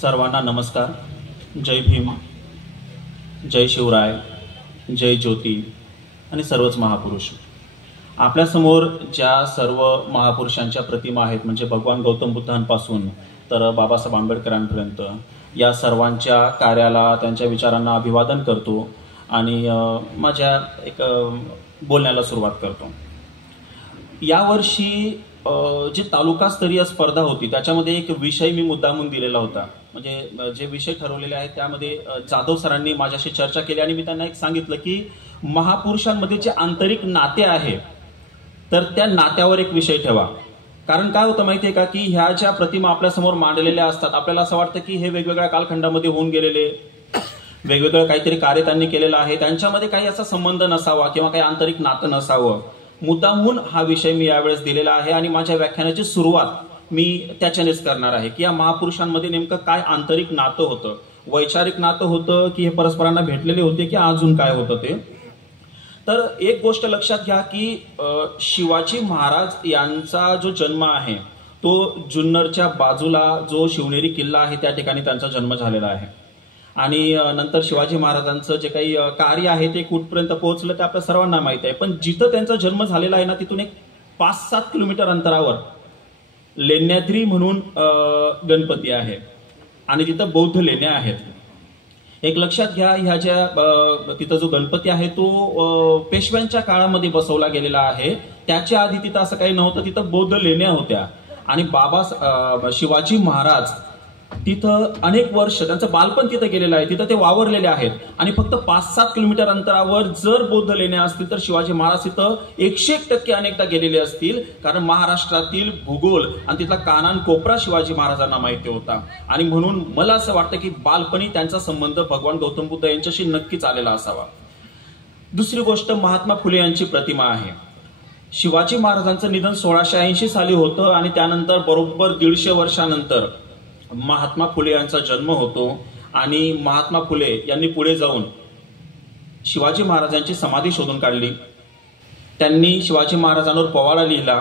सर्वांना नमस्कार. जय भीम, जय शिवराय, जय ज्योती आणि सर्वच महापुरुष. आपल्यासमोर ज्या सर्व महापुरुषांच्या प्रतिमा आहेत, म्हणजे भगवान गौतम बुद्धांपासून तर बाबासाहेब आंबेडकरांपर्यंत, या सर्वांच्या कार्याला, त्यांच्या विचारांना अभिवादन करतो आणि माझ्या एक बोलण्याला सुरुवात करतो. यावर्षी जी तालुकास्तरीय स्पर्धा होती त्याच्यामध्ये एक विषय मी मुद्दामून दिलेला होता. म्हणजे जे विषय ठरवलेले आहेत त्यामध्ये जाधव सरांनी माझ्याशी चर्चा केली आणि मी त्यांना एक सांगितलं की महापुरुषांमध्ये जे आंतरिक नाते आहे तर त्या नात्यावर एक विषय ठेवा. कारण काय होतं माहिती आहे का, की ह्या ज्या प्रतिमा आपल्यासमोर मांडलेल्या असतात, आपल्याला असं वाटतं की हे वेगवेगळ्या कालखंडामध्ये होऊन गेलेले, वेगवेगळं काहीतरी कार्य त्यांनी केलेलं आहे, त्यांच्यामध्ये काही असा संबंध नसावा किंवा काही आंतरिक नातं नसावं. मुद्दामून हा विषय मी यावेळेस दिलेला आहे आणि माझ्या व्याख्यानाची सुरुवात मी त्याच्यानेच करणार आहे की या महापुरुषांमध्ये नेमकं काय आंतरिक नातं होतं, वैचारिक नातं होतं की हे परस्परांना भेटलेले होते की अजून काय होतं ते. तर एक गोष्ट लक्षात घ्या की शिवाजी महाराज यांचा जो जन्म आहे तो जुन्नरच्या बाजूला जो शिवनेरी किल्ला आहे त्या ठिकाणी त्यांचा जन्म झालेला आहे. आणि नंतर शिवाजी महाराजांचं जे काही कार्य आहे ते कुठपर्यंत पोहोचलं ते आपल्या सर्वांना माहिती आहे. पण जिथं त्यांचा जन्म झालेला आहे ना, तिथून एक 5-7 किलोमीटर अंतरावर लेण्याद्री म्हणून गणपती आहे आणि तिथं बौद्ध लेण्या आहेत. एक लक्षात घ्या, ह्या ज्या तिथं जो गणपती आहे तो पेशव्यांच्या काळामध्ये बसवला गेलेला आहे. त्याच्या आधी तिथं असं काही नव्हतं, तिथं बौद्ध लेण्या होत्या. आणि शिवाजी महाराज तिथं अनेक वर्ष, त्यांचं बालपण तिथं गेलेलं आहे, तिथं ते वावरलेले आहेत. आणि फक्त 5-7 किलोमीटर अंतरावर जर बौद्ध लेण्या असतील तर शिवाजी महाराज तिथं 101% अनेकदा गेलेले असतील. कारण महाराष्ट्रातील भूगोल आणि तिथला कानान कोपरा शिवाजी महाराजांना माहिती होता. आणि म्हणून मला असं वाटतं की बालपणी त्यांचा संबंध भगवान गौतम बुद्ध यांच्याशी नक्कीच आलेला असावा. दुसरी गोष्ट, महात्मा फुले यांची प्रतिमा आहे. शिवाजी महाराजांचं निधन 1680 साली होतं आणि त्यानंतर बरोबर 150 वर्षानंतर महात्मा फुले यांचा जन्म होतो. आणि महात्मा फुले यांनी पुढे जाऊन शिवाजी महाराजांची समाधी शोधून काढली. त्यांनी शिवाजी महाराजांवर पोवाडा लिहिला,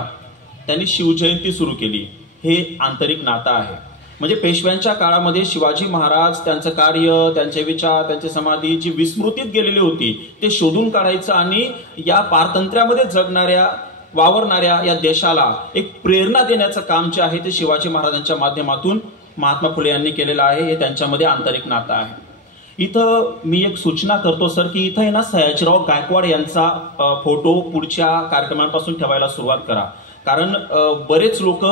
त्यांनी शिवजयंती सुरू केली. हे आंतरिक नातं आहे. म्हणजे पेशव्यांच्या काळामध्ये शिवाजी महाराज त्यांचं कार्य, त्यांचे विचार, त्यांची समाधी जी विस्मृतीत गेलेली होती ते शोधून काढायचं आणि या पारतंत्र्यामध्ये जगणाऱ्या, वावरणाऱ्या या देशाला एक प्रेरणा देण्याचं काम जे आहे ते शिवाजी महाराजांच्या माध्यमातून महात्मा फुले यांनी केलेलं आहे. हे त्यांच्यामध्ये आंतरिक नातं आहे. इथं मी एक सूचना करतो सर की इथं आहे ना सयाजीराव गायकवाड यांचा फोटो पुढच्या कार्यक्रमांपासून ठेवायला सुरुवात करा. कारण बरेच लोक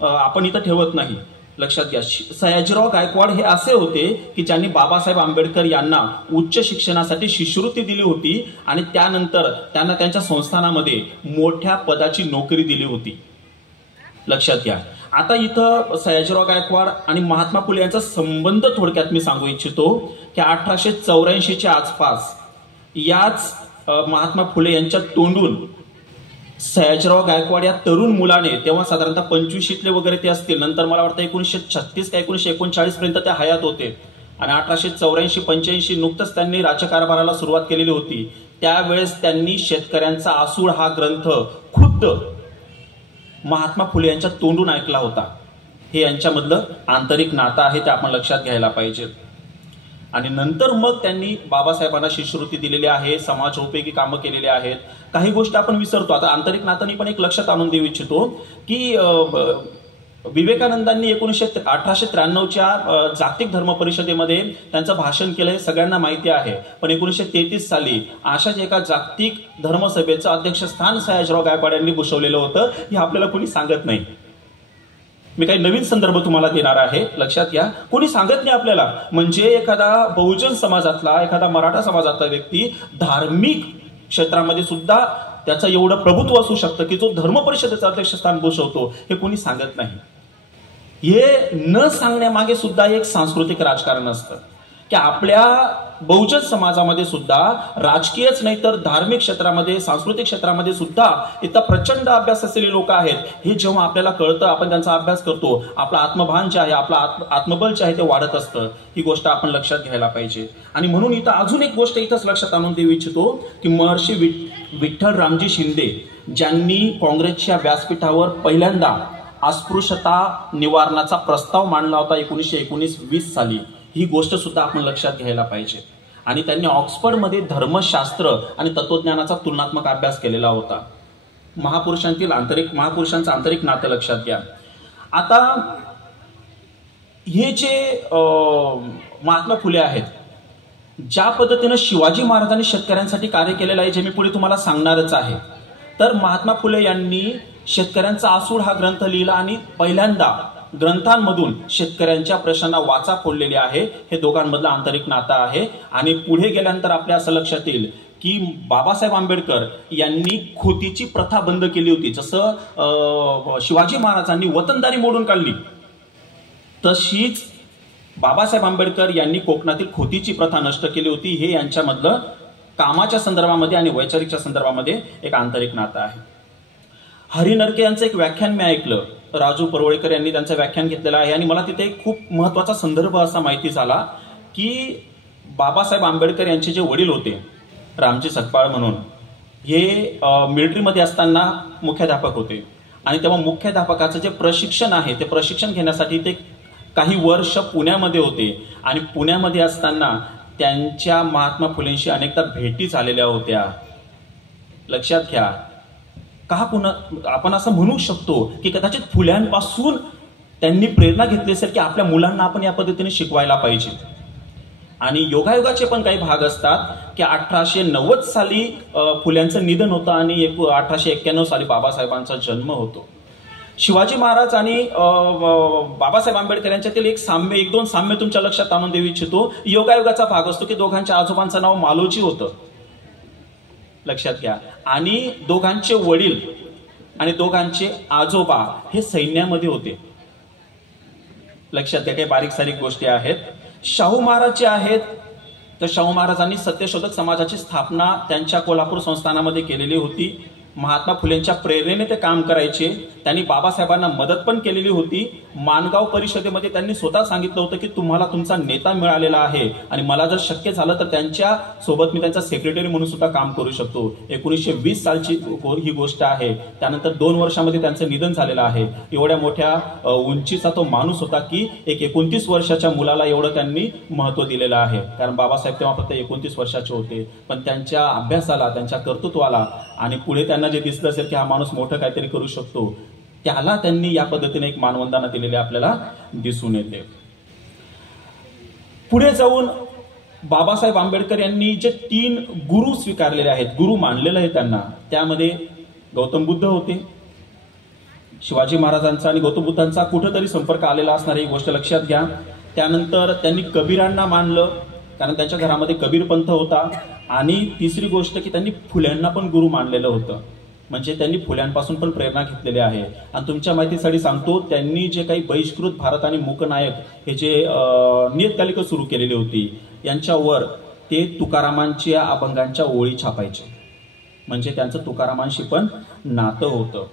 आपण इथं ठेवत नाही. लक्षात घ्या, सयाजीराव गायकवाड हे असे होते की ज्यांनी बाबासाहेब आंबेडकर यांना उच्च शिक्षणासाठी शिष्यवृत्ती दिली होती आणि त्यानंतर त्यांना त्यांच्या संस्थानामध्ये मोठ्या पदाची नोकरी दिली होती. लक्षात घ्या. आता इथं सयाजीराव गायकवाड आणि महात्मा फुले यांचा संबंध थोडक्यात मी सांगू इच्छितो की 1884च्या आसपास याच महात्मा फुले यांच्या तोंडून सयाजीराव गायकवाड या तरुण मुलाने, तेव्हा साधारणतः 25शीतले वगैरे ते असतील, नंतर मला वाटतं 1936 का 1939 पर्यंत त्या हयात होते. आणि 1884-85 नुकतंच त्यांनी राज्यकारभाराला सुरुवात केलेली होती. त्यावेळेस त्यांनी शेतकऱ्यांचा आसूड हा ग्रंथ खुद्द महात्मा फुले यांच्या तोंडून ऐकला होता. हे यांच्यामधलं आंतरिक नातं आहे, ते आपण लक्षात घ्यायला पाहिजे. आणि नंतर मग त्यांनी बाबासाहेबांना शिष्यवृत्ती दिलेली आहे, समाजोपयोगी कामं केलेली आहेत. काही गोष्टी आपण विसरतो. आता आंतरिक नात्याने पण एक लक्षात आणून देऊ इच्छितो की विवेकानंदांनी 1893च्या जागतिक धर्म परिषदेमध्ये त्यांचं भाषण केलं, हे सगळ्यांना माहिती आहे. पण 1933 साली अशाच एका जागतिक धर्मसभेचं अध्यक्षस्थान सयाजीराव गायकवाड यांनी भूषवलेलं होतं. हे आपल्याला कोणी सांगत नाही. मी काही नवीन संदर्भ तुम्हाला देणार आहे, लक्षात घ्या. कोणी सांगत नाही आपल्याला. म्हणजे एखादा बहुजन समाजातला, एखादा मराठा समाजातला व्यक्ती धार्मिक क्षेत्रामध्ये सुद्धा त्याचं एवढं प्रभुत्व असू शकतं की जो धर्म परिषदेचं अध्यक्षस्थान भूषवतो, हे कोणी सांगत नाही. हे न सांगण्यामागे सुद्धा एक सांस्कृतिक राजकारण असतं की आपल्या बहुजन समाजामध्ये सुद्धा राजकीयच नाही तर धार्मिक क्षेत्रामध्ये, सांस्कृतिक क्षेत्रामध्ये सुद्धा इतका प्रचंड अभ्यास असलेले लोक आहेत. हे जेव्हा आपल्याला कळतं, आपण त्यांचा अभ्यास करतो, आपलं आत्मभान जे आहे, आपलं आत्मबल जे आहे ते वाढत असतं. ही गोष्ट आपण लक्षात घ्यायला पाहिजे. आणि म्हणून इथं अजून एक गोष्ट इथंच लक्षात आणून देऊ इच्छितो की महर्षी विठ्ठल रामजी शिंदे ज्यांनी काँग्रेसच्या व्यासपीठावर पहिल्यांदा अस्पृश्यता निवारणाचा प्रस्ताव मांडला होता 1919-20 साली. ही गोष्ट सुद्धा आपण लक्षात घ्यायला पाहिजे. आणि त्यांनी ऑक्सफर्डमध्ये धर्मशास्त्र आणि तत्वज्ञानाचा तुलनात्मक अभ्यास केलेला होता. महापुरुषांचं आंतरिक नातं लक्षात घ्या. आता हे जे महात्मा फुले आहेत, ज्या पद्धतीनं शिवाजी महाराजांनी शेतकऱ्यांसाठी कार्य केलेलं आहे, जे मी पुढे तुम्हाला सांगणारच आहे. तर महात्मा फुले यांनी शेतकऱ्यांचा आसूड हा ग्रंथ लिहिला आणि पहिल्यांदा ग्रंथांमधून शेतकऱ्यांच्या प्रश्नांना वाचा फोडलेली आहे. हे दोघांमधलं आंतरिक नातं आहे. आणि पुढे गेल्यानंतर आपल्या असं लक्षात येईल की बाबासाहेब आंबेडकर यांनी खोतीची प्रथा बंद केली होती. जसं शिवाजी महाराजांनी वतनदारी मोडून काढली, तशीच बाबासाहेब आंबेडकर यांनी कोकणातील खोतीची प्रथा नष्ट केली होती. हे यांच्यामधलं कामाच्या संदर्भामध्ये आणि वैचारिकच्या संदर्भामध्ये एक आंतरिक नातं आहे. हरी नरके यांचं एक व्याख्यान मी ऐकलं. राजू परवळेकर यांनी त्यांचं व्याख्यान घेतलेलं आहे आणि मला तिथे एक खूप महत्वाचा संदर्भ असा माहिती झाला की बाबासाहेब आंबेडकर यांचे जे वडील होते रामजी सकपाळ म्हणून, हे मिलिटरीमध्ये असताना मुख्याध्यापक होते. आणि तेव्हा मुख्याध्यापकाचं जे प्रशिक्षण आहे ते प्रशिक्षण घेण्यासाठी ते काही वर्ष पुण्यामध्ये होते. आणि पुण्यामध्ये असताना त्यांच्या महात्मा फुलेंशी अनेकदा भेटी झालेल्या होत्या. लक्षात घ्या. का पुन्हा आपण असं म्हणू शकतो की कदाचित फुल्यांपासून त्यांनी प्रेरणा घेतली असेल की आपल्या मुलांना आपण या पद्धतीने शिकवायला पाहिजे. आणि योगायोगाचे पण काही भाग असतात की 1890 साली फुल्यांचं निधन होतं आणि 1891 साली बाबासाहेबांचा जन्म होतो. शिवाजी महाराज आणि बाबासाहेब आंबेडकर यांच्यातील एक दोन साम्य तुमच्या लक्षात आणून देऊ इच्छितो. योगायोगाचा भाग असतो की दोघांच्या आजोबांचं नाव मालोजी होतं. लक्षात घ्या. आणि दोघांचे वडील आणि दोघांचे आजोबा हे सैन्यामध्ये होते. लक्षात घ्या. काही बारीक सारीक गोष्टी आहेत. शाहू महाराज जे आहेत, तर शाहू महाराजांनी सत्यशोधक समाजाची स्थापना त्यांच्या कोल्हापूर संस्थानामध्ये केलेली होती. महात्मा फुलेंच्या प्रेरणेने ते काम करायचे. त्यांनी बाबासाहेबांना मदत पण केलेली होती. माणगाव परिषदेमध्ये त्यांनी स्वतः सांगितलं होतं की तुम्हाला तुमचा नेता मिळालेला आहे आणि मला जर शक्य झालं तर त्यांच्या सोबत मी त्यांचा सेक्रेटरी म्हणून सुद्धा काम करू शकतो. 1920 सालची ही गोष्ट आहे. त्यानंतर 2 वर्षामध्ये त्यांचं निधन झालेलं आहे. एवढ्या मोठ्या उंचीचा तो माणूस होता की एक 29 वर्षाच्या मुलाला एवढं त्यांनी महत्व दिलेलं आहे. कारण बाबासाहेब तेव्हा फक्त 29 वर्षाचे होते. पण त्यांच्या अभ्यासाला, त्यांच्या कर्तृत्वाला आणि पुढे त्यांना जे दिसलं असेल की हा माणूस मोठं काहीतरी करू शकतो, त्याला त्यांनी या पद्धतीने एक मानवंदना दिलेली आपल्याला दिसून येते. पुढे जाऊन बाबासाहेब आंबेडकर यांनी जे 3 गुरु स्वीकारलेले आहेत, गुरु मानलेलं आहे त्यांना, त्यामध्ये गौतम बुद्ध होते. शिवाजी महाराजांचा आणि गौतम बुद्धांचा कुठेतरी संपर्क आलेला असणार ही गोष्ट लक्षात घ्या. त्यानंतर त्यांनी कबीरांना मानलं, कारण त्यांच्या घरामध्ये कबीर पंथ होता. आणि तिसरी गोष्ट की त्यांनी फुल्यांना पण गुरु मानलेलं होतं. म्हणजे त्यांनी फुल्यांपासून पण प्रेरणा घेतलेली आहे. आणि तुमच्या माहितीसाठी सांगतो, त्यांनी जे काही बहिष्कृत भारत आणि मूकनायक हे जे नियतकालिका सुरू केलेली होती, यांच्यावर ते तुकारामांच्या अभंगांच्या ओळी छापायचे. म्हणजे त्यांचं तुकारामांशी पण नातं होतं.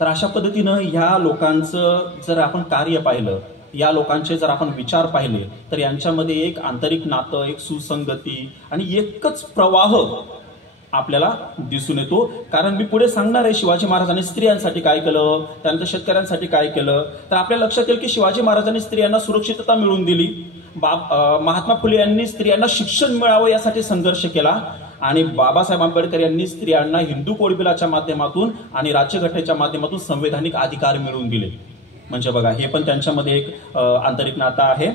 तर अशा पद्धतीनं ह्या लोकांचं जर आपण कार्य पाहिलं, या लोकांचे जर आपण विचार पाहिले, तर यांच्यामध्ये एक आंतरिक नातं, एक सुसंगती आणि एकच प्रवाह आपल्याला दिसून येतो. कारण मी पुढे सांगणार आहे शिवाजी महाराजांनी स्त्रियांसाठी काय केलं, त्यानंतर शेतकऱ्यांसाठी काय केलं. तर आपल्या लक्षात येईल की शिवाजी महाराजांनी स्त्रियांना सुरक्षितता मिळवून दिली. महात्मा फुले यांनी स्त्रियांना शिक्षण मिळावं यासाठी संघर्ष केला. आणि बाबासाहेब आंबेडकर यांनी स्त्रियांना हिंदू कोड बिलाच्या माध्यमातून आणि राज्यघटनेच्या माध्यमातून संवैधानिक अधिकार मिळवून दिले. म्हणजे बघा, हे पण त्यांच्यामध्ये एक आंतरिक नातं आहे.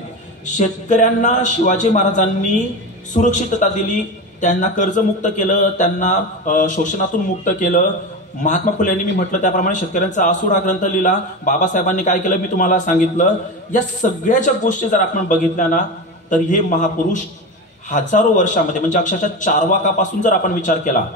शेतकऱ्यांना शिवाजी महाराजांनी सुरक्षितता दिली, त्यांना कर्जमुक्त केलं, त्यांना शोषणातून मुक्त केलं. महात्मा फुले यांनी मी म्हटलं त्याप्रमाणे शेतकऱ्यांचा आसूड हा ग्रंथ लिहिला. बाबासाहेबांनी काय केलं मी तुम्हाला सांगितलं. या सगळ्या ज्या गोष्टी जर आपण बघितल्या ना, तर हे महापुरुष हजारो वर्षामध्ये, म्हणजे अक्षरशः चार्वाकापासून जर आपण विचार केला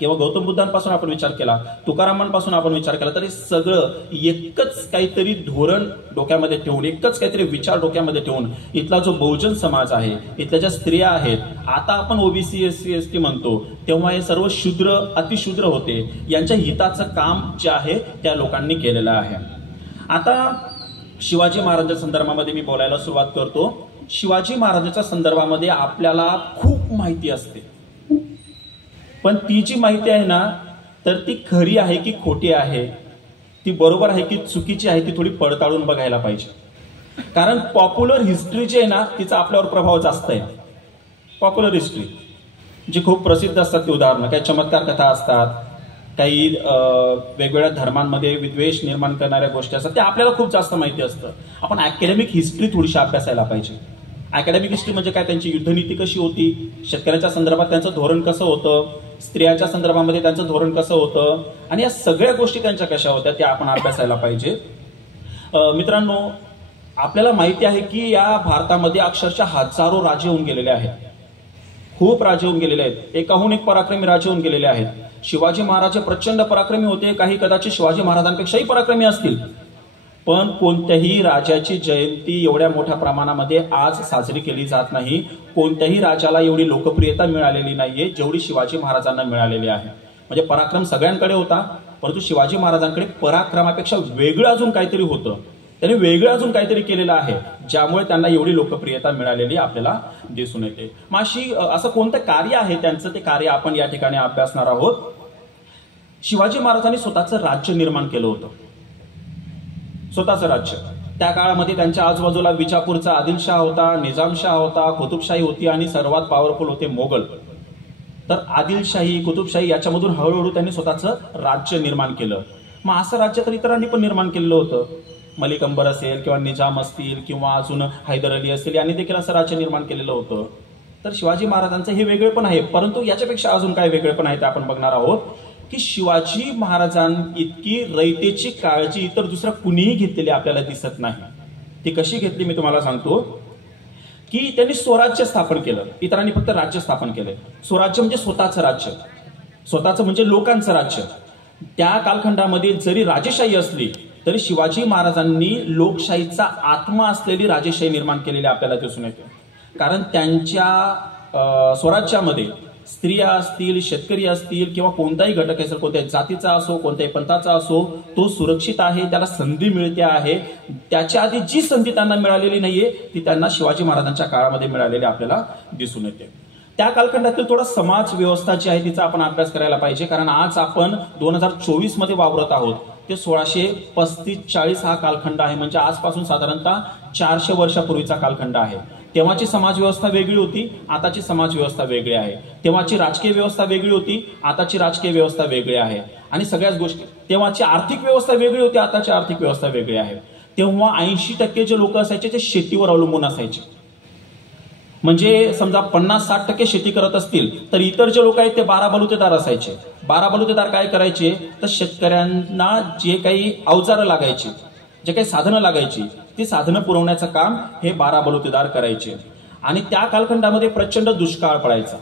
किंवा गौतम बुद्धांपासून आपण विचार केला, तुकारामांपासून आपण विचार केला, तर हे सगळं एकच काहीतरी धोरण डोक्यामध्ये ठेवून, एकच काहीतरी विचार डोक्यामध्ये ठेवून इथला जो बहुजन समाज आहे, इथल्या ज्या स्त्रिया आहेत, आता आपण ओबीसी SC ST म्हणतो, तेव्हा हे सर्व शूद्र अतिशूद्र होते, यांच्या हिताचं काम जे आहे त्या लोकांनी केलेलं आहे. आता शिवाजी महाराजांच्या संदर्भामध्ये मी बोलायला सुरुवात करतो. शिवाजी महाराजांच्या संदर्भामध्ये आपल्याला खूप माहिती असते, पण ती जी माहिती आहे ना, तर ती खरी आहे की खोटी आहे ती बरोबर आहे की चुकीची आहे ती थोडी पडताळून बघायला पाहिजे. कारण पॉप्युलर हिस्ट्री जी आहे ना तिचा आपल्यावर प्रभाव जास्त आहे. पॉप्युलर हिस्ट्री जी खूप प्रसिद्ध असतात ती उदाहरणं, काही चमत्कार कथा असतात, काही वेगवेगळ्या धर्मांमध्ये विद्वेष निर्माण करणाऱ्या गोष्टी असतात, त्या आपल्याला खूप जास्त माहिती असतं. आपण अकॅडमिक हिस्ट्री थोडीशी अभ्यासायला पाहिजे. अकॅडमिक हिस्ट्री म्हणजे काय, त्यांची युद्धनीती कशी होती, शेतकऱ्याच्या संदर्भात त्यांचं धोरण कसं होतं, स्त्रियांच्या संदर्भामध्ये त्यांचं धोरण कसं होतं, आणि या सगळ्या गोष्टी त्यांच्या कशा होत्या त्या आपण अभ्यासायला पाहिजे. मित्रांनो, आपल्याला माहिती आहे की या भारतामध्ये अक्षरशः हजारो राजे होऊन गेलेले आहेत. खूप राजे होऊन गेलेले आहेत, एकाहून एक पराक्रमी राजे होऊन गेलेले आहेत. शिवाजी महाराज प्रचंड पराक्रमी होते, काही कदाचित शिवाजी महाराजांपेक्षाही पराक्रमी असतील, पण कोणत्याही राजाची जयंती एवढ्या मोठ्या प्रमाणामध्ये आज साजरी केली जात नाही. कोणत्याही राजाला एवढी लोकप्रियता मिळालेली नाहीये जेवढी शिवाजी महाराजांना मिळालेली आहे. म्हणजे पराक्रम सगळ्यांकडे होता, परंतु शिवाजी महाराजांकडे पराक्रमापेक्षा वेगळं अजून काहीतरी होतं. त्यांनी वेगळं अजून काहीतरी केलेलं आहे ज्यामुळे त्यांना एवढी लोकप्रियता मिळालेली आपल्याला दिसून येते. मग असं कोणतं कार्य आहे त्यांचं, ते कार्य आपण या ठिकाणी अभ्यासणार आहोत. शिवाजी महाराजांनी स्वतःचं राज्य निर्माण केलं होतं, स्वतःचं राज्य. त्या काळामध्ये त्यांच्या आजूबाजूला विजापूरचा आदिलशाह होता, निजामशाह होता, कुतुबशाही होती आणि सर्वात पॉवरफुल होते मोगल. तर आदिलशाही, कुतुबशाही याच्यामधून हळूहळू त्यांनी स्वतःचं राज्य निर्माण केलं. मग असं राज्य तर इतरांनी पण निर्माण केलेलं होतं. मलिक अंबर असेल किंवा निजाम असतील किंवा अजून हैदर अली असतील, यांनी देखील असं राज्य निर्माण केलेलं होतं. तर शिवाजी महाराजांचं हे वेगळेपण आहे, परंतु याच्यापेक्षा अजून काय वेगळेपण आहे ते आपण बघणार आहोत. की शिवाजी महाराजांइतकी रयतेची काळजी इतर दुसरा कुणीही घेतलेली आपल्याला दिसत नाही. ती कशी घेतली मी तुम्हाला सांगतो. की त्यांनी स्वराज्य स्थापन केलं, इतरांनी फक्त राज्य स्थापन केलं. स्वराज्य म्हणजे स्वतःचं राज्य, स्वतःचं म्हणजे लोकांचं राज्य. त्या कालखंडामध्ये जरी राजेशाही असली तरी शिवाजी महाराजांनी लोकशाहीचा आत्मा असलेली राजेशाही निर्माण केलेली आपल्याला दिसून येते. कारण त्यांच्या स्वराज्यामध्ये स्त्रिया असतील, शेतकरी असतील किंवा कोणताही घटक असेल, कोणत्याही जातीचा असो, कोणत्याही पंथाचा असो, तो सुरक्षित आहे, त्याला संधी मिळते आहे. त्याच्या आधी जी संधी त्यांना मिळालेली नाहीये ती त्यांना शिवाजी महाराजांच्या काळामध्ये मिळालेली आपल्याला दिसून येते. त्या कालखंडातील थोडा समाज व्यवस्था जी आहे तिचा आपण अभ्यास करायला पाहिजे. कारण आज आपण 2024 मध्ये वावरत आहोत. ते 1635-40 हा कालखंड आहे, म्हणजे आजपासून साधारणतः 400 वर्षापूर्वीचा कालखंड आहे. तेव्हाची समाज व्यवस्था वेगळी होती, आताची समाज व्यवस्था वेगळी आहे. तेव्हाची राजकीय व्यवस्था वेगळी होती, आताची राजकीय व्यवस्था वेगळी आहे. आणि सगळ्याच गोष्टी, तेव्हाची आर्थिक व्यवस्था वेगळी होती, आताची आर्थिक व्यवस्था वेगळी आहे. तेव्हा 80% जे लोक असायचे ते शेतीवर अवलंबून असायचे. म्हणजे समजा 50-60% शेती करत असतील तर इतर जे लोक आहेत ते 12 बलुतेदार असायचे. 12 बलुतेदार काय करायचे तर शेतकऱ्यांना जे काही अवजारं लागायची, जे काही साधनं लागायची, ती साधनं पुरवण्याचं काम हे 12 बलुतेदार करायचे. आणि त्या कालखंडामध्ये प्रचंड दुष्काळ पडायचा.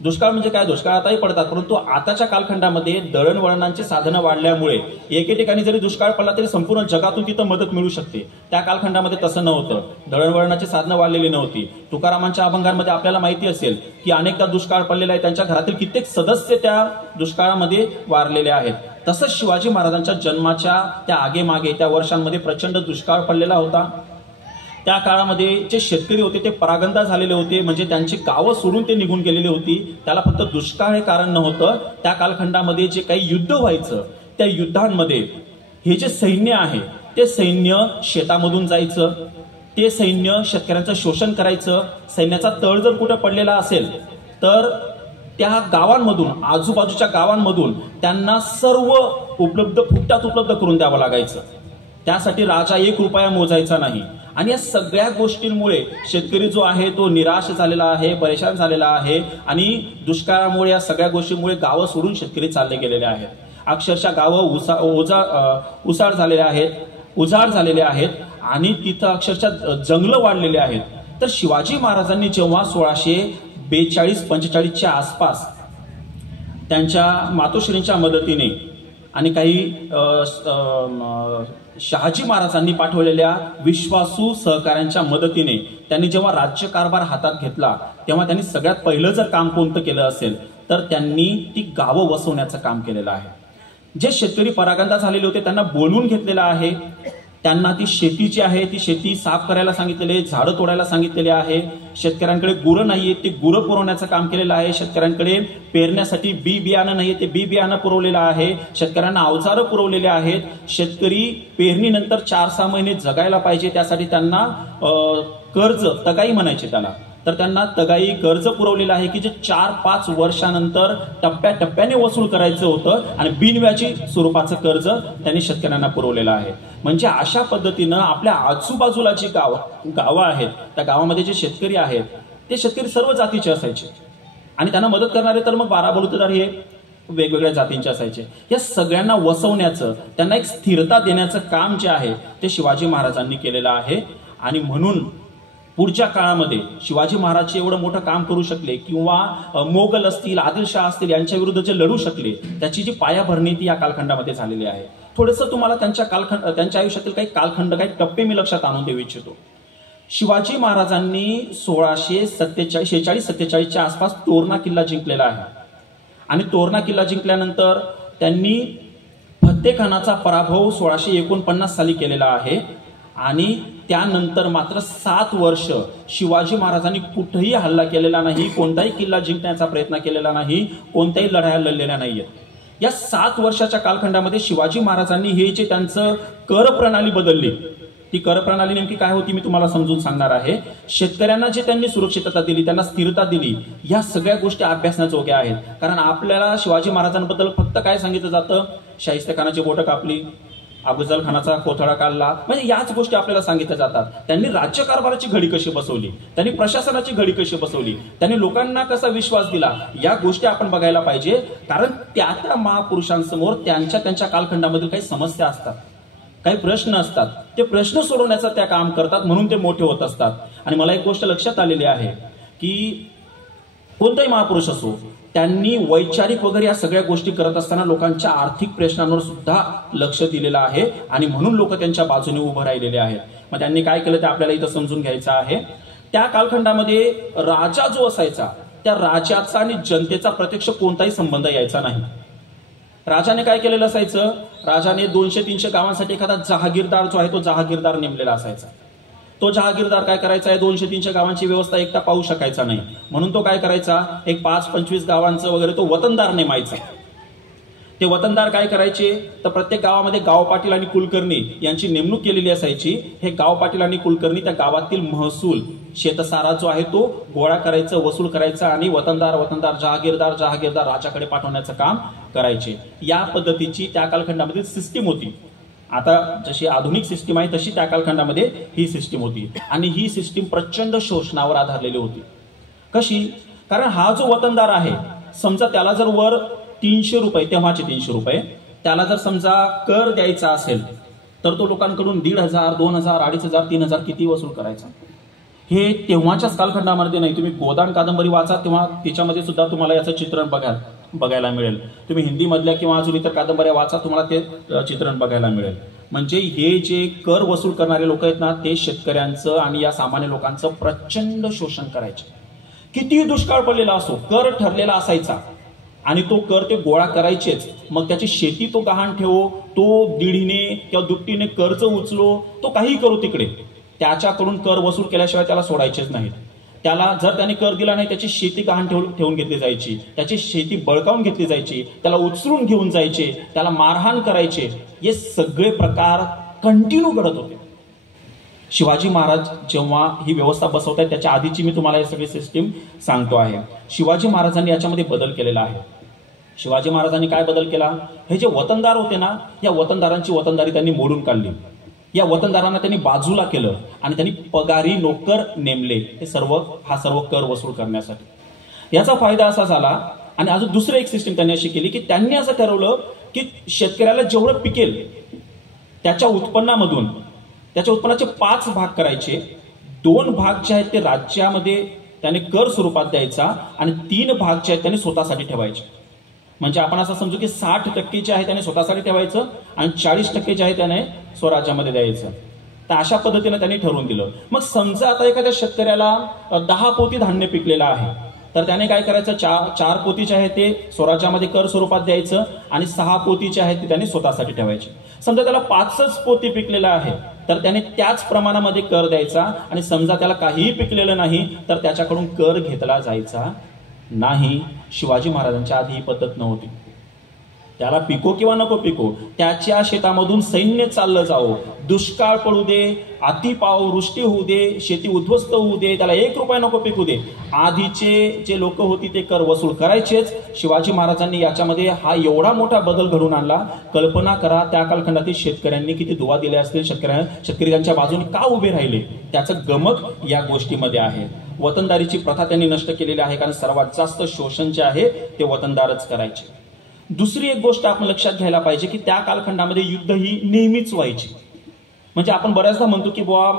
दुष्काळ म्हणजे काय, दुष्काळ आताही पडतात, परंतु आताच्या कालखंडामध्ये दळणवळणाची साधनं वाढल्यामुळे एके ठिकाणी जरी दुष्काळ पडला तरी संपूर्ण जगातून तिथं मदत मिळू शकते. त्या कालखंडामध्ये तसं नव्हतं, दळणवळणाची साधनं वाढलेली नव्हती. तुकारामांच्या अभंगांमध्ये आपल्याला माहिती असेल की अनेकदा दुष्काळ पडलेला आहे, त्यांच्या घरातील कित्येक सदस्य त्या दुष्काळामध्ये वारलेले आहेत. तसंच शिवाजी महाराजांच्या जन्माच्या त्या आगेमागे त्या वर्षांमध्ये प्रचंड दुष्काळ पडलेला होता. त्या काळामध्ये जे शेतकरी होते ते परागंदा झालेले होते, म्हणजे त्यांची गावं सोडून ते निघून गेलेली होती. त्याला फक्त दुष्काळ हे कारण नव्हतं. त्या कालखंडामध्ये जे काही युद्ध व्हायचं त्या युद्धांमध्ये हे जे सैन्य आहे ते सैन्य शेतामधून जायचं, ते सैन्य शेतकऱ्यांचं शोषण करायचं. सैन्याचा तळ जर कुठे पडलेला असेल तर त्या गावांमधून, आजूबाजूच्या गावांमधून त्यांना सर्व फुकटात उपलब्ध करून द्यावं लागायचं. त्यासाठी राजा 1 रुपया मोजायचा नाही. आणि या सगळ्या गोष्टींमुळे शेतकरी जो आहे तो निराश झालेला आहे, परेशान झालेला आहे. आणि दुष्काळामुळे, या सगळ्या गोष्टींमुळे गावं सोडून शेतकरी चालले गेलेले आहेत. अक्षरशः गावं उजाड झालेले आहेत आणि तिथं अक्षरशः जंगलं वाढलेले आहेत. तर शिवाजी महाराजांनी जेव्हा 1642-45च्या आसपास त्यांच्या मातोश्रींच्या मदतीने आणि काही शहाजी महाराजांनी पाठवलेल्या विश्वासू सहकाऱ्यांच्या मदतीने त्यांनी जेव्हा राज्यकारभार हातात घेतला तेव्हा त्यांनी सगळ्यात पहिलं जर काम कोणतं केलं असेल तर त्यांनी ती गावं वसवण्याचं काम केलेलं आहे. जे शेतकरी परागंदा झालेले होते त्यांना बोलवून घेतलेलं आहे. त्यांना ती शेती जी आहे ती शेती साफ करायला सांगितलेली आहे, झाडं तोडायला सांगितलेले आहे. शेतकऱ्यांकडे गुरं नाहीये, ते गुरं पुरवण्याचं काम केलेलं आहे. शेतकऱ्यांकडे पेरण्यासाठी बी बियाणं नाहीये, ते बी बियाणं पुरवलेलं आहे. शेतकऱ्यांना अवजारं पुरवलेले आहेत. शेतकरी पेरणीनंतर 4-6 महिने जगायला पाहिजे, त्यासाठी त्यांना कर्ज, तगाई म्हणायचे त्याला, तर त्यांना तगाई कर्ज पुरवलेलं आहे की जे 4-5 वर्षानंतर टप्प्याटप्प्याने वसूल करायचं होतं आणि बिनव्याजी स्वरूपाचं कर्ज त्यांनी शेतकऱ्यांना पुरवलेलं आहे. म्हणजे अशा पद्धतीनं आपल्या आजूबाजूला जी गावं आहेत, त्या गावामध्ये जे शेतकरी आहेत ते शेतकरी सर्व जातीचे असायचे आणि त्यांना मदत करणारे तर मग 12 बलुतेदार हे वेगवेगळ्या जातींचे असायचे. या सगळ्यांना वसवण्याचं, त्यांना एक स्थिरता देण्याचं काम जे आहे ते शिवाजी महाराजांनी केलेलं आहे. आणि म्हणून पुढच्या काळामध्ये शिवाजी महाराज एवढं मोठं काम करू शकले किंवा मोगल असतील, आदिलशाह असतील यांच्या विरुद्ध जे लढू शकले, त्याची जी पायाभरणी ती या कालखंडामध्ये झालेली आहे. थोडंसं तुम्हाला त्यांच्या आयुष्यातील काही कालखंड, काही टप्पे मी लक्षात आणून देऊ इच्छितो. शिवाजी महाराजांनी 1646-47च्या आसपास तोरणा किल्ला जिंकलेला आहे आणि तोरणा किल्ला जिंकल्यानंतर त्यांनी फत्तेखानाचा पराभव 1649 साली केलेला आहे आणि त्यानंतर मात्र 7 वर्ष शिवाजी महाराजांनी कुठेही हल्ला केलेला नाही, कोणताही किल्ला जिंकण्याचा प्रयत्न केलेला नाही, कोणत्याही लढाया लढलेल्या नाहीयेत. या 7 वर्षाच्या कालखंडामध्ये शिवाजी महाराजांनी हे जे त्यांचं कर प्रणाली बदलली, ती कर प्रणाली नेमकी काय होती मी तुम्हाला समजून सांगणार आहे. शेतकऱ्यांना जे त्यांनी सुरक्षितता दिली, त्यांना स्थिरता दिली, या सगळ्या गोष्टी अभ्यासण्याजोग्या आहेत. कारण आपल्याला शिवाजी महाराजांबद्दल फक्त काय सांगितलं जातं, शाहिस्तेखानाची बोटं कापली, अफजल खानाचा कोथळा काढला, म्हणजे याच गोष्टी आपल्याला सांगितल्या जातात. त्यांनी राज्यकारभाराची घडी कशी बसवली, त्यांनी प्रशासनाची घडी कशी बसवली, त्यांनी लोकांना कसा विश्वास दिला, या गोष्टी आपण बघायला पाहिजे. कारण त्या महापुरुषांसमोर त्यांच्या कालखंडामधील काही समस्या असतात, काही प्रश्न असतात, ते प्रश्न सोडवण्याचं त्या काम करतात, म्हणून ते मोठे होत असतात. आणि मला एक गोष्ट लक्षात आलेली आहे की कोणताही महापुरुष असो, त्यांनी वैचारिक वगैरे या सगळ्या गोष्टी करत असताना लोकांच्या आर्थिक प्रश्नांवर सुद्धा लक्ष दिलेलं आहे आणि म्हणून लोक त्यांच्या बाजूने उभं राहिलेले आहेत. मग त्यांनी काय केलं ते आपल्याला इथं समजून घ्यायचं आहे. त्या कालखंडामध्ये राजा जो असायचा, त्या राजाचा आणि जनतेचा प्रत्यक्ष कोणताही संबंध यायचा नाही. राजाने काय केलेलं असायचं, राजाने 200-300 गावांसाठी एखादा जहागीरदार जो आहे तो जहागीरदार नेमलेला असायचा. तो जहागीरदार काय करायचा आहे, 200-300 गावांची व्यवस्था एकटा पाहू शकायचा नाही, म्हणून तो काय करायचा, एक 5-25 गावांचं वगैरे तो वतनदार नेमायचा. ते वतनदार काय करायचे, तर प्रत्येक गावामध्ये गाव पाटील आणि कुलकर्णी यांची नेमणूक केलेली असायची. हे गाव पाटील आणि कुलकर्णी त्या गावातील महसूल, शेतसारा जो आहे तो गोळा करायचं, वसूल करायचा आणि वतनदार जहागीरदार राजाकडे पाठवण्याचं काम करायचे. या पद्धतीची त्या कालखंडामध्ये सिस्टीम होती. आता जशी आधुनिक सिस्टीम आहे तशी त्या कालखंडामध्ये ही सिस्टीम होती आणि ही सिस्टीम प्रचंड शोषणावर आधारलेली होती. कशी, कारण हा जो वतनदार आहे, समजा त्याला जर वर 300 रुपये, तेव्हाचे 300 रुपये, त्याला जर समजा कर द्यायचा असेल तर तो लोकांकडून 1,500, 2,000, 2,500, 3,000 किती वसूल करायचा. हे तेव्हाच्याच कालखंडामध्ये नाही. तुम्ही गोदान कादंबरी वाचा तेव्हा त्याच्यामध्ये सुद्धा तुम्हाला याचं चित्रण बघायला मिळेल. तुम्ही हिंदी मधल्या किंवा अजून इतर कादंबऱ्या वाचा, तुम्हाला ते चित्रण बघायला मिळेल. म्हणजे हे जे कर वसूल करणारे लोक आहेत ना, ते शेतकऱ्यांचं आणि या सामान्य लोकांचं प्रचंड शोषण करायचे. कितीही दुष्काळ पडलेला असो, कर ठरलेला असायचा आणि तो कर ते गोळा करायचेच. मग त्याची शेती तो गहाण ठेवो, तो दीडीने किंवा दुपटीने कर्ज उचलो, तो काही करू तिकडे, त्याच्याकडून कर वसूल केल्याशिवाय त्याला सोडायचेच नाहीत. त्याला जर त्याने कर दिला नाही, त्याची शेती गहाण ठेवून घेतली जायची, त्याची शेती बळकावून घेतली जायची, त्याला उचलून घेऊन जायचे, त्याला मारहाण करायचे. हे सगळे प्रकार कंटिन्यू घडत होते. शिवाजी महाराज जेव्हा ही व्यवस्था बसवतात त्याच्या आधीची मी तुम्हाला हे सगळी सिस्टीम सांगतो आहे. शिवाजी महाराजांनी याच्यामध्ये बदल केलेला आहे. शिवाजी महाराजांनी काय बदल केला, हे जे वतनदार होते ना, या वतनदारांची वतनदारी त्यांनी मोडून काढली. या वतनदारांना त्यांनी बाजूला केलं आणि त्यांनी पगारी नोकर नेमले, हे हा सर्व कर वसूल करण्यासाठी. याचा फायदा असा झाला. आणि अजून दुसरं एक सिस्टीम त्यांनी अशी केली की त्यांनी असं ठरवलं की शेतकऱ्याला जेवढं पिकेल त्याच्या उत्पन्नाचे 5 भाग करायचे. 2 भाग जे आहेत ते राज्यामध्ये त्याने कर स्वरूपात द्यायचा आणि 3 भाग जे आहेत त्याने स्वतःसाठी ठेवायचे. म्हणजे आपण असं समजू की 60% जे आहे त्याने स्वतःसाठी ठेवायचं आणि 40% जे आहे त्याने स्वराज्यामध्ये द्यायचं. तर अशा पद्धतीने त्यांनी ठरवून दिलं. मग समजा आता एखाद्या शेतकऱ्याला 10 पोती धान्य पिकलेलं आहे तर त्याने काय करायचं, चार पोतीचे आहे ते स्वराज्यामध्ये कर स्वरूपात द्यायचं आणि 6 पोतीचे आहेत ते त्याने स्वतःसाठी ठेवायचे. समजा त्याला 5च पोती पिकलेलं आहे तर त्याने त्याच प्रमाणामध्ये कर द्यायचा आणि समजा त्याला काहीही पिकलेलं नाही तर त्याच्याकडून कर घेतला जायचा नाही. शिवाजी महाराजांच्या आधी ही पद्धत नव्हती. त्याला पिको किंवा नको पिको, त्याच्या शेतामधून सैन्य चाललं जावं, दुष्काळ पडू दे, अतिपाव वृष्टी होऊ दे, शेती उद्ध्वस्त होऊ दे, त्याला 1 रुपया नको पिकू दे, आधीचे जे लोक होती ते कर वसूल करायचेच. शिवाजी महाराजांनी याच्यामध्ये हा एवढा मोठा बदल घडवून आणला. कल्पना करा त्या कालखंडातील शेतकऱ्यांनी किती दुवा दिल्या असतील, शेतकरी त्यांच्या बाजूने का उभे राहिले, त्याचं गमक या गोष्टीमध्ये आहे. वतनदारीची प्रथा त्यांनी नष्ट केलेली आहे, कारण सर्वात जास्त शोषण जे आहे ते वतनदारच करायचे. दुसरी एक गोष्ट आपण लक्षात घ्यायला पाहिजे की त्या कालखंडामध्ये युद्ध ही नेहमीच व्हायची. म्हणजे आपण बऱ्याचदा म्हणतो की बुवा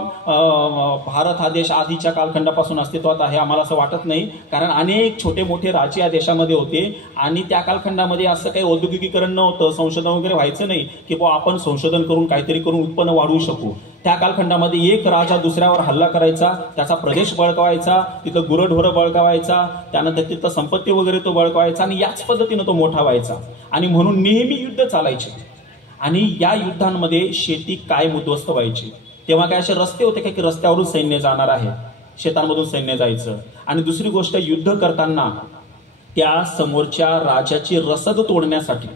भारत हा देश आधीच्या कालखंडापासून अस्तित्वात आहे, आम्हाला असं वाटत नाही, कारण अनेक छोटे मोठे राज्य या देशामध्ये होते आणि त्या कालखंडामध्ये असं काही औद्योगिकीकरण नव्हतं, संशोधन वगैरे व्हायचं नाही की बुवा आपण संशोधन करून काहीतरी करून उत्पन्न वाढवू शकू. त्या कालखंडामध्ये एक राजा दुसऱ्यावर हल्ला करायचा, त्याचा प्रदेश बळकावायचा, तिथं गुरढोरं बळकावायचा, त्यानंतर तिथं संपत्ती वगैरे तो बळकावायचा आणि याच पद्धतीनं तो मोठा व्हायचा. आणि म्हणून नेहमी युद्ध चालायचे आणि या युद्धांमध्ये शेती कायम उद्ध्वस्त व्हायची. तेव्हा काय असे रस्ते होते का की रस्त्यावरून सैन्य जाणार आहे, शेतांमधून सैन्य जायचं. आणि दुसरी गोष्ट, युद्ध करताना त्या समोरच्या राजाची रसद तोडण्यासाठी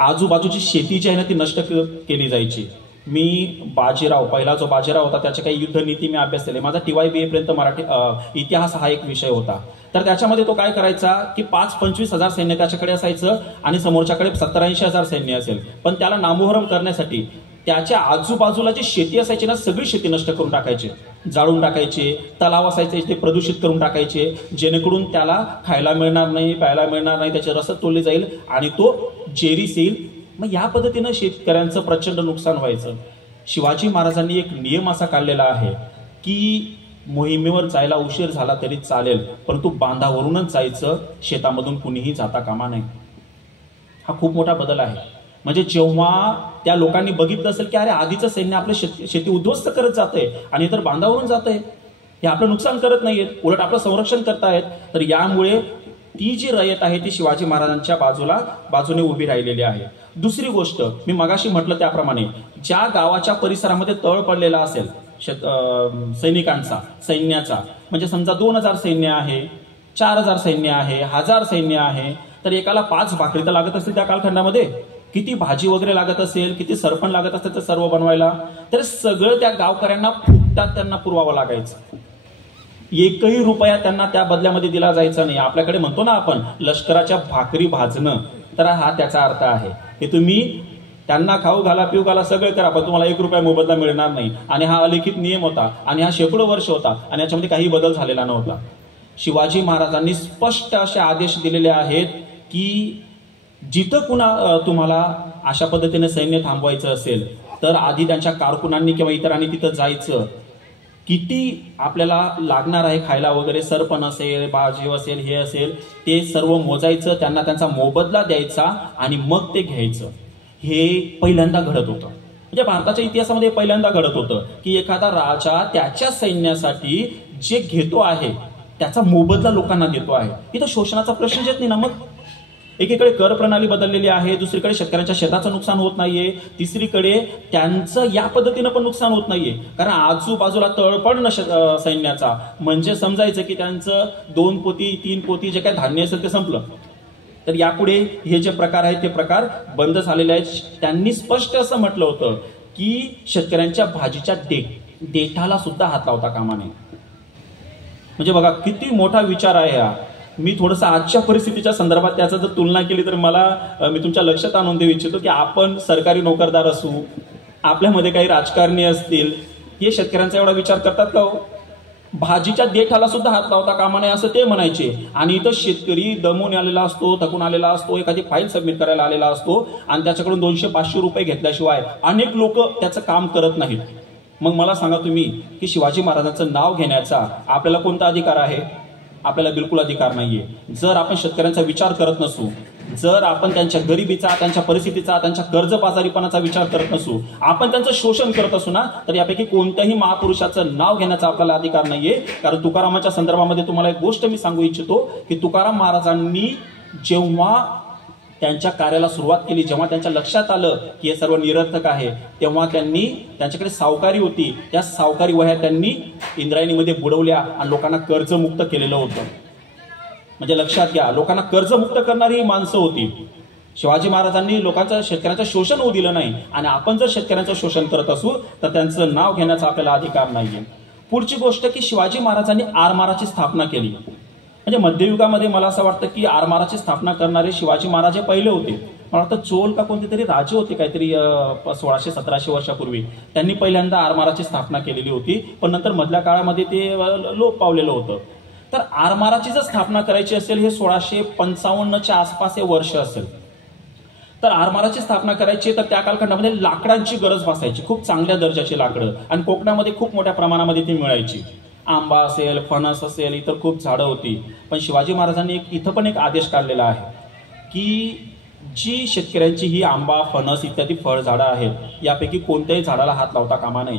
आजूबाजूची शेती जी आहे ना ती नष्ट केली जायची. मी बाजीराव, पहिला जो बाजीराव होता त्याच्या काही युद्ध नीती मी अभ्यास केले. माझा TY BA पर्यंत मराठी इतिहास हा एक विषय होता. तर त्याच्यामध्ये तो काय करायचा की 5-25 हजार सैन्य त्याच्याकडे असायचं आणि समोरच्याकडे 70-80 हजार सैन्य असेल. पण त्याला नामोहरम करण्यासाठी त्याच्या आजूबाजूला जी शेती असायची ना सगळी शेती नष्ट करून टाकायचे, जाळून टाकायचे, तलाव असायचे ते प्रदूषित करून टाकायचे, जेणेकरून त्याला खायला मिळणार नाही, प्यायला मिळणार नाही, त्याची रसद तोडली जाईल आणि तो जेरीस येईल. मग या पद्धतीनं शेतकऱ्यांचं प्रचंड नुकसान व्हायचं. शिवाजी महाराजांनी एक नियम असा काढलेला आहे की मोहिमेवर जायला उशीर झाला तरी चालेल, परंतु बांधावरूनच जायचं, शेतामधून कुणीही जाता कामा नये. हा खूप मोठा बदल आहे. म्हणजे जेव्हा त्या लोकांनी बघितलं असेल की अरे आधीचं सैन्य आपलं शेती उद्ध्वस्त करत जातंय आणि तर बांधावरून जातंय, हे आपलं नुकसान करत नाहीयेत, उलट आपलं संरक्षण करतायत, तर यामुळे ती जी रयत आहे ती शिवाजी महाराजांच्या बाजूने उभी राहिलेली आहे. दुसरी गोष्ट, मी मगाशी म्हटलं त्याप्रमाणे ज्या गावाच्या परिसरामध्ये तळ पडलेला असेल सैनिकांचा, सैन्याचा, म्हणजे समजा 2000 सैन्य आहे, 4000 सैन्य आहे, 1000 सैन्य आहे, तर एकाला 5 भाकरी तर लागत असतील त्या कालखंडामध्ये, किती भाजी वगैरे लागत असेल, किती सरपण लागत असेल तर सर्व बनवायला, तर सगळं त्या गावकऱ्यांना फुकटात त्यांना पुरवावं लागायचं. 1ही रुपया त्यांना त्या बदल्यामध्ये दिला जायचा नाही. आपल्याकडे म्हणतो ना आपण लष्कराच्या भाकरी भाजणं, तर हा त्याचा अर्थ आहे की तुम्ही त्यांना खाऊ घाला, पिऊ घाला, सगळं करा, पण तुम्हाला 1 रुपया मोबदला मिळणार नाही. आणि हा अलिखित नियम होता आणि हा शेकडो वर्ष होता आणि याच्यामध्ये काही बदल झालेला नव्हता. शिवाजी महाराजांनी स्पष्ट असे आदेश दिलेले आहेत की जिथं तुम्हाला अशा पद्धतीने सैन्य थांबवायचं असेल तर आधी त्यांच्या कारकुनांनी किंवा इतरांनी तिथं जायचं, किती आपल्याला लागणार आहे खायला वगैरे, सरपण असेल, भाजी असेल, हे असेल, ते सर्व मोजायचं, त्यांना त्यांचा मोबदला द्यायचा आणि मग ते घ्यायचं. हे पहिल्यांदा घडत होतं. म्हणजे भारताच्या इतिहासामध्ये पहिल्यांदा घडत होतं की एखादा राजा त्याच्या सैन्यासाठी जे घेतो आहे त्याचा मोबदला लोकांना देतो आहे. इथं शोषणाचा प्रश्न येत नाही ना. मग एकीकडे कर प्रणाली बदललेली आहे, दुसरीकडे शेतकऱ्यांच्या शेताचं नुकसान होत नाहीये, तिसरीकडे त्यांचं या पद्धतीनं पण नुकसान होत नाहीये, कारण आजूबाजूला तळपड सैन्याचा, म्हणजे समजायचं की त्यांचं 2 पोती 3 पोती जे काही धान्य असेल ते संपलं. तर यापुढे हे जे प्रकार आहेत ते प्रकार बंद झालेले आहेत. त्यांनी स्पष्ट असं म्हटलं होतं की शेतकऱ्यांच्या भाजीच्या देठाला सुद्धा हात लावता कामा नये. म्हणजे बघा किती मोठा विचार आहे हा. मी थोडंसं आजच्या परिस्थितीच्या संदर्भात त्याचा जर तुलना केली तर मी तुमच्या लक्षात आणून देऊ इच्छितो की आपण सरकारी नोकरदार असू, आपल्यामध्ये काही राजकारणी असतील, हे शेतकऱ्यांचा एवढा विचार करतात का हो? भाजीच्या देठाला सुद्धा हात लावता कामा नये असं ते म्हणायचे. आणि इथं शेतकरी दमून आलेला असतो, थकून आलेला असतो, एखादी फाईल सबमिट करायला आलेला असतो आणि त्याच्याकडून 200-500 रुपये घेतल्याशिवाय अनेक लोक त्याचं काम करत नाहीत. मग मला सांगा तुम्ही की शिवाजी महाराजांचं नाव घेण्याचा आपल्याला कोणता अधिकार आहे? आपल्याला बिलकुल अधिकार नाहीये. जर आपण शेतकऱ्यांचा विचार करत नसू, जर आपण त्यांच्या गरिबीचा, त्यांच्या परिस्थितीचा, त्यांच्या कर्जबाजारीपणाचा विचार करत नसू, आपण त्यांचं शोषण करत असू ना, तर यापैकी कोणत्याही महापुरुषाचं नाव घेण्याचा आपल्याला अधिकार नाहीये. कारण तुकारामाच्या संदर्भामध्ये तुम्हाला एक गोष्ट मी सांगू इच्छितो की तुकाराम महाराजांनी जेव्हा त्यांच्या कार्याला सुरुवात केली, जेव्हा त्यांच्या लक्षात आलं की हे सर्व निरर्थक आहे, तेव्हा त्यांनी, त्यांच्याकडे सावकारी होती, त्या सावकारी वह्या त्यांनी इंद्रायणीमध्ये बुडवल्या आणि लोकांना कर्जमुक्त केलेलं होतं. म्हणजे लक्षात घ्या, लोकांना कर्जमुक्त करणारी ही माणसं होती. शिवाजी महाराजांनी शेतकऱ्यांचं शोषण होऊ दिलं नाही. आणि आपण जर शेतकऱ्यांचं शोषण करत असू तर त्यांचं नाव घेण्याचा आपल्याला अधिकार नाहीये. पुढची गोष्ट की शिवाजी महाराजांनी आरमाराची स्थापना केली. म्हणजे मध्ययुगामध्ये मला असं वाटतं की आरमाराची स्थापना करणारे शिवाजी महाराज हे पहिले होते. मला वाटतं चोल का कोणते तरी राजे होते काहीतरी 1600-1700 वर्षापूर्वी, त्यांनी पहिल्यांदा आरमाराची स्थापना केलेली होती. पण नंतर मधल्या काळामध्ये ते लोप पावलेलं होतं. तर आरमाराची जर स्थापना करायची असेल, हे 1655च्या आसपास हे वर्ष असेल, तर आरमाराची स्थापना करायची तर त्या कालखंडामध्ये लाकडांची गरज भासायची, खूप चांगल्या दर्जाची लाकडं, आणि कोकणामध्ये खूप मोठ्या प्रमाणामध्ये ती मिळायची. आंबा असेल, फणस असेल, इतर खूप झाडं होती. पण शिवाजी महाराजांनी इथं पण एक आदेश काढलेला आहे की जी शेतकऱ्यांची ही आंबा, फणस इत्यादी फळझाडं आहेत, यापैकी कोणत्याही झाडाला हात लावता कामा नये.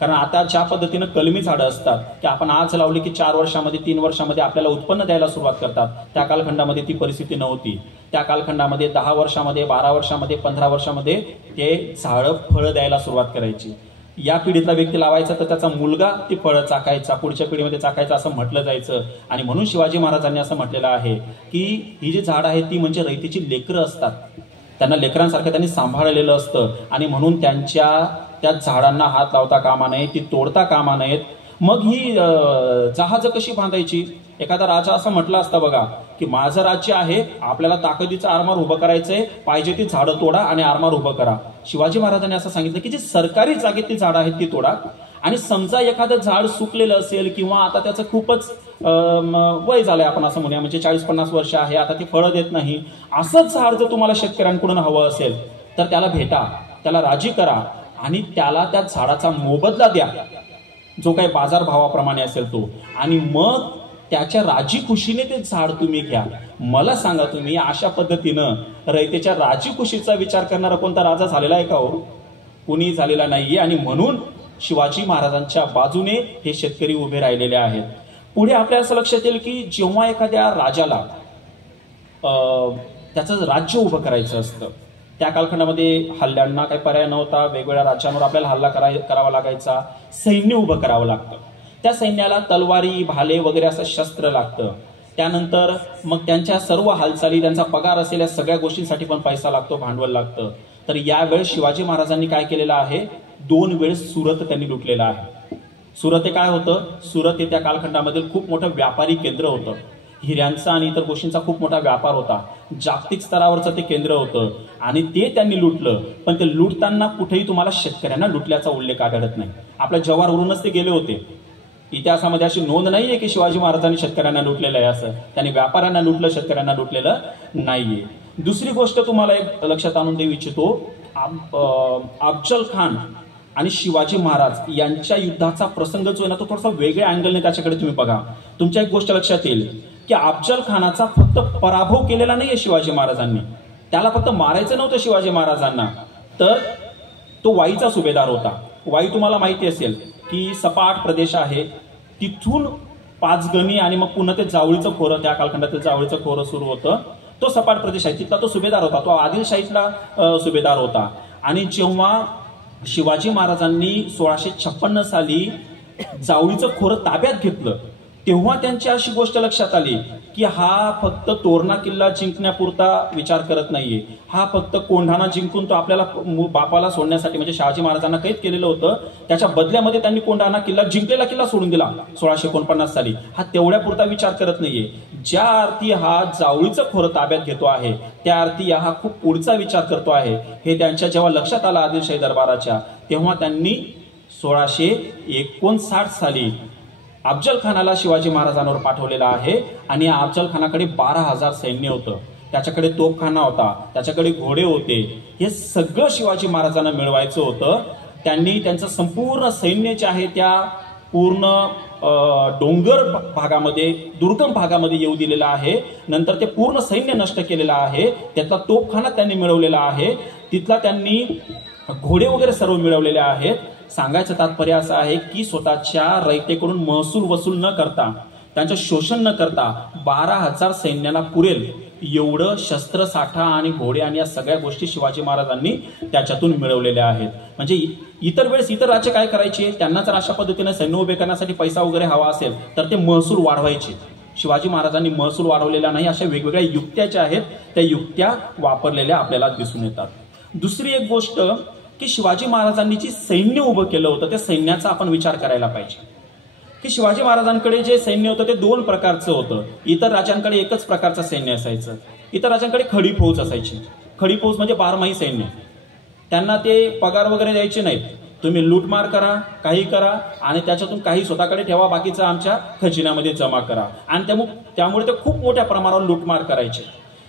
कारण आता ज्या पद्धतीनं कलमी झाडं असतात की आपण आज लावली की 4 वर्षामध्ये, 3 वर्षामध्ये आपल्याला उत्पन्न द्यायला सुरुवात करतात, त्या कालखंडामध्ये ती परिस्थिती नव्हती. त्या कालखंडामध्ये 10 वर्षामध्ये, 12 वर्षामध्ये, 15 वर्षामध्ये ते झाडं फळं द्यायला सुरुवात करायची. या पिढीतला व्यक्ती लावायचा तर त्याचा मुलगा ती फळं चाकायचा, पुढच्या पिढीमध्ये चाकायचा असं म्हटलं जायचं. आणि म्हणून शिवाजी महाराजांनी असं म्हटलेलं आहे की ही जी झाड आहे ती म्हणजे रयतेची लेकरं असतात, त्यांना लेकरांसारखं त्यांनी सांभाळलेलं असतं. आणि म्हणून त्या झाडांना हात लावता कामा नये, ती तोडता कामा नयेत. मग ही जहाजं कशी बांधायची? एखादा राजा असं म्हटलं असतं बघा की माझं राज्य आहे, आपल्याला ताकदीचं आरमार उभं करायचंय, पाहिजे ती झाडं तोडा आणि आरमार उभं करा. शिवाजी महाराजांनी असं सांगितलं की जी सरकारी जागेत ती झाडं आहेत ती तोडा. आणि समजा एखादं झाड सुकलेलं असेल किंवा आता त्याचं खूपच वय झालंय, आपण असं म्हणूया, म्हणजे 40-50 वर्ष आहे, आता ती फळं देत नाही, असंच झाड जर तुम्हाला शेतकऱ्यांकडून हवं असेल तर त्याला भेटा, त्याला राजी करा आणि त्याला त्या झाडाचा मोबदला द्या, जो काही बाजारभावाप्रमाणे असेल तो. आणि मग त्याच्या राजी खुशीने ते झाड तुम्ही घ्या. मला सांगा, तुम्ही अशा पद्धतीनं रयतेच्या राजी खुशीचा विचार करणारा कोणता राजा झालेला आहे का हो? कुणी झालेला नाहीये. आणि म्हणून शिवाजी महाराजांच्या बाजूने हे शेतकरी उभे राहिलेले आहेत. पुढे आपल्याला असं लक्षात येईल की जेव्हा एखाद्या राजाला त्याचं राज्य उभं करायचं असतं, त्या कालखंडामध्ये हल्ल्यांना काही पर्याय नव्हता, वेगवेगळ्या राज्यांवर आपल्याला हल्ला करावा लागायचा, सैन्य उभं करावं लागतं. त्या सैन्याला तलवारी, भाले वगैरे असं शस्त्र लागतं. त्यानंतर मग त्यांच्या सर्व हालचाली, त्यांचा पगार असेल, या सगळ्या गोष्टींसाठी पण पैसा लागतो, भांडवल लागतं. तर यावेळेस शिवाजी महाराजांनी काय केलेलं आहे, 2 वेळेस सुरत त्यांनी लुटलेलं आहे. सुरत हे काय होतं? सुरत हे त्या कालखंडामधील खूप मोठं व्यापारी केंद्र होतं. हिऱ्यांचा आणि इतर गोष्टींचा खूप मोठा व्यापार होता, जागतिक स्तरावरचं ते केंद्र होतं. आणि ते त्यांनी लुटलं. पण ते लुटताना कुठेही तुम्हाला शेतकऱ्यांना लुटल्याचा उल्लेख आढळत नाही. आपल्या जव्हारवरूनच ते गेले होते. इतिहासामध्ये अशी नोंद नाहीये की शिवाजी महाराजांनी शेतकऱ्यांना लुटलेलं आहे असं. त्यांनी व्यापाऱ्यांना लुटलं, शेतकऱ्यांना लुटलेलं नाहीये. दुसरी गोष्ट तुम्हाला एक लक्षात आणून देऊ इच्छितो, अफजल खान आणि शिवाजी महाराज यांच्या युद्धाचा प्रसंग जो आहे ना, तो थोडासा वेगळ्या अँगलने त्याच्याकडे तुम्ही बघा. तुमच्या एक गोष्ट लक्षात येईल की अफजल खानाचा फक्त पराभव केलेला नाहीये शिवाजी महाराजांनी. त्याला फक्त मारायचं नव्हतं शिवाजी महाराजांना, तर तो वाईचा सुभेदार होता. वाई तुम्हाला माहिती असेल की सपाट प्रदेश आहे, तिथून 5 गणी आणि मग पुन्हा ते जावळीचं खोरं, त्या कालखंडातील जावळीचं खोरं सुरू होतं. तो सपाट प्रदेश आहे, तिथला तो सुभेदार होता, तो आदिलशाहीतला सुभेदार होता. आणि जेव्हा शिवाजी महाराजांनी 1656 साली जावळीचं खोरं ताब्यात घेतलं, तेव्हा त्यांची अशी गोष्ट लक्षात आली की हा फक्त तोरणा किल्ला जिंकण्यापुरता विचार करत नाहीये, हा फक्त कोंढाणा जिंकून तो आपल्याला बापाला सोडण्यासाठी, म्हणजे शहाजी महाराजांना कैद केलेलं होतं, त्याच्या बदल्यामध्ये त्यांनी कोंढाणा किल्ला, जिंकलेला किल्ला सोडून दिला 1649 साली. हा तेवढ्यापुरता विचार करत नाहीये. ज्या अर्थी हा जावळीचं खोरं ताब्यात घेतो आहे, त्या अर्थी हा खूप पुढचा विचार करतो आहे. हे त्यांच्या जेव्हा लक्षात आलं आदिलशाही दरबाराच्या, तेव्हा त्यांनी 1659 साली अफजल खानाला शिवाजी महाराजांवर पाठवलेला आहे. आणि अफजल खानाकडे 12,000 सैन्य होतं, त्याच्याकडे तोफखाना होता, त्याच्याकडे घोडे होते. हे सगळं शिवाजी महाराजांना मिळवायचं होतं. त्यांनी त्यांचं संपूर्ण सैन्य जे आहे त्या पूर्ण डोंगर भागामध्ये, दुर्गम भागामध्ये येऊ दिलेला आहे. नंतर ते पूर्ण सैन्य नष्ट केलेलं आहे. त्यातला तोफखाना त्यांनी मिळवलेला आहे. तिथला त्यांनी घोडे वगैरे सर्व मिळवलेले आहेत. सांगायचं तात्पर्य असं आहे की स्वतःच्या रयतेकडून महसूल वसूल न करता, त्यांचं शोषण न करता 12,000 सैन्याला पुरेल एवढं शस्त्रसाठा आणि घोडे आणि या सगळ्या गोष्टी शिवाजी महाराजांनी त्याच्यातून मिळवलेल्या आहेत. म्हणजे इतर वेळेस इतर राज्य काय करायचे, त्यांना जर अशा पद्धतीने सैन्य उभे करण्यासाठी पैसा वगैरे हवा असेल तर ते महसूल वाढवायचे. शिवाजी महाराजांनी महसूल वाढवलेला नाही. अशा वेगवेगळ्या युक्त्या ज्या आहेत त्या युक्त्या वापरलेल्या आपल्याला दिसून येतात. दुसरी एक गोष्ट की शिवाजी महाराजांनी जी सैन्य उभं केलं होतं त्या सैन्याचा आपण विचार करायला पाहिजे. की शिवाजी महाराजांकडे जे सैन्य होतं ते दोन प्रकारचं होतं. इतर राजांकडे एकच प्रकारचं सैन्य असायचं. इतर राजांकडे खडी फौज असायची. खडी फौज म्हणजे बारमाही सैन्य. त्यांना ते पगार वगैरे द्यायचे नाहीत. तुम्ही लूटमार करा, काही करा आणि त्याच्यातून काही स्वतःकडे ठेवा, बाकीचं आमच्या खजिन्यामध्ये जमा करा. आणि त्यामुळे ते खूप मोठ्या प्रमाणावर लूटमार करायचे.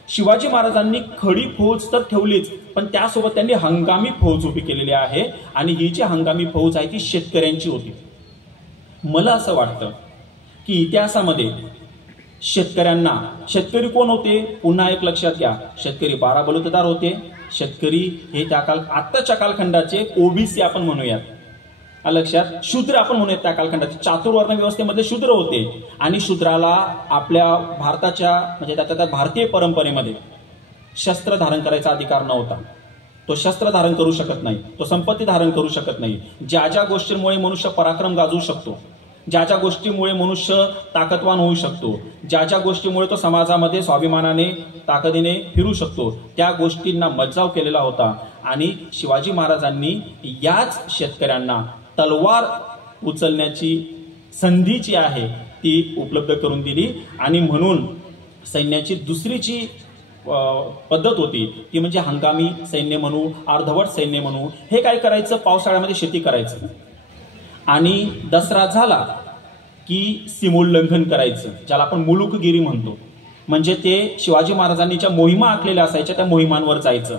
शिवाजी महाराजांनी खडी फौज तर ठेवलीच, पण त्यासोबत त्यांनी हंगामी फौज उभी केलेली आहे. आणि ही जी हंगामी फौज आहे ती शेतकऱ्यांची होती. मला असं वाटतं की इतिहासामध्ये शेतकरी कोण होते, पुन्हा एक लक्षात घ्या, शेतकरी 12 बलुतेदार होते. शेतकरी हे आत्ताच्या कालखंडाचे ओबीसी आपण म्हणूयात, लक्षात, शूद्र आपण म्हणूयात. त्या कालखंडाचे चातुर्वर्ण व्यवस्थेमध्ये शूद्र होते. आणि शूद्राला आपल्या भारताच्या म्हणजे त्या भारतीय परंपरेमध्ये शस्त्र धारण करायचा अधिकार नव्हता. तो शस्त्र धारण करू शकत नाही, तो संपत्ती धारण करू शकत नाही. ज्या ज्या गोष्टींमुळे मनुष्य पराक्रम गाजवू शकतो, ज्या ज्या गोष्टीमुळे मनुष्य ताकदवान होऊ शकतो, ज्या ज्या गोष्टीमुळे तो समाजामध्ये स्वाभिमानाने ताकदीने फिरू शकतो, त्या गोष्टींना मज्जाव केलेला होता. आणि शिवाजी महाराजांनी याच शेतकऱ्यांना तलवार उचलण्याची संधी जी आहे ती उपलब्ध करून दिली. आणि म्हणून सैन्याची दुसरी जी पद्धत होती ती म्हणजे हंगामी सैन्य म्हणू, अर्धवट सैन्य म्हणू. हे काय करायचं, पावसाळ्यामध्ये शेती करायचं आणि दसरा झाला की सीमोल्लंघन करायचं, ज्याला आपण मुलुकगिरी म्हणतो. म्हणजे ते शिवाजी महाराजांनी ज्या मोहिमा आखलेल्या असायच्या त्या मोहिमांवर जायचं.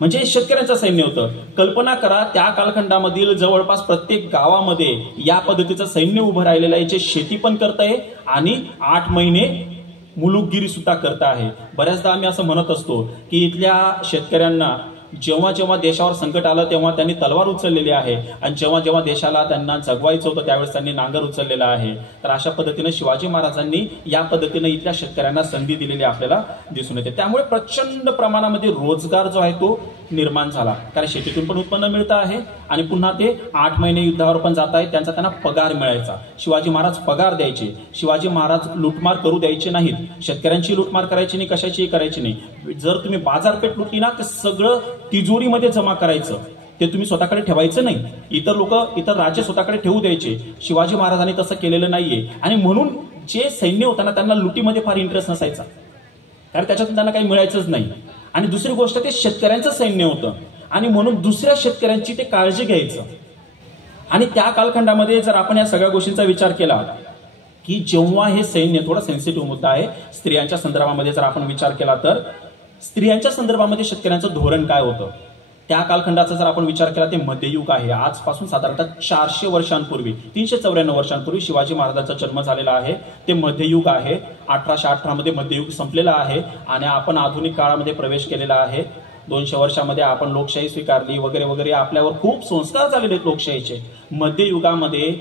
म्हणजे शेतकऱ्यांचं सैन्य होतं. कल्पना करा, त्या कालखंडामधील जवळपास प्रत्येक गावामध्ये या पद्धतीचं सैन्य उभं राहिलेलं आहे, जे शेती पण करतंय आणि 8 महिने मुलुकगिरी सुद्धा करता आहे. बऱ्याचदा आम्ही असं म्हणत असतो की इथल्या शेतकऱ्यांना जेव्हा जेव्हा देशावर संकट आलं तेव्हा त्यांनी तलवार उचललेली आहे आणि जेव्हा जेव्हा देशाला त्यांना जगवायचं होतं त्यावेळेस त्यांनी नांगर उचललेला आहे. तर अशा पद्धतीने शिवाजी महाराजांनी या पद्धतीने इथल्या शेतकऱ्यांना संधी दिलेली आपल्याला दिसून येते. त्यामुळे प्रचंड प्रमाणामध्ये रोजगार जो आहे तो निर्माण झाला, कारण शेतीतून पण उत्पन्न मिळतं आहे आणि पुन्हा ते 8 महिने युद्धावर पण जात आहेत, त्यांचा त्यांना पगार मिळायचा. शिवाजी महाराज पगार द्यायचे. शिवाजी महाराज लुटमार करू द्यायचे नाहीत. शेतकऱ्यांची लुटमार करायची नाही, कशाचीही करायची नाही. जर तुम्ही बाजारपेठ लुटली ना तर सगळं तिजोरीमध्ये जमा करायचं, ते तुम्ही स्वतःकडे ठेवायचं नाही. इतर राज्य स्वतःकडे ठेवू द्यायचे. शिवाजी महाराजांनी तसं केलेलं नाहीये. आणि म्हणून जे सैन्य होतं ना त्यांना लुटीमध्ये फार इंटरेस्ट नसायचा, कारण त्याच्यातून त्यांना काही मिळायचंच नाही. आणि दुसरी गोष्ट ते शेतकऱ्यांचं सैन्य होतं आणि म्हणून दुसऱ्या शेतकऱ्यांची ते काळजी घ्यायचं. आणि त्या कालखंडामध्ये जर आपण या सगळ्या गोष्टींचा विचार केला की जेव्हा हे सैन्य, थोडा सेन्सिटिव्ह मुद्दा आहे, स्त्रियांच्या संदर्भामध्ये जर आपण विचार केला तर स्त्रियांच्या संदर्भामध्ये शेतकऱ्यांचं धोरण काय होतं, त्या कालखंडाचा जर आपण विचार केला ते मध्ययुग आहे. आजपासून साधारणतः 400 वर्षांपूर्वी, 394 वर्षांपूर्वी शिवाजी महाराजांचा जन्म झालेला आहे. ते मध्ययुग आहे. 1818 मध्ये मध्ययुग संपलेला आहे आणि आपण आधुनिक काळामध्ये प्रवेश केलेला आहे. 200 वर्षामध्ये आपण लोकशाही स्वीकारली वगैरे वगैरे, आपल्यावर खूप संस्कार झालेले आहेत लोकशाहीचे. मध्ययुगामध्ये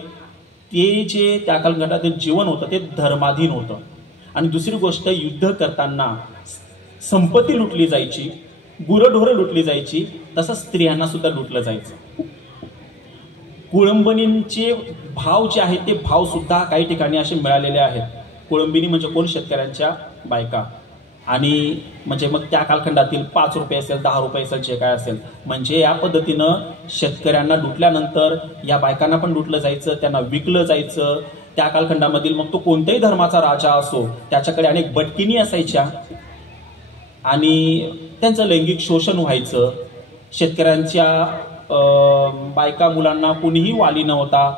ते जे त्या कालखंडातील जीवन होतं ते धर्माधीन होतं. आणि दुसरी गोष्ट, युद्ध करताना संपत्ती लुटली जायची, गुरढोरं लुटली जायची, तसंच स्त्रियांना सुद्धा लुटलं जायचं. कुळंबणींचे भाव जे आहेत ते भाव सुद्धा काही ठिकाणी असे मिळालेले आहेत. कुळंबिनी म्हणजे कोण, शेतकऱ्यांच्या बायका. आणि म्हणजे मग त्या कालखंडातील 5 रुपये असेल, 10 रुपये असेल, जे काय असेल, म्हणजे या पद्धतीनं शेतकऱ्यांना लुटल्यानंतर या बायकांना पण लुटलं जायचं, त्यांना विकलं जायचं. त्या कालखंडामधील मग तो कोणत्याही धर्माचा राजा असो त्याच्याकडे अनेक बटकिनी असायच्या आणि त्यांचं लैंगिक शोषण व्हायचं. शेतकऱ्यांच्या बायका मुलांना कुणीही वाली नव्हता,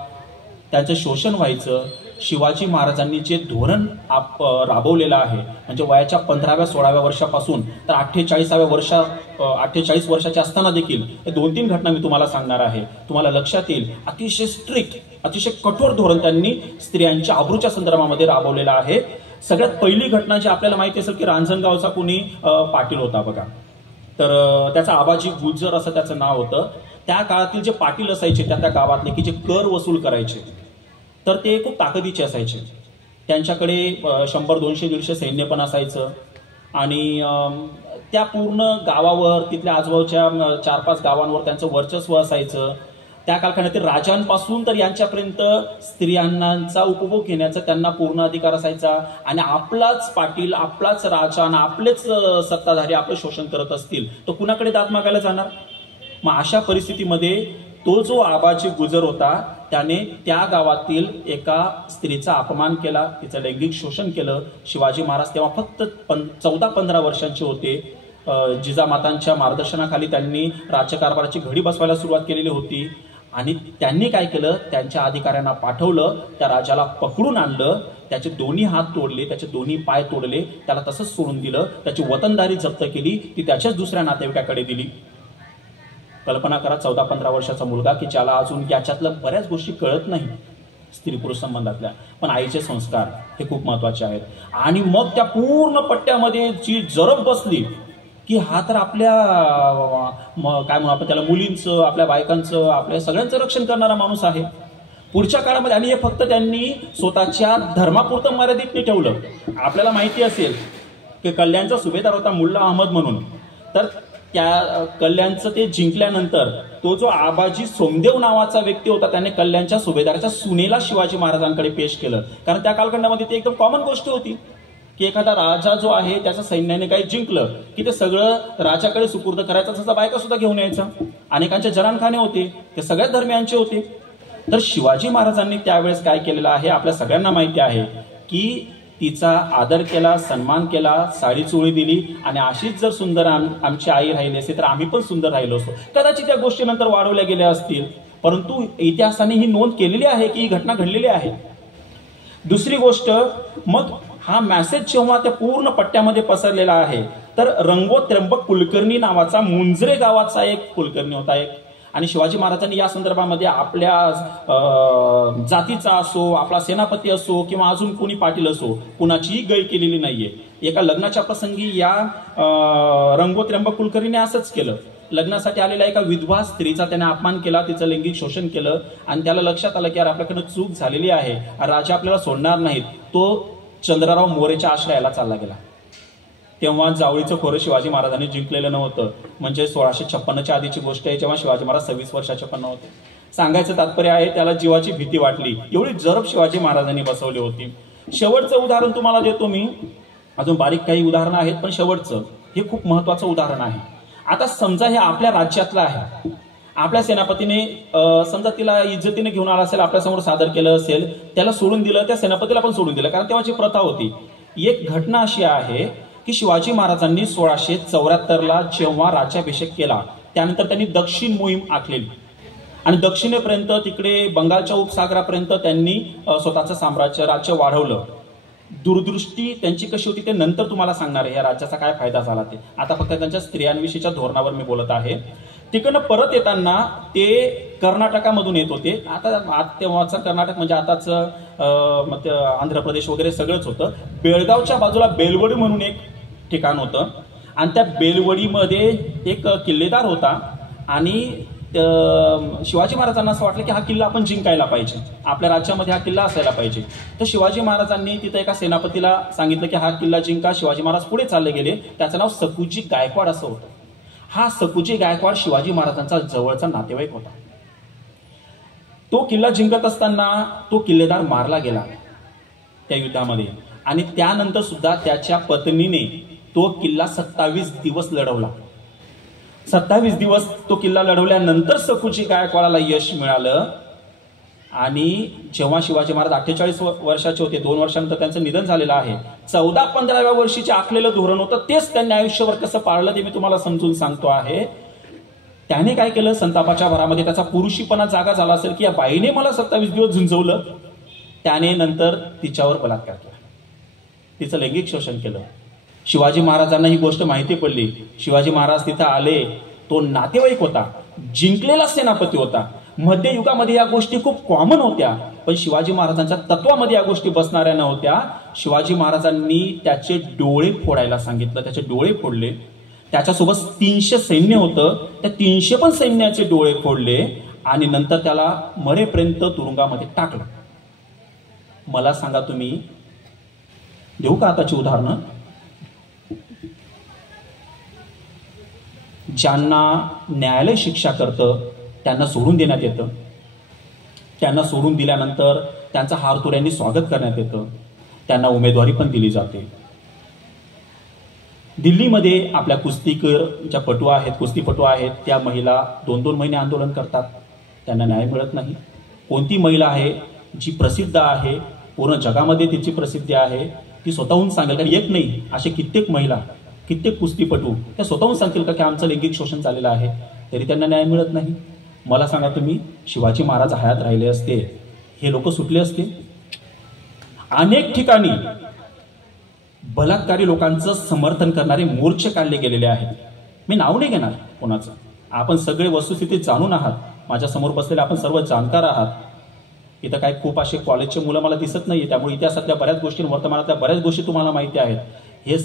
त्यांचं शोषण व्हायचं. शिवाजी महाराजांनी जे धोरण राबवलेलं आहे, म्हणजे वयाच्या 15व्या 16व्या वर्षापासून तर 48 वर्षाचे असताना देखील 2-3 घटना मी तुम्हाला सांगणार आहे, तुम्हाला लक्षात येईल. अतिशय स्ट्रिक्ट अतिशय कठोर धोरण त्यांनी स्त्रियांच्या आबरूच्या संदर्भामध्ये राबवलेलं आहे. सगळ्यात पहिली घटना जी आपल्याला माहिती असेल की रांजणगावचा कोणी पाटील होता बघा, तर त्याचा आबाजी गुजर असं त्याचं नाव होतं. त्या काळातील जे पाटील असायचे त्या गावातले की जे कर वसूल करायचे, तर ते खूप ताकदीचे असायचे. त्यांच्याकडे 100, 200, 150 सैन्य पण असायचं आणि त्या पूर्ण गावावर, तिथल्या आजूबाजूच्या 4-5 गावांवर त्यांचं वर्चस्व असायचं. त्या कालखंडातील राजांपासून तर यांच्यापर्यंत स्त्रियांचा उपभोग घेण्याचा त्यांना पूर्ण अधिकार असायचा. आणि आपलाच पाटील, आपलाच राजा आणि आपलेच सत्ताधारी आपलं शोषण करत असतील तर कुणाकडे दाद मागायला जाणार? मग अशा परिस्थितीमध्ये तो जो आबाजी गुजर होता त्याने त्या गावातील एका स्त्रीचा अपमान केला, तिचं लैंगिक शोषण केलं. शिवाजी महाराज तेव्हा फक्त 14-15 वर्षांचे होते. जिजामातांच्या मार्गदर्शनाखाली त्यांनी राज्यकारभाराची घडी बसवायला सुरुवात केलेली होती. आणि त्यांनी काय केलं, त्यांच्या अधिकाऱ्यांना पाठवलं, त्या राजाला पकडून आणलं, त्याचे दोन्ही हात तोडले, त्याचे दोन्ही पाय तोडले, त्याला तसंच सोडून दिलं. त्याची वतनदारी जप्त केली, ती त्याच्याच दुसऱ्या नातेवाईकाकडे दिली. कल्पना करा, 14-15 वर्षाचा मुलगा की ज्याला अजून याच्यातलं बऱ्याच गोष्टी कळत नाही स्त्री पुरुष संबंधातल्या, पण आईचे संस्कार हे खूप महत्वाचे आहेत. आणि मग त्या पूर्ण पट्ट्यामध्ये जी जरब बसली की हा तर आपल्या काय म्हणू आपण त्याला, मुलींचं, आपल्या बायकांचं, आपल्या सगळ्यांचं रक्षण करणारा माणूस आहे. पुढच्या काळामध्ये आणि हे फक्त त्यांनी स्वतःच्या धर्मापुरतं मर्यादित नाही ठेवलं. आपल्याला माहिती असेल की कल्याणचा सुभेदार होता मुल्ला अहमद म्हणून, तर त्या कल्याणचं ते जिंकल्यानंतर तो जो आबाजी सोमदेव नावाचा व्यक्ती होता त्याने कल्याणच्या सुभेदाराच्या सुनेला शिवाजी महाराजांकडे पेश केलं. कारण त्या कालखंडामध्ये ते एकदम कॉमन गोष्ट होती की एखादा राजा जो आहे त्याच्या सैन्याने काही जिंकलं की ते सगळं राजाकडे सुपूर्द करायचं, तसं बायका सुद्धा घेऊन यायचा. अनेकांचे जनानखाने होते, ते सगळ्याच धर्मियांचे होते. तर शिवाजी महाराजांनी त्यावेळेस काय केलेलं आहे आपल्या सगळ्यांना माहिती आहे की तिचा आदर केला, सन्मान केला, साडी चोळी दिली. आणि अशीच जर सुंदर आमची आई राहिली असती तर आम्ही पण सुंदर राहिलो असतो. कदाचित त्या गोष्टी नंतर वाढवल्या गेल्या असतील, परंतु इतिहासाने ही नोंद केलेली आहे की ही घटना घडलेली आहे. दुसरी गोष्ट, मग हा मेसेज जेव्हा त्या पूर्ण पट्ट्यामध्ये पसरलेला आहे, तर रंगो त्र्यंबक कुलकर्णी नावाचा मुंजरे गावाचा एक कुलकर्णी होता एक. आणि शिवाजी महाराजांनी या संदर्भामध्ये आपल्या जातीचा असो, आपला सेनापती असो किंवा अजून कोणी पाटील असो, कुणाचीही गय केलेली नाहीये. एका लग्नाच्या प्रसंगी या रंगो त्र्यंबक कुलकर्णीने असंच केलं. लग्नासाठी आलेल्या एका विधवा स्त्रीचा त्याने अपमान केला, तिचं लैंगिक शोषण केलं. आणि त्याला लक्षात आलं की यार आपल्याकडनं चूक झालेली आहे, राजा आपल्याला सोडणार नाहीत. तो चंद्रराव मोरेच्या आश्रयाला चालला गेला. तेव्हा जावळीचं खोरं शिवाजी महाराजांनी जिंकलेलं नव्हतं. म्हणजे 1656च्या आधीची गोष्ट आहे, जेव्हा शिवाजी महाराज 26 वर्षाचे पण नव्हते. सांगायचं तात्पर्य आहे त्याला जीवाची भीती वाटली, एवढी जरब शिवाजी महाराजांनी बसवली होती. शेवटचं उदाहरण तुम्हाला देतो मी, अजून बारीक काही उदाहरणं आहेत पण शेवटचं हे खूप महत्वाचं उदाहरण आहे. आता समजा हे आपल्या राज्यातलं आहे, आपल्या सेनापतीने समजा तिला इज्जतीने घेऊन आला असेल, आपल्यासमोर सादर केलं असेल, त्याला सोडून दिलं, त्या सेनापतीला पण सोडून दिलं, कारण तेव्हाची प्रथा होती. एक घटना अशी आहे की शिवाजी महाराजांनी 1674ला जेव्हा राज्याभिषेक केला त्यानंतर त्यांनी दक्षिण मोहीम आखलेली आणि दक्षिणेपर्यंत तिकडे बंगालच्या उपसागरापर्यंत त्यांनी स्वतःचं साम्राज्य, राज्य वाढवलं. दूरदृष्टी त्यांची कशी होती ते नंतर तुम्हाला सांगणार आहे, या राज्याचा काय फायदा झाला ते. आता फक्त त्यांच्या स्त्रियांविषयीच्या धोरणावर मी बोलत आहे. तिकडनं परत येताना ते कर्नाटकामधून येत होते. आता तेव्हाचं कर्नाटक म्हणजे आताच आंध्र प्रदेश वगैरे सगळंच होतं. बेळगावच्या बाजूला बेलवडी म्हणून एक ठिकाण होतं आणि त्या बेलवडीमध्ये एक किल्लेदार होता. आणि शिवाजी महाराजांना असं वाटलं की हा किल्ला आपण जिंकायला पाहिजे, आपल्या राज्यामध्ये हा किल्ला असायला पाहिजे. तर शिवाजी महाराजांनी तिथं एका सेनापतीला सांगितलं की हा किल्ला जिंका. शिवाजी महाराज पुढे चालले गेले. त्याचं नाव सकुजी गायकवाड असं होतं. हा सकुजी गायकवाड शिवाजी महाराजांचा जवळचा नातेवाईक होता. तो किल्ला जिंकत असताना तो किल्लेदार मारला गेला त्या युद्धामध्ये. आणि त्यानंतर सुद्धा त्याच्या पत्नीने तो किल्ला 27 दिवस लढवला. 27 दिवस तो किल्ला लढवल्यानंतर सकुजी गायकवाडाला यश मिळालं. आणि जेव्हा शिवाजी महाराज 48 वर्षाचे होते, 2 वर्षानंतर त्यांचं निधन झालेलं आहे. 14-15व्या वर्षीचे आखलेलं धोरण होतं, तेच त्यांनी आयुष्यभर कसं पाळलं ते मी तुम्हाला समजून सांगतो आहे. त्याने काय केलं, संतापाच्या भरामध्ये त्याचा पुरुषीपणा जागा झाला असेल की या बाईने मला 27 दिवस झुंजवलं. त्याने नंतर तिच्यावर बलात्कार केला, तिचं लैंगिक शोषण केलं. शिवाजी महाराजांना ही गोष्ट माहिती पडली. शिवाजी महाराज तिथं आले. तो नातेवाईक होता, जिंकलेला सेनापती होता, मध्ययुगामध्ये या गोष्टी खूप कॉमन होत्या, पण शिवाजी महाराजांच्या तत्वामध्ये या गोष्टी बसणाऱ्या नव्हत्या. शिवाजी महाराजांनी त्याचे डोळे फोडायला सांगितलं, त्याचे डोळे फोडले. त्याच्यासोबत 300 सैन्य होतं, त्या 300 पण सैन्याचे डोळे फोडले आणि नंतर त्याला मरेपर्यंत तुरुंगामध्ये टाकलं. मला सांगा तुम्ही, देऊ का आताची उदाहरणं? ज्यांना न्यायालय शिक्षा करतं त्यांना सोडून देण्यात येतं. त्यांना सोडून दिल्यानंतर त्यांचं हारतोऱ्यांनी स्वागत करण्यात येतं. त्यांना उमेदवारी पण दिली जाते. दिल्लीमध्ये आपल्या कुस्तीकर ज्या पटू आहेत, कुस्तीपटू आहेत, त्या महिला 2-2 महिने आंदोलन करतात, त्यांना न्याय मिळत नाही. कोणती महिला आहे जी प्रसिद्ध आहे, पूर्ण जगामध्ये तिची प्रसिद्धी आहे, ती स्वतःहून सांगेल का? एक नाही, असे कित्येक महिला, कित्येक कुस्तीपटू त्या स्वतःहून सांगतील का की आमचं लैंगिक शोषण झालेलं आहे, तरी त्यांना न्याय मिळत नाही. मला सांगा तुम्ही, शिवाजी महाराज हयात राहिले असते, हे लोक सुटले असते? अनेक ठिकाणी बलात्कारी लोकांचं समर्थन करणारे मोर्चे काढले गेलेले आहेत. मी नाव नाही घेणार कोणाचं, आपण सगळे वस्तुस्थिती जाणून आहात. माझ्या समोर बसलेले आपण सर्व जाणकार आहात. इथं काय खूप असे कॉलेजचे मुलं मला दिसत नाही, त्यामुळे इतिहासातल्या बऱ्याच गोष्टी, वर्तमानातल्या बऱ्याच गोष्टी तुम्हाला माहिती आहेत. हे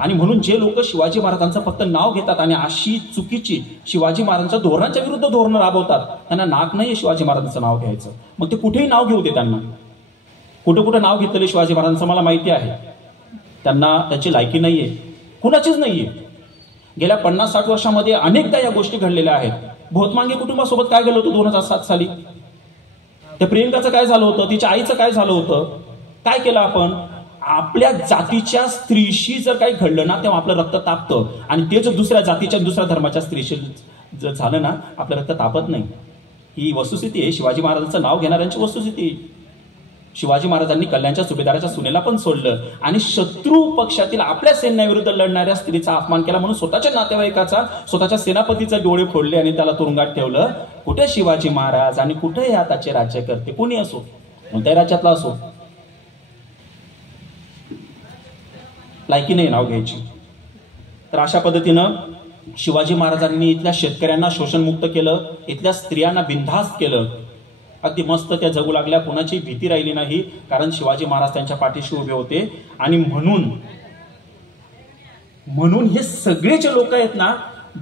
आणि म्हणून जे लोक शिवाजी महाराजांचं फक्त नाव घेतात आणि अशी चुकीची शिवाजी महाराजांच्या धोरणाच्या विरुद्ध धोरणं राबवतात, त्यांना नाक नाहीये शिवाजी महाराजांचं नाव घ्यायचं. मग ते कुठेही नाव घेऊ दे, त्यांना कुठं कुठं नाव घेतलेलं शिवाजी महाराजांचं मला माहिती आहे. त्यांना त्याची लायकी नाहीये, कुणाचीच नाहीये. गेल्या 50-60 वर्षामध्ये अनेकदा या गोष्टी घडलेल्या आहेत. भोतमांगे कुटुंबासोबत काय घडलं होतं 2007 साली? त्या प्रियंकाचं काय झालं होतं? तिच्या आईचं काय झालं होतं? काय केलं आपण? आपल्या जातीच्या स्त्रीशी जर काही घडलं ना, तेव्हा आपलं रक्त तापतं. आणि ते जर दुसऱ्या जातीच्या, दुसऱ्या धर्माच्या स्त्रीशी जर झालं ना, आपलं रक्त तापत नाही. ही वस्तुस्थिती आहे, शिवाजी महाराजांचं नाव घेणाऱ्यांची वस्तुस्थिती. शिवाजी महाराजांनी कल्याणच्या सुभेदाराच्या सुनेला पण सोडलं आणि शत्रू पक्षातील आपल्या सैन्याविरुद्ध लढणाऱ्या स्त्रीचा अपमान केला म्हणून स्वतःच्या नातेवाईकाचा, स्वतःच्या सेनापतीचे डोळे फोडले आणि त्याला तुरुंगात ठेवलं. कुठे शिवाजी महाराज आणि कुठे आताचे राज्यकर्ते, कोणी असो, कोणत्याही राज्यातला असो, लायकी नाही नाव घ्यायची. तर अशा पद्धतीनं शिवाजी महाराजांनी इथल्या शेतकऱ्यांना शोषणमुक्त केलं, इथल्या स्त्रियांना बिनधास्त केलं. अगदी मस्त त्या जगू लागल्या, कोणाची भीती राहिली नाही, कारण शिवाजी महाराज त्यांच्या पाठीशी उभे होते. आणि म्हणून हे सगळे जे लोक आहेत ना,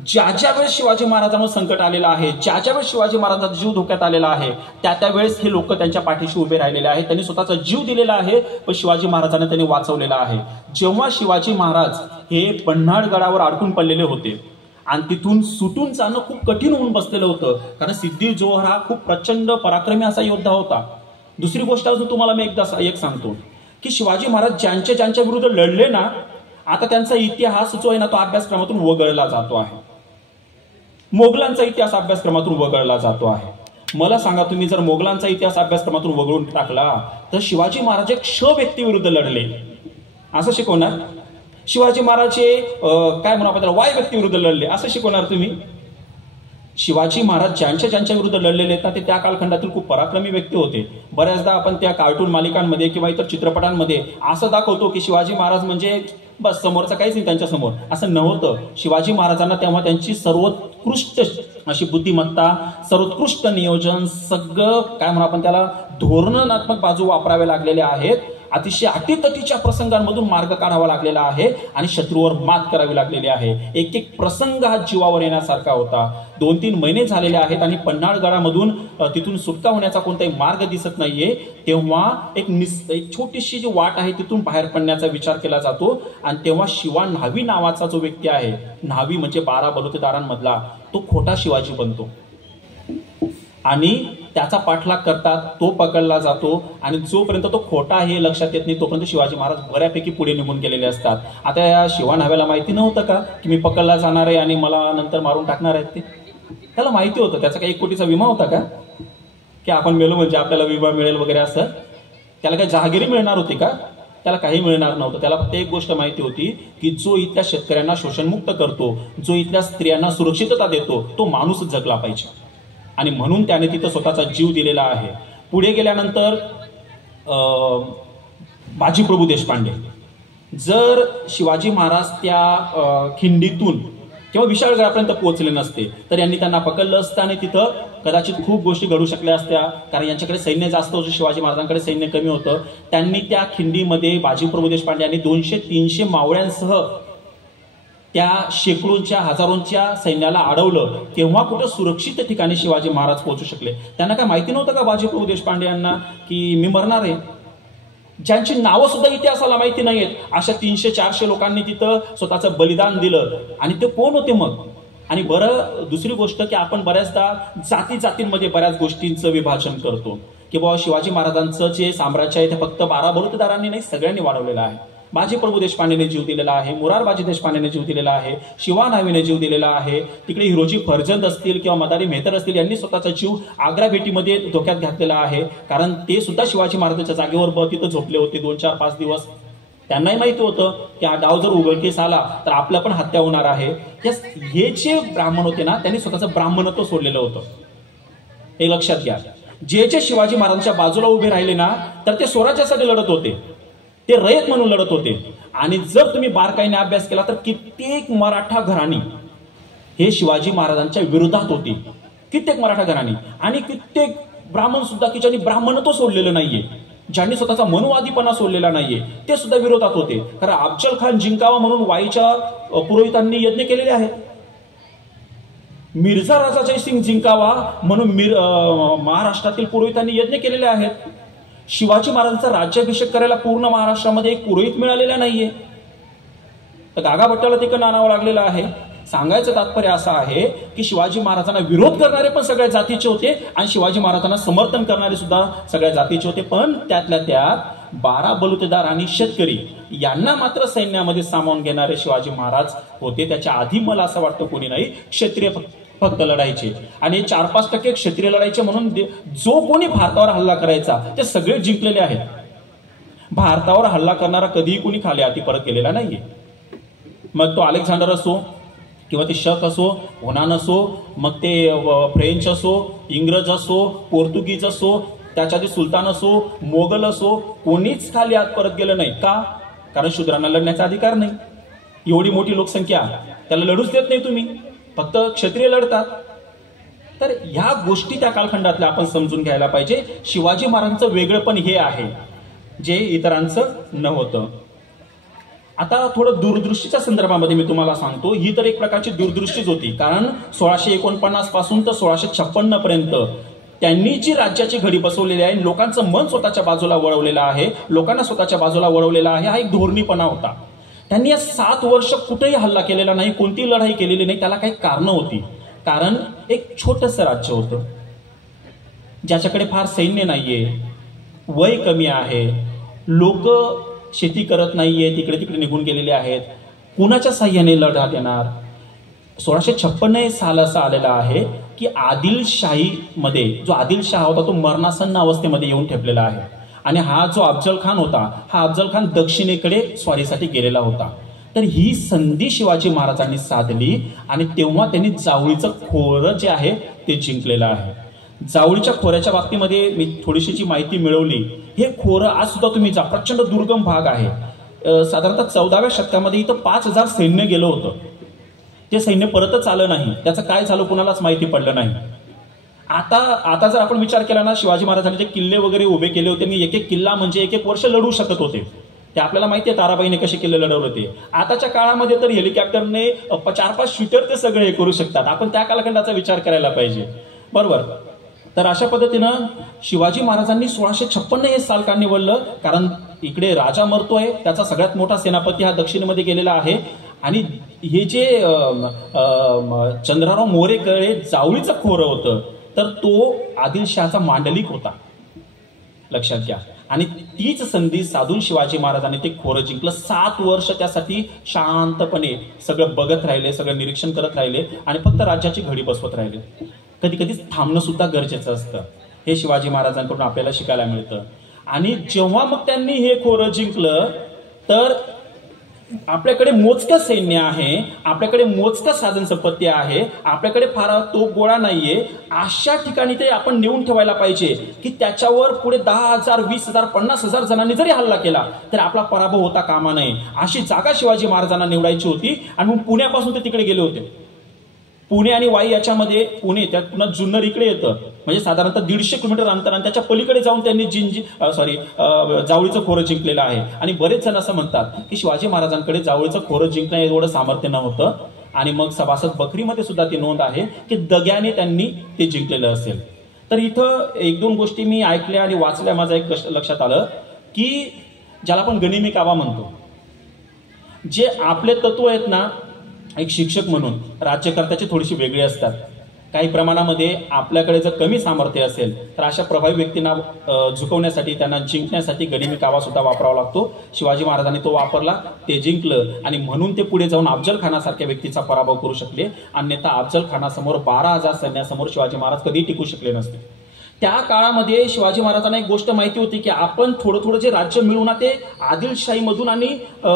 ज्या वेळेस शिवाजी महाराजांवर संकट आलेलं आहे, ज्या वेळेस शिवाजी महाराजांचा जीव धोक्यात आलेला आहे, त्या वेळेस हे लोक त्यांच्या पाठीशी उभे राहिलेले आहेत. त्यांनी स्वतःचा जीव दिलेला आहे, पण शिवाजी महाराजांना त्यांनी वाचवलेला आहे. जेव्हा शिवाजी महाराज हे पन्हाळगडावर अडकून पडलेले होते आणि तिथून सुटून जाणं खूप कठीण होऊन बसलेलं होतं, कारण सिद्धी जोहर हा खूप प्रचंड पराक्रमी असा योद्धा होता. दुसरी गोष्ट अजून तुम्हाला मी एक सांगतो की शिवाजी महाराज ज्यांच्या विरुद्ध लढले ना, आता त्यांचा इतिहास जो आहे ना, तो अभ्यासक्रमातून वगळला जातो आहे. मोगलांचा इतिहास अभ्यासक्रमातून वगळला जातो आहे. मला सांगा तुम्ही, जर मोगलांचा इतिहास अभ्यासक्रमातून वगळून टाकला तर शिवाजी महाराज एक व्यक्ती विरुद्ध लढले असं शिकवणार? शिवाजी महाराज काय म्हणू आपण त्याला, वाय व्यक्ती विरुद्ध लढले असं शिकवणार तुम्ही? शिवाजी महाराज ज्यांच्या विरुद्ध लढलेले आहेत ना, ते त्या कालखंडातील खूप पराक्रमी व्यक्ती होते. बऱ्याचदा आपण त्या कार्टून मालिकांमध्ये किंवा इतर चित्रपटांमध्ये असं दाखवतो की शिवाजी महाराज म्हणजे बस समोरचं काहीच नाही त्यांच्या समोर, असं नव्हतं. शिवाजी महाराजांना तेव्हा त्यांची सर्वोत्कृष्ट अशी बुद्धिमत्ता, सर्वोत्कृष्ट नियोजन, सगळं काय म्हणू आपण त्याला धोरणात्मक बाजू वापरावे लागलेले आहेत. अतिशय अटीतटीच्या प्रसंगांमधून मार्ग काढावा लागलेला आहे आणि शत्रूवर मात करावी लागलेली आहे. एक एक प्रसंग हा जीवावर येण्यासारखा होता. 2-3 महिने झालेले आहेत आणि पन्हाळगडामधून तिथून सुटका होण्याचा कोणताही मार्ग दिसत नाहीये. तेव्हा एक छोटीशी जी वाट आहे तिथून बाहेर पडण्याचा विचार केला जातो आणि तेव्हा शिवा न्हावी नावाचा जो व्यक्ती आहे, न्हावी म्हणजे 12 बलुतेदारांमधला, तो खोटा शिवाजी बनतो आणि त्याचा पाठलाग करतात. तो पकडला जातो आणि जोपर्यंत तो खोटा हे लक्षात येत नाही तोपर्यंत शिवाजी महाराज बऱ्यापैकी पुढे निघून गेलेले असतात. आता या शिवा न्हाव्याला माहिती नव्हतं का की मी पकडला जाणार आहे आणि मला नंतर मारून टाकणार आहेत? ते त्याला माहिती होतं. त्याचा काही 1 कोटीचा विमा होता का की आपण मेलो म्हणजे आपल्याला विमा मिळेल वगैरे असं? त्याला काही जहागिरी मिळणार होती का? त्याला काही मिळणार नव्हतं. त्याला फक्त एक गोष्ट माहिती होती की जो इथल्या शेतकऱ्यांना शोषणमुक्त करतो, जो इथल्या स्त्रियांना सुरक्षितता देतो, तो माणूसच जगला पाहिजे. आणि म्हणून त्याने तिथं स्वतःचा जीव दिलेला आहे. पुढे गेल्यानंतर बाजीप्रभू देशपांडे, जर शिवाजी महाराज त्या खिंडीतून किंवा विशाळगडापर्यंत पोहोचले नसते तर यांनी त्यांना पकडलं असतं आणि तिथं कदाचित खूप गोष्टी घडू शकल्या असत्या, कारण यांच्याकडे सैन्य जास्त होतं, शिवाजी महाराजांकडे सैन्य कमी होतं. त्यांनी त्या खिंडीमध्ये बाजी प्रभू देशपांडे यांनी 200-300 मावळ्यांसह त्या शेकडोंच्या हजारोंच्या सैन्याला अडवलं. तेव्हा कुठं सुरक्षित ठिकाणी शिवाजी महाराज पोहोचू शकले. त्यांना काय माहिती नव्हतं का बाजी प्रभू देशपांडे यांना की मी मरणार आहे? ज्यांची नावं सुद्धा इतिहासाला माहिती नाहीयेत, अशा 300-400 लोकांनी तिथं स्वतःचं बलिदान दिलं. आणि ते कोण होते मग? आणि बरं, दुसरी गोष्ट की आपण बऱ्याचदा जातींमध्ये बऱ्याच गोष्टींचं विभाजन करतो की बाबा शिवाजी महाराजांचं जे साम्राज्य आहे ते फक्त 12 बलुतेदारांनी नाही, सगळ्यांनी वाढवलेलं आहे. बाजी प्रभू देशपांडेने जीव दिलेला आहे, मुरारबाजी देशपांडेने जीव दिलेला आहे, शिवा न्हावीने जीव दिलेला आहे, तिकडे हिरोजी फर्जंद असतील किंवा मदारी मेहतर असतील, यांनी स्वतःचा जीव आग्रा भेटीमध्ये धोक्यात घातलेला आहे. कारण ते सुद्धा शिवाजी महाराजांच्या जागेवर तिथं झोपले होते 2-4-5 दिवस. त्यांनाही माहिती होतं की हा डाव जर उघडकीस आला तर आपलं पण हत्या होणार आहे. हे जे ब्राह्मण होते ना, त्यांनी स्वतःचं ब्राह्मणत्व सोडलेलं होतं, हे लक्षात घ्या. जे शिवाजी महाराजांच्या बाजूला उभे राहिले ना, तर ते स्वराज्यासाठी लढत होते, ते रयत म्हणून लढत होते. आणि जर तुम्ही बारकाईने अभ्यास केला तर कित्येक मराठा घराणी हे शिवाजी महाराजांच्या विरोधात होती, कित्येक मराठा घराणी. आणि कित्येक ब्राह्मण सुद्धा की ज्यांनी ब्राह्मणत्व सोडलेलं नाहीये, ज्यांनी स्वतःचा मनुवादीपणा सोडलेला नाहीये, ते सुद्धा विरोधात होते. कारण अफजल खान जिंकावा म्हणून वाईच्या पुरोहितांनी यज्ञ केलेले आहेत. मिर्झा राजा जयसिंग जिंकावा म्हणून महाराष्ट्रातील पुरोहितांनी यज्ञ केलेले आहेत. शिवाजी महाराजांचा राज्याभिषेक करायला पूर्ण महाराष्ट्रामध्ये एक पुरोहित मिळालेला नाहीये, तर गागा भट्टाला तिकडं आणावं लागलेलं आहे. सांगायचं तात्पर्य असं आहे की शिवाजी महाराजांना विरोध करणारे पण सगळ्या जातीचे होते आणि शिवाजी महाराजांना समर्थन करणारे सुद्धा सगळ्या जातीचे होते. पण त्यातल्या त्यात 12 बलुतेदार आणि शेतकरी यांना मात्र सैन्यामध्ये सामावून घेणारे शिवाजी महाराज होते. त्याच्या आधी मला असं वाटतं कोणी नाही, क्षत्रिय फक्त लढायचे. आणि 4-5% क्षत्रिय लढायचे म्हणून जो कोणी भारतावर हल्ला करायचा ते सगळे जिंकलेले आहेत. भारतावर हल्ला करणारा कधीही कोणी खाली हाती परत गेलेला नाहीये. मग तो अलेक्झांडर असो किंवा ते शक असो, होनान असो, मग ते फ्रेंच असो, इंग्रज असो, पोर्तुगीज असो, त्याच्या आधी सुलतान असो, मोगल असो, कोणीच खाली हात परत गेलं नाही. का? कारण शूद्रांना लढण्याचा अधिकार नाही. एवढी मोठी लोकसंख्या, त्याला लढूच देत नाही तुम्ही, फक्त क्षत्रिय लढतात. तर ह्या गोष्टी त्या कालखंडातल्या आपण समजून घ्यायला पाहिजे. शिवाजी महाराजांचं वेगळेपण हे आहे जे इतरांचं नव्हतं. आता थोडं दूरदृष्टीच्या संदर्भामध्ये मी तुम्हाला सांगतो. ही तर एक प्रकारची दूरदृष्टीच होती, कारण 1649 पासून तर 1656 पर्यंत त्यांनी जी राज्याची घडी बसवलेली आहे, लोकांचं मन स्वतःच्या बाजूला वळवलेलं आहे, लोकांना स्वतःच्या बाजूला वळवलेला आहे, हा एक धोरणीपणा होता. त्यांनी या 7 वर्ष कुठेही हल्ला केलेला नाही, कोणतीही लढाई केलेली नाही. त्याला काही कारणं होती. कारण एक छोटंसं राज्य होतं ज्याच्याकडे फार सैन्य नाहीये, वय कमी आहे, लोक शेती करत नाहीये, तिकडे तिकडे निघून गेलेले आहेत, कुणाच्या साह्याने लढा देणार. 1656 साल असा आलेला आहे की आदिलशाहीमध्ये जो आदिलशाह होता तो मरणासन्न अवस्थेमध्ये येऊन ठेपलेला आहे. आणि हा जो अफजल खान होता, हा अफजल खान दक्षिणेकडे स्वारीसाठी गेलेला होता. तर ही संधी शिवाजी महाराजांनी साधली आणि तेव्हा त्यांनी जावळीचं खोरं जे आहे ते जिंकलेलं आहे. जावळीच्या खोऱ्याच्या बाबतीमध्ये मी थोडीशी माहिती मिळवली. हे खोरं आज सुद्धा तुम्ही जा, प्रचंड दुर्गम भाग आहे. साधारणतः 14व्या शतकामध्ये इथं 5000 सैन्य गेलं होतं. ते सैन्य परतच आलं नाही. त्याचं काय झालं कुणालाच माहिती पडलं नाही. आता जर आपण विचार केला ना, शिवाजी महाराजांनी जे किल्ले वगैरे उभे केले होते, मी एक किल्ला म्हणजे 1 वर्ष लढू शकत होते. ते आपल्याला माहिती आहे ताराबाईने कसे किल्ले लढवले होते. आताच्या काळामध्ये तर हेलिकॉप्टरने 4-5 शूटर ते सगळे हे करू शकतात. आपण त्या कालखंडाचा विचार करायला पाहिजे, बरोबर. तर अशा पद्धतीनं शिवाजी महाराजांनी 1656 हे साल का निवडलं, कारण इकडे राजा मरतोय, त्याचा सगळ्यात मोठा सेनापती हा दक्षिणेमध्ये गेलेला आहे. आणि हे जे चंद्रराव मोरेकडे जावळीचं खोरं होतं, तर तो आदिलशहाचा मांडलिक होता, लक्षात घ्या. आणि तीच संधी साधून शिवाजी महाराजांनी ते खोरं जिंकलं. 7 वर्ष त्यासाठी शांतपणे सगळं बघत राहिले, सगळं निरीक्षण करत राहिले आणि फक्त राज्याची घडी बसवत राहिले. कधी कधी थांबणं सुद्धा गरजेचं असतं. हे शिवाजी महाराजांकडून आपल्याला शिकायला मिळतं. आणि जेव्हा मग त्यांनी हे खोरं जिंकलं, तर आपल्याकडे मोजकं सैन्य आहे, आपल्याकडे मोजकं साधन संपत्ती आहे, आपल्याकडे फार तो गोळा नाहीये. अशा ठिकाणी ते आपण नेऊन ठेवायला पाहिजे की त्याच्यावर पुढे 10,000, 20,000, 50,000 जणांनी जरी हल्ला केला तर आपला पराभव होता कामा नये. अशी जागा शिवाजी महाराजांना निवडायची होती. आणि मग पुण्यापासून ते तिकडे गेले होते. पुणे आणि वाई याच्यामध्ये, पुणे त्यात पुन्हा जुन्नर इकडे येतं, म्हणजे साधारणतः 150 किलोमीटर अंतर, आणि त्याच्या पलीकडे जाऊन त्यांनी जावळीचं खोरं जिंकलेलं आहे. आणि बरेच जण असं म्हणतात की शिवाजी महाराजांकडे जावळीचं खोरं जिंकणं एवढं सामर्थ्य नव्हतं, आणि मग सभासद बकरीमध्ये सुद्धा ती नोंद आहे की दग्याने त्यांनी ते जिंकलेलं असेल. तर इथं एक दोन गोष्टी मी ऐकल्या आणि वाचल्या, माझं एक लक्षात आलं की ज्याला आपण गनिमी कावा म्हणतो, जे आपले तत्व आहेत ना, एक शिक्षक म्हणून राज्यकर्त्याचे थोडीशी वेगळी असतात. काही प्रमाणामध्ये आपल्याकडे जर कमी सामर्थ्य असेल तर अशा प्रभावी व्यक्तींना झुकवण्यासाठी, त्यांना जिंकण्यासाठी गनिमी कावा सुद्धा वापरावा लागतो. शिवाजी महाराजांनी तो वापरला, ते जिंकलं, आणि म्हणून ते पुढे जाऊन अफजल खानासारख्या व्यक्तीचा पराभव करू शकले. अन्यथा अफजल खानासमोर 12,000 सैन्यासमोर शिवाजी महाराज कधी टिकू शकले नसते. त्या काळामध्ये शिवाजी महाराजांना एक गोष्ट माहिती होती की आपण थोडं थोडं जे राज्य मिळवू ना, ते आदिलशाहीमधून आणि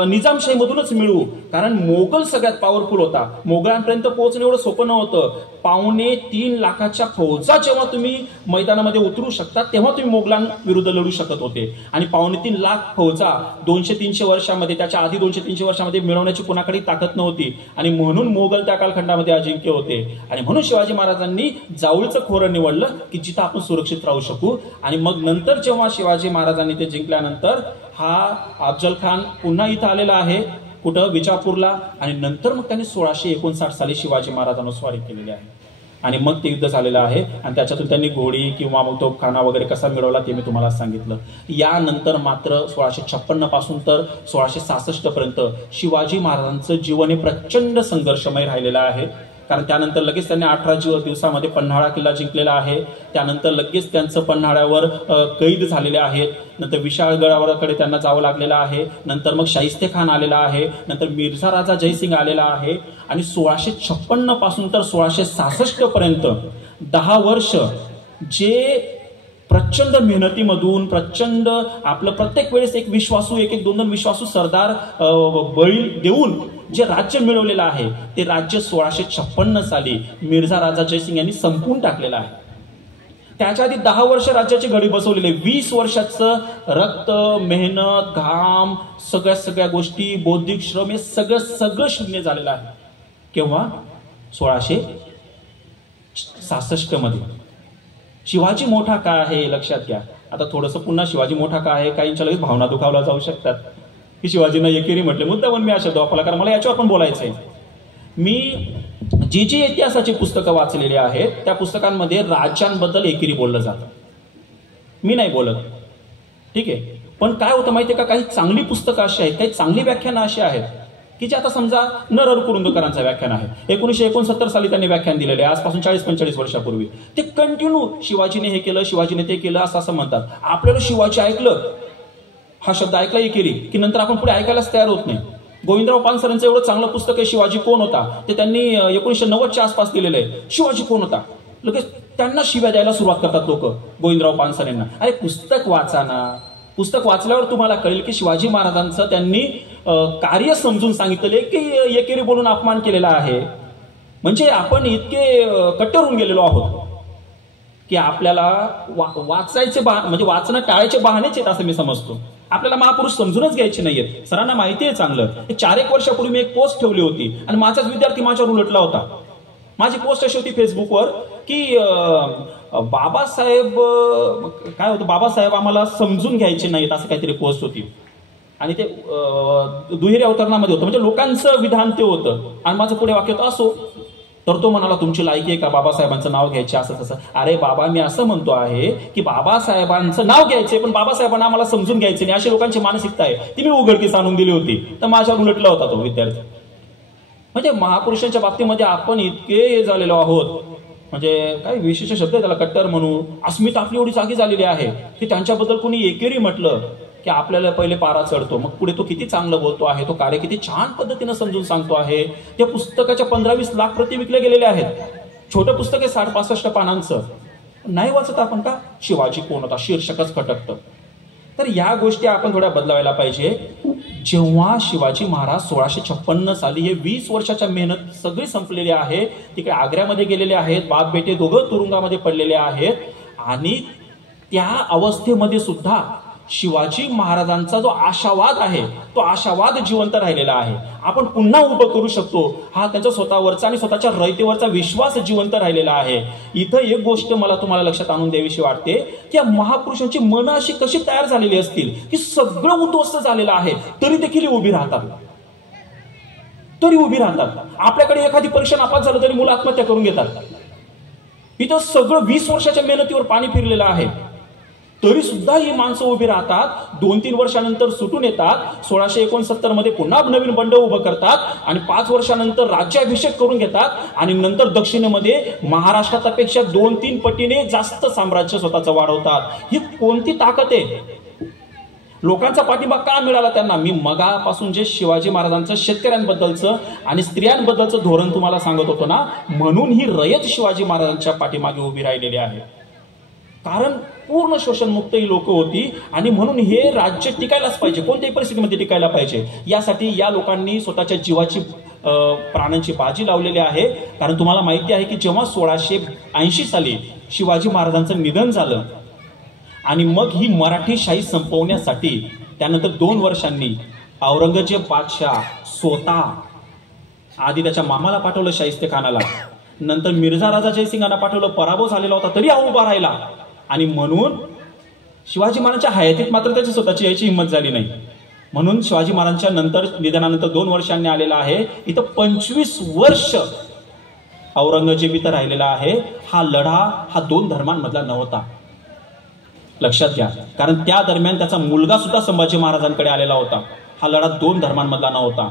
निजामशाहीमधूनच मिळवू, कारण मोगल सगळ्यात पॉवरफुल होता. मोगलांपर्यंत पोहोचणं एवढं सोपं नव्हतं. 2.25 लाखाच्या फौजा जेव्हा तुम्ही मैदानामध्ये उतरू शकता तेव्हा तुम्ही मोगलांविरुद्ध लढू शकत होते. आणि 2.25 लाख फौजा 200-300 वर्षामध्ये, त्याच्या आधी 200-300 वर्षामध्ये मिळवण्याची कोणाकडे ताकद नव्हती, आणि म्हणून मोगल त्या कालखंडामध्ये अजिंक्य होते. आणि म्हणून शिवाजी महाराजांनी जावळीचं खोरं निवडलं की जिथं आपण सुरक्षित राहू शकू. आणि मग नंतर जेव्हा शिवाजी महाराजांनी ते जिंकल्यानंतर हा अफजल खान पुन्हा इथं आलेला आहे, कुठं, विजापूरला, आणि नंतर मग त्यांनी 1659 साली शिवाजी महाराजांना स्वारी केलेली आहे, आणि मग ते युद्ध झालेलं आहे. आणि त्याच्यातून त्यांनी घोडी किंवा मग तोफखाना वगैरे कसा मिळवला ते मी तुम्हाला सांगितलं. यानंतर मात्र 1656 पासून तर 1666 पर्यंत शिवाजी महाराजांचं जीवन हे प्रचंड संघर्षमय राहिलेलं आहे. कारण त्यानंतर लगेच त्यांनी 18 दिवसामध्ये पन्हाळा किल्ला जिंकलेला आहे. त्यानंतर लगेच त्यांचं पन्हाळ्यावर कैद झालेले आहेत. नंतर विशाळगडावरकडे त्यांना जावं लागलेलं आहे. नंतर मग शाहिस्ते खान आलेला आहे. नंतर मिर्झा राजा जयसिंग आलेला आहे. आणि 1656 पासून तर 1666 पर्यंत 10 वर्ष जे प्रचंड मेहनतीमधून, प्रचंड आपलं प्रत्येक वेळेस एक विश्वासू, एक 2 विश्वासू सरदार बळी देऊन जे राज्य मिळवलेलं आहे, ते राज्य 1656 साली मिर्झा राजा जयसिंग यांनी संपवून टाकलेलं आहे. त्याच्या आधी 10 वर्ष राज्याची घडी बसवलेली, 20 वर्षाचं रक्त, मेहनत, घाम, सगळ्या गोष्टी, बौद्धिक श्रम, हे सगळं शून्य झालेलं आहे. केव्हा? 1666 मध्ये. शिवाजी मोठा का आहे लक्षात घ्या. आता थोडंसं पुन्हा शिवाजी मोठा का आहे, काहींच्या लगेच भावना दुखावल्या जाऊ शकतात की शिवाजींना एकेरी म्हटले. मुद्दामून मी अशा वापरला, कारण मला याच्यावर पण बोलायचं आहे. मी जी इतिहासाची पुस्तकं वाचलेली आहेत त्या पुस्तकांमध्ये राज्यांबद्दल एकेरी बोललं जातं. मी नाही बोलत, ठीक आहे. पण काय होतं माहितीये का, काही चांगली पुस्तकं अशी आहेत, काही चांगली व्याख्यानं अशी आहेत की जे आता समजा नरहर कुरुंदकरांचं व्याख्यान आहे, 1969 साली त्यांनी व्याख्यान दिलेले आहे, आजपासून 40-45 वर्षापूर्वी. ते कंटिन्यू शिवाजीने हे केलं, शिवाजीने ते केलं, असं म्हणतात. आपल्याला शिवाजी ऐकलं, हा शब्द ऐकला एकेरी की नंतर आपण पुढे ऐकायलाच तयार होत नाही. गोविंदराव पानसरेंचं एवढं चांगलं पुस्तक आहे शिवाजी कोण होता, ते त्यांनी 1990च्या आसपास दिलेलं आहे. शिवाजी कोण होता, लगेच त्यांना शिव्या द्यायला सुरुवात करतात लोक गोविंदराव पानसरेंना. अरे पुस्तक वाचा ना, पुस्तक वाचल्यावर तुम्हाला कळेल की शिवाजी महाराजांचं त्यांनी कार्य समजून सांगितले की एकेरी बोलून अपमान केलेला आहे. म्हणजे आपण इतके कट्टर होऊन गेलेलो आहोत की आपल्याला वाचायचे म्हणजे वाचणं टाळायचे बहाणेच आहेत असं मी समजतो. आपल्याला महापुरुष समजूनच घ्यायचे नाहीयेत. सरांना माहिती आहे चांगलं. 4-1 वर्षापूर्वी मी एक पोस्ट ठेवली होती आणि माझाच विद्यार्थी माझ्यावर उलटला होता. माझी पोस्ट अशी होती फेसबुकवर की बाबासाहेब काय होतं, बाबासाहेब आम्हाला समजून घ्यायचे नाहीत, असं काहीतरी पोस्ट होती. आणि ते दुहेरी अवतरणामध्ये होतं, म्हणजे लोकांचं विधान ते होतं. आणि माझं पुढे वाक्य होतं असो, तर तो म्हणाला तुमची लायकी आहे का बाबासाहेबांचं नाव घ्यायचे, असं तसं. अरे बाबा, मी असं म्हणतो आहे की बाबासाहेबांचं नाव घ्यायचे पण बाबासाहेबांना आम्हाला समजून घ्यायचे नाही, अशी लोकांची मानसिकता आहे. ती मी उघडकीस आणून दिली होती. तर माझ्यावर उलटला होता तो विद्यार्थी. म्हणजे महापुरुषांच्या बाबतीमध्ये आपण इतके झालेलो आहोत, म्हणजे काही विशेष शब्द आहे त्याला, कट्टर म्हणू. अस्मिता आपली एवढी जागी झालेली आहे की त्यांच्याबद्दल कोणी एकेरी म्हटलं की आपल्याला पहिले पारा चढतो, मग पुढे तो किती चांगलं बोलतो आहे, तो कार्य किती छान पद्धतीनं समजून सांगतो आहे. त्या पुस्तकाच्या 15-20 लाख प्रती विकले गेलेले आहेत. छोटं पुस्तक आहे 60-65 पानांचं. नाही वाचत आपण का? शिवाजी कोण होता शीर्षकच खटकतं. तर या गोष्टी आपण थोड्या बदलावायला पाहिजे. जेव्हा शिवाजी महाराज 1656 साली, हे 20 वर्षाच्या मेहनत सगळी संपलेली आहे. तिकडे आग्र्यामध्ये गेलेले आहेत, बाप बेटे दोघं तुरुंगामध्ये पडलेले आहेत. आणि त्या अवस्थेमध्ये सुद्धा शिवाजी महाराजांचा जो आशावाद आहे तो आशावाद जिवंत राहिलेला आहे. आपण पुन्हा उभं करू शकतो हा त्यांचा स्वतःवरचा आणि स्वतःच्या रयतेवरचा विश्वास जिवंत राहिलेला आहे. इथं एक गोष्ट मला तुम्हाला लक्षात आणून द्यावीशी वाटते की या महापुरुषांची मनं अशी कशी तयार झालेली असतील की सगळं उद्ध्वस्त झालेलं आहे तरी देखील उभी राहतात. आपल्याकडे एखादी परीक्षा नापास झालं तरी मुलं आत्महत्या करून घेतात. इथं सगळं 20 वर्षाच्या मेहनतीवर पाणी फिरलेलं आहे तरी सुद्धा ही माणसं उभी राहतात. 2-3 वर्षानंतर सुटून येतात. 1669 मध्ये पुन्हा नवीन बंड उभं करतात आणि 5 वर्षानंतर राज्याभिषेक करून घेतात आणि नंतर दक्षिणेमध्ये महाराष्ट्रापेक्षा 2-3 पटीने जास्त साम्राज्य स्वतःचं वाढवतात. ही कोणती ताकद आहे? लोकांचा पाठिंबा का मिळाला त्यांना? मी मगापासून जे शिवाजी महाराजांचं शेतकऱ्यांबद्दलचं आणि स्त्रियांबद्दलचं धोरण तुम्हाला सांगत होतो ना, म्हणून ही रयत शिवाजी महाराजांच्या पाठीमागे उभी राहिलेली आहे. कारण पूर्ण शोषणमुक्त ही लोक होती आणि म्हणून हे राज्य टिकायलाच पाहिजे, कोणत्याही परिस्थितीमध्ये टिकायला पाहिजे. यासाठी या लोकांनी स्वतःच्या जीवाची प्राणांची बाजी लावलेली आहे. कारण तुम्हाला माहिती आहे की जेव्हा 1680 साली शिवाजी महाराजांचं निधन झालं आणि मग ही मराठीशाही संपवण्यासाठी त्यानंतर 2 वर्षांनी औरंगजेब बादशाह स्वतः आधी त्याच्या मामाला पाठवलं शाहिस्तेखानाला, नंतर मिर्झा राजा जयसिंगांना पाठवलं, पराभव झालेला होता तरी हा उभा राहिला. आणि म्हणून शिवाजी महाराजांच्या हयातीत मात्र त्याची स्वतःची यायची हिंमत झाली नाही. म्हणून शिवाजी महाराजांच्या नंतर निधनानंतर 2 वर्षांनी आलेला आहे. इथं 25 वर्ष औरंगजेब इथं राहिलेला आहे. हा लढा हा 2 धर्मांमधला नव्हता, लक्षात घ्या. कारण त्या दरम्यान त्याचा मुलगा सुद्धा संभाजी महाराजांकडे आलेला होता. हा लढा 2 धर्मांमधला नव्हता.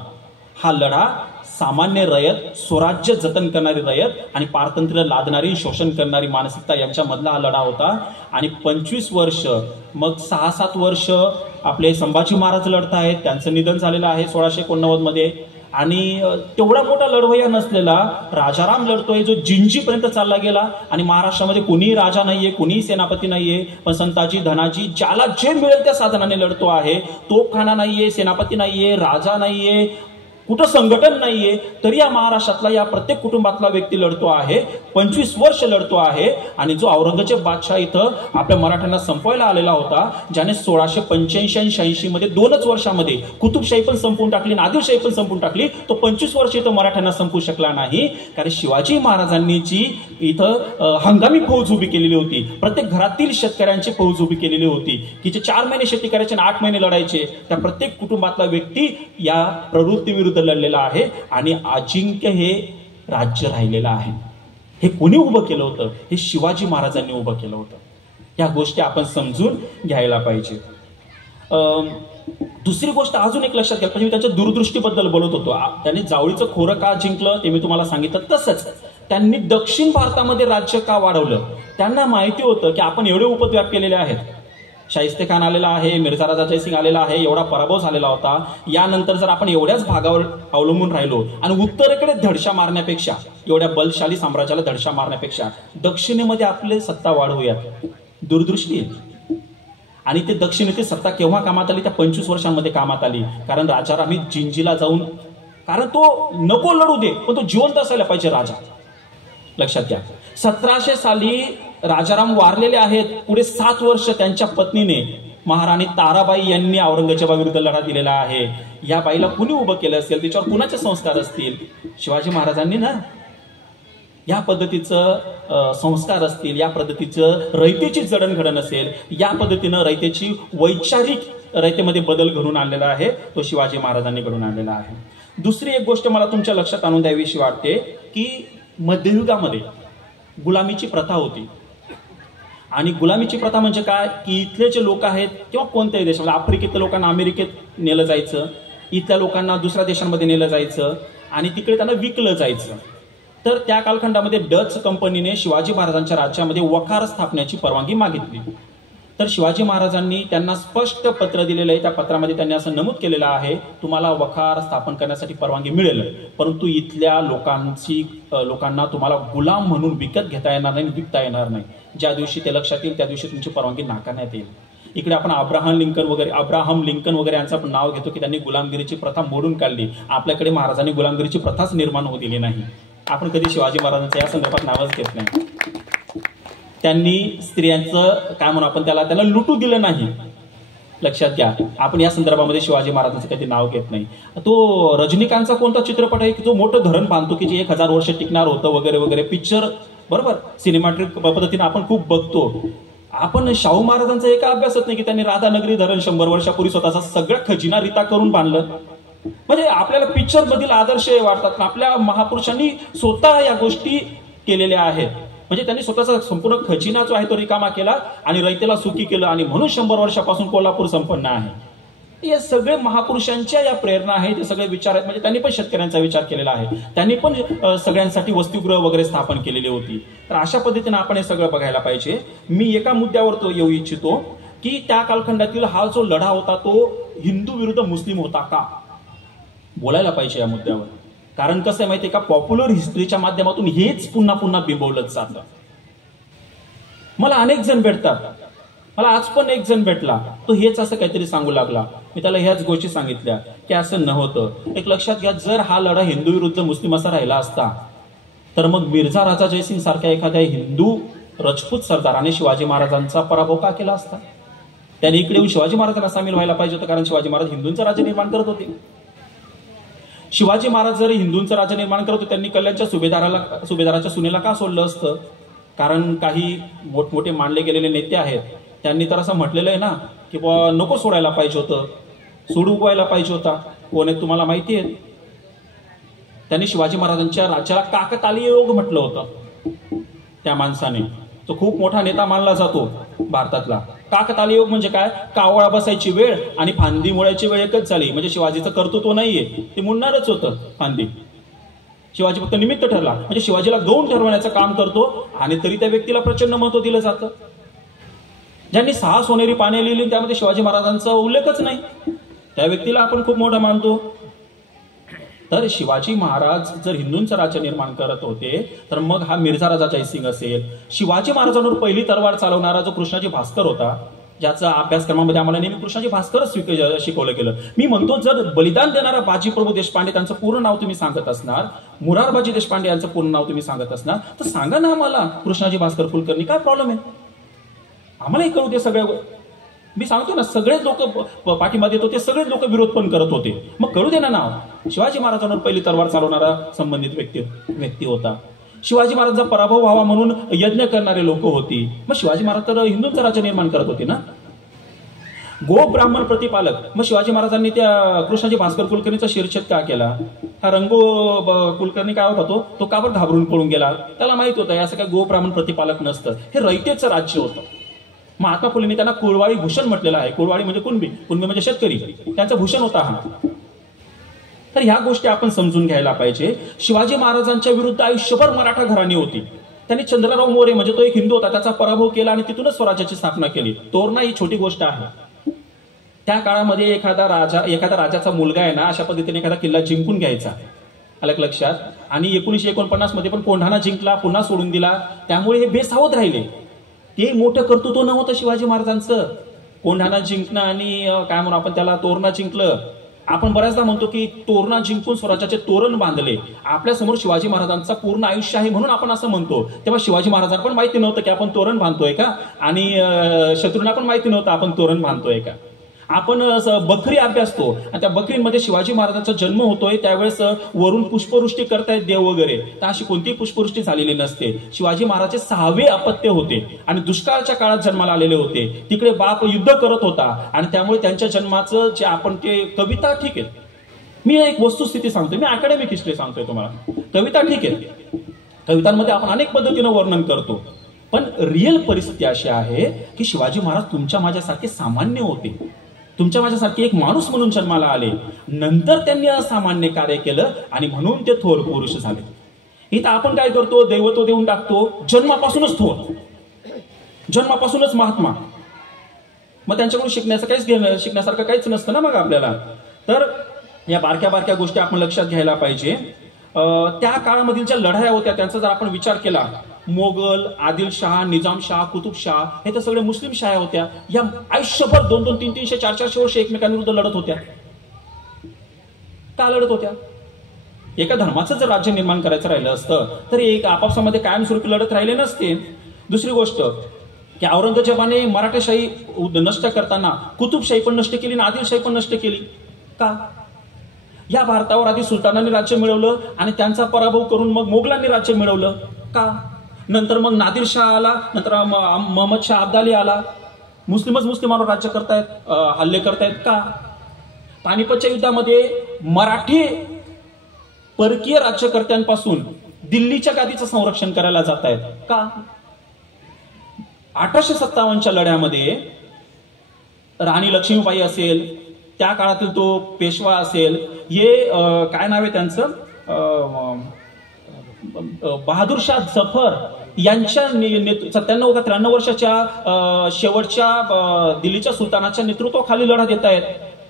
हा लढा सामान्य रयत, स्वराज्य जतन करणारी रयत आणि पारतंत्र्य लादणारी, शोषण करणारी मानसिकता यांच्यामधला हा लढा होता. आणि 25 वर्ष, मग 6-7 वर्ष आपले संभाजी महाराज लढतायत. त्यांचं निधन झालेलं आहे 1689 मध्ये. आणि तेवढा मोठा लढवय्या नसलेला राजाराम लढतोय जो जिंजीपर्यंत चालला गेला. आणि महाराष्ट्रामध्ये कुणीही राजा नाहीये, कुणीही सेनापती नाहीये, पण संताजी, धनाजी, ज्याला जे मिळेल त्या साधनाने लढतो आहे. तोफखाना नाहीये, सेनापती नाहीये, राजा नाहीये, कुठं संघटन नाहीये, तरी या महाराष्ट्रातला या प्रत्येक कुटुंबातला व्यक्ती लढतो आहे. 25 वर्ष लढतो आहे. आणि जो औरंगजेब बादशाह इथं आपल्या मराठ्यांना संपवायला आलेला होता, ज्याने 1685-86 मध्ये 2च वर्षामध्ये कुतुबशाही पण संपवून टाकली, आदिलशाही पण संपवून टाकली, तो 25 वर्ष इथं मराठ्यांना संपवू शकला नाही. कारण शिवाजी महाराजांनी जी इथं हंगामी फौज उभी केलेली होती, प्रत्येक घरातील शेतकऱ्यांची फौज उभी केलेली होती की जे 4 महिने शेती करायचे आणि 8 महिने लढायचे, त्या प्रत्येक कुटुंबातला व्यक्ती या प्रवृत्तीविरुद्ध लढलेला आहे. आणि अजिंक्य हे राज्य राहिलेलं आहे. हे कोणी उभं केलं होतं? हे शिवाजी महाराजांनी उभं केलं होतं. या गोष्टी आपण समजून घ्यायला पाहिजे. दुसरी गोष्ट अजून एक लक्षात घ्या पाहिजे, मी त्याच्या दूरदृष्टीबद्दल बोलत होतो. त्यांनी जावळीचं खोरं का जिंकलं ते मी तुम्हाला सांगितलं. तसंच त्यांनी दक्षिण भारतामध्ये राज्य का वाढवलं? त्यांना माहिती होतं की आपण एवढे उपद्व्याप केलेले आहेत. शाहिस्तेखान आलेला आहे, मिर्झा राजा जयसिंग आलेला आहे, एवढा पराभव झालेला होता. यानंतर जर आपण एवढ्याच भागावर अवलंबून राहिलो आणि उत्तरेकडे धडशा मारण्यापेक्षा, एवढ्या बलशाली साम्राज्याला धडशा मारण्यापेक्षा दक्षिणेमध्ये आपले सत्ता वाढवूयात, दूरदृष्टी. आणि ते दक्षिणेतील सत्ता केव्हा कामात आली? त्या 25 वर्षांमध्ये कामात आली. कारण राजाराम जिंजीला जाऊन, कारण तो नको लढू दे पण तो जिवंत असायला पाहिजे राजा, लक्षात घ्या. 1700 साली राजाराम वारलेले आहेत. पुढे 7 वर्ष त्यांच्या पत्नीने महाराणी ताराबाई यांनी औरंगजेबाविरुद्ध लढा दिलेला आहे. या बाईला कुणी उभं केलं असेल? तिच्यावर कुणाचे संस्कार असतील? शिवाजी महाराजांनी ना. या पद्धतीचं संस्कार असतील, या पद्धतीचं रयतेची जडणघडण असेल, या पद्धतीनं रयतेची वैचारिक रयतेमध्ये बदल घडून आणलेला आहे, तो शिवाजी महाराजांनी घडून आणलेला आहे. दुसरी एक गोष्ट मला तुमच्या लक्षात आणून द्यावीशी वाटते की मध्ययुगामध्ये गुलामीची प्रथा होती. आणि गुलामीची प्रथा म्हणजे काय की इथले जे लोक आहेत किंवा कोणत्याही देशामध्ये, आफ्रिकेतल्या लोकांना अमेरिकेत नेलं जायचं, इथल्या लोकांना दुसऱ्या देशांमध्ये नेलं जायचं आणि तिकडे त्यांना विकलं जायचं. तर त्या कालखंडामध्ये डच कंपनीने शिवाजी महाराजांच्या राज्यामध्ये वखार स्थापण्याची परवानगी मागितली. तर शिवाजी महाराजांनी त्यांना स्पष्ट पत्र दिलेलं आहे. त्या पत्रामध्ये त्यांनी असं नमूद केलेलं आहे, तुम्हाला वखार स्थापन करण्यासाठी परवानगी मिळेल, परंतु इथल्या लोकांना तुम्हाला गुलाम म्हणून विकत घेता येणार नाही, विकता येणार नाही. ज्या दिवशी ते लक्षात येईल त्या दिवशी तुमची परवानगी नाकारण्यात येईल. इकडे आपण अब्राहम लिंकन वगैरे यांचं आपण नाव घेतो की त्यांनी गुलामगिरीची प्रथा मोडून काढली. आपल्याकडे महाराजांनी गुलामगिरीची प्रथाच निर्माण होऊ दिली नाही. आपण कधी शिवाजी महाराजांचं या संदर्भात नावच घेत नाही. त्यांनी स्त्रियांचं काय म्हणून आपण त्यांना लुटू दिलं नाही. लक्षात घ्या, आपण या संदर्भामध्ये शिवाजी महाराजांचं कधी नाव घेत नाही. तो रजनीकांतचा कोणता चित्रपट आहे की जो मोठं धरण बांधतो की जे 1000 वर्ष टिकणार होतं वगैरे वगैरे, पिक्चर बरोबर सिनेमॅटिक पद्धतीने आपण खूप बघतो. आपण शाहू महाराजांचा एका अभ्यासच नाही की त्यांनी राधानगरी धरण 100 वर्षापूर्वी स्वतःचा सगळा खजिना रिता करून बांधलं. म्हणजे आपल्याला पिक्चर मधील आदर्श वाटतात. आपल्या महापुरुषांनी स्वतः या गोष्टी केलेल्या आहेत. म्हणजे त्यांनी स्वतःचा संपूर्ण खजिना जो आहे तो रिकामा केला आणि रयतेला सुखी केलं आणि म्हणून 100 वर्षापासून कोल्हापूर संपन्न आहे. हे सगळे महापुरुषांच्या या प्रेरणा आहेत, हे सगळे विचार आहेत. म्हणजे त्यांनी पण शेतकऱ्यांचा विचार केलेला आहे, त्यांनी पण सगळ्यांसाठी वसतिगृह वगैरे स्थापन केलेली होती. तर अशा पद्धतीने आपण हे सगळं बघायला पाहिजे. मी एका मुद्द्यावर तो येऊ इच्छितो की त्या कालखंडातील हा जो लढा होता तो हिंदू विरुद्ध मुस्लिम होता का, बोलायला पाहिजे या मुद्द्यावर. कारण कसं आहे माहितीये का, पॉप्युलर हिस्ट्रीच्या माध्यमातून हेच पुन्हा पुन्हा बिंबवलंच जातं. मला अनेक जण भेटतात, मला आज पण एक जण भेटला, तो हेच असं काहीतरी सांगू लागला. मी त्याला ह्याच गोष्टी सांगितल्या की असं नव्हतं. एक लक्षात घ्या, जर हा लढा हिंदू विरुद्ध मुस्लिम असा राहिला असता तर मग मिर्झा राजा जयसिंग सारख्या एखाद्या हिंदू राजपूत सरदाराने शिवाजी महाराजांचा पराभव का केला असता? त्याने इकडे येऊन शिवाजी महाराजांना सामील व्हायला पाहिजे होतं, कारण शिवाजी महाराज हिंदूंचा राज्य निर्माण करत होते. शिवाजी महाराज जरी हिंदूंचं राज्य निर्माण करत होते, त्यांनी कल्याणच्या सुभेदाराच्या सुनेला का सोडलं असतं? कारण काही मोठमोठे मानले गेलेले नेते आहेत, त्यांनी तर असं म्हटलेलं आहे ना की नको सोडायला पाहिजे होतं, सोडवायला पाहिजे होता. कोण आहे तुम्हाला माहिती आहे? त्यांनी शिवाजी महाराजांच्या राज्याला काकतालीय योग म्हटलं होतं. त्या माणसाने, तो खूप मोठा नेता मानला जातो भारतातला. काकतालीय योग म्हणजे काय? कावळा बसायची वेळ आणि फांदी मुळायची वेळ एकच झाली. म्हणजे शिवाजीचं कर्तृत्व नाहीये, ते मुडणारच होतं फांदी. शिवाजी फक्त निमित्त ठरला. म्हणजे शिवाजीला गौण ठरवण्याचं काम करतो आणि तरी त्या व्यक्तीला प्रचंड महत्व दिलं जातं. ज्यांनी 6 सोनेरी पाने लिहिली त्यामध्ये शिवाजी महाराजांचा उल्लेखच नाही, त्या व्यक्तीला आपण खूप मोठा मानतो. तर शिवाजी महाराज जर हिंदूंचं राज्य निर्माण करत होते तर मग हा मिर्झा राजा जयसिंग असेल, शिवाजी महाराजांवर पहिली तलवार चालवणारा जो कृष्णाजी भास्कर होता, ज्याचा अभ्यासक्रमामध्ये आम्हाला नेहमी कृष्णाजी भास्करच शिकवलं गेलं. मी म्हणतो, जर बलिदान देणारा बाजी प्रभू देशपांडे त्यांचं पूर्ण नाव तुम्ही सांगत असणार, मुरारबाजी देशपांडे यांचं पूर्ण नाव तुम्ही सांगत असणार, तर सांगा ना आम्हाला कृष्णाजी भास्कर कुलकर्णी, काय प्रॉब्लेम आहे? आम्हालाही कळू दे सगळ्या. मी सांगतो ना, सगळेच लोक पाठिंबा देत होते, सगळेच लोक विरोध पण करत होते, मग कळू दे ना नाव. शिवाजी महाराजांवर पहिली तलवार चालवणारा संबंधित व्यक्ती होता. शिवाजी महाराजांचा पराभव व्हावा म्हणून यज्ञ करणारे लोक होती. मग शिवाजी महाराज तर हिंदूंचं राज्य निर्माण करत होते ना. गो ब्राह्मण प्रतिपालक, मग शिवाजी महाराजांनी त्या कृष्णाजी भास्कर कुलकर्णीचा शिरच्छेद का केला? हा रंगो कुलकर्णी काय होता, तो का बरं घाबरून पळून गेला? त्याला माहित होतं असं काय गो ब्राह्मण प्रतिपालक नसतं, हे रयतेचं राज्य होतं. महात्मा फुलेंनी त्यांना कुळवाडी भूषण म्हटलेलं आहे. कुळवाडी म्हणजे कुणबी म्हणजे शेतकरी, त्यांचा भूषण होता हा. तर ह्या गोष्टी आपण समजून घ्यायला पाहिजे. शिवाजी महाराजांच्या विरुद्ध आयुष्यभर मराठा घराणी होती. त्यांनी चंद्रराव मोरे म्हणजे तो एक हिंदू होता, त्याचा पराभव केला आणि तिथूनच स्वराज्याची स्थापना केली. तोरणा ही छोटी गोष्ट आहे. त्या काळामध्ये एखादा राजाचा मुलगा आहे ना, अशा पद्धतीने एखादा किल्ला जिंकून घ्यायचा, अलग लक्षात. आणि 1949 मध्ये पण कोंढाणा जिंकला, पुन्हा सोडून दिला. त्यामुळे हे बेसावध राहिले. ते मोठं कर्तृत्व नव्हतं शिवाजी महाराजांचं. कोंढाणा जिंकणं आणि काय म्हणून आपण त्याला, तोरणा जिंकलं. आपण बऱ्याचदा म्हणतो की तोरणा जिंकून स्वराज्याचे तोरण बांधले. आपल्या समोर शिवाजी महाराजांचा पूर्ण आयुष्य आहे म्हणून आपण असं म्हणतो. तेव्हा शिवाजी महाराजांना पण माहिती नव्हतं की आपण तोरण बांधतोय का, आणि शत्रूंना पण माहिती नव्हतं आपण तोरण बांधतोय का. आपण बखरी अभ्यासतो आणि त्या बखरीमध्ये शिवाजी महाराजांचा जन्म होतोय, त्यावेळेस वरून पुष्पवृष्टी करतायत देव वगैरे, तर अशी कोणतीही पुष्पवृष्टी झालेली नसते. शिवाजी महाराज 6वे अपत्य होते आणि दुष्काळाच्या काळात जन्माला आलेले होते. तिकडे बाप युद्ध करत होता आणि त्यामुळे त्यांच्या जन्माचं जे आपण ते कविता, ठीक आहे, मी एक वस्तुस्थिती सांगतोय, मी अकॅडमिक हिस्ट्री सांगतोय तुम्हाला. कविता ठीक आहे, कवितांमध्ये आपण अनेक पद्धतीनं वर्णन करतो, पण रिअल परिस्थिती अशी आहे की शिवाजी महाराज तुमच्या माझ्यासारखे सामान्य होते. तुमच्या माझ्यासारखे एक माणूस म्हणून जन्माला आले. नंतर त्यांनी असामान्य कार्य केलं आणि म्हणून ते थोर पुरुष झाले. इथं आपण काय करतो, दैवत्व देऊन टाकतो. जन्मापासूनच थोर, जन्मापासूनच महात्मा. मग त्यांच्याकडून शिकण्यासारखं काहीच नसतं ना मग आपल्याला. तर या बारक्या बारक्या गोष्टी आपण लक्षात घ्यायला पाहिजे. त्या काळामधील ज्या लढाया होत्या त्यांचा जर आपण विचार केला, मोगल, आदिलशाह, निजामशाह, कुतुबशाह, हे तर सगळे मुस्लिम शाह्या होत्या. या आयुष्यभर 200, 300, 400 वर्ष एकमेकांविरुद्ध लढत होत्या. का लढत होत्या? एका धर्माचं जर राज्य निर्माण करायचं राहिलं असतं तर एक आपापसामध्ये कायमस्वरूपी लढत राहिले नसते. दुसरी गोष्ट, की औरंगजेबाने मराठेशाही नष्ट करताना कुतुबशाही पण नष्ट केली आणि आदिलशाही पण नष्ट केली का? या भारतावर आधी सुलतानांनी राज्य मिळवलं आणि त्यांचा पराभव करून मग मोगलांनी राज्य मिळवलं का? नंतर मग नादिरशाह आला, नंतर मोहम्मद शाह अब्दाली आला, मुस्लिमांवर राज्य करतायत, हल्ले करतायत का? पानिपतच्या युद्धामध्ये मराठी परकीय राज्यकर्त्यांपासून दिल्लीच्या गादीचं संरक्षण करायला जात आहेत का? 1857च्या लढ्यामध्ये राणी लक्ष्मीबाई असेल, त्या काळातील तो पेशवा असेल, हे काय नाव आहे त्यांचं, बहादूर शाह जफर यांच्या 97 का 93 वर्षाच्या शेवटच्या दिल्लीच्या सुलतानाच्या नेतृत्वाखाली लढा देत आहेत.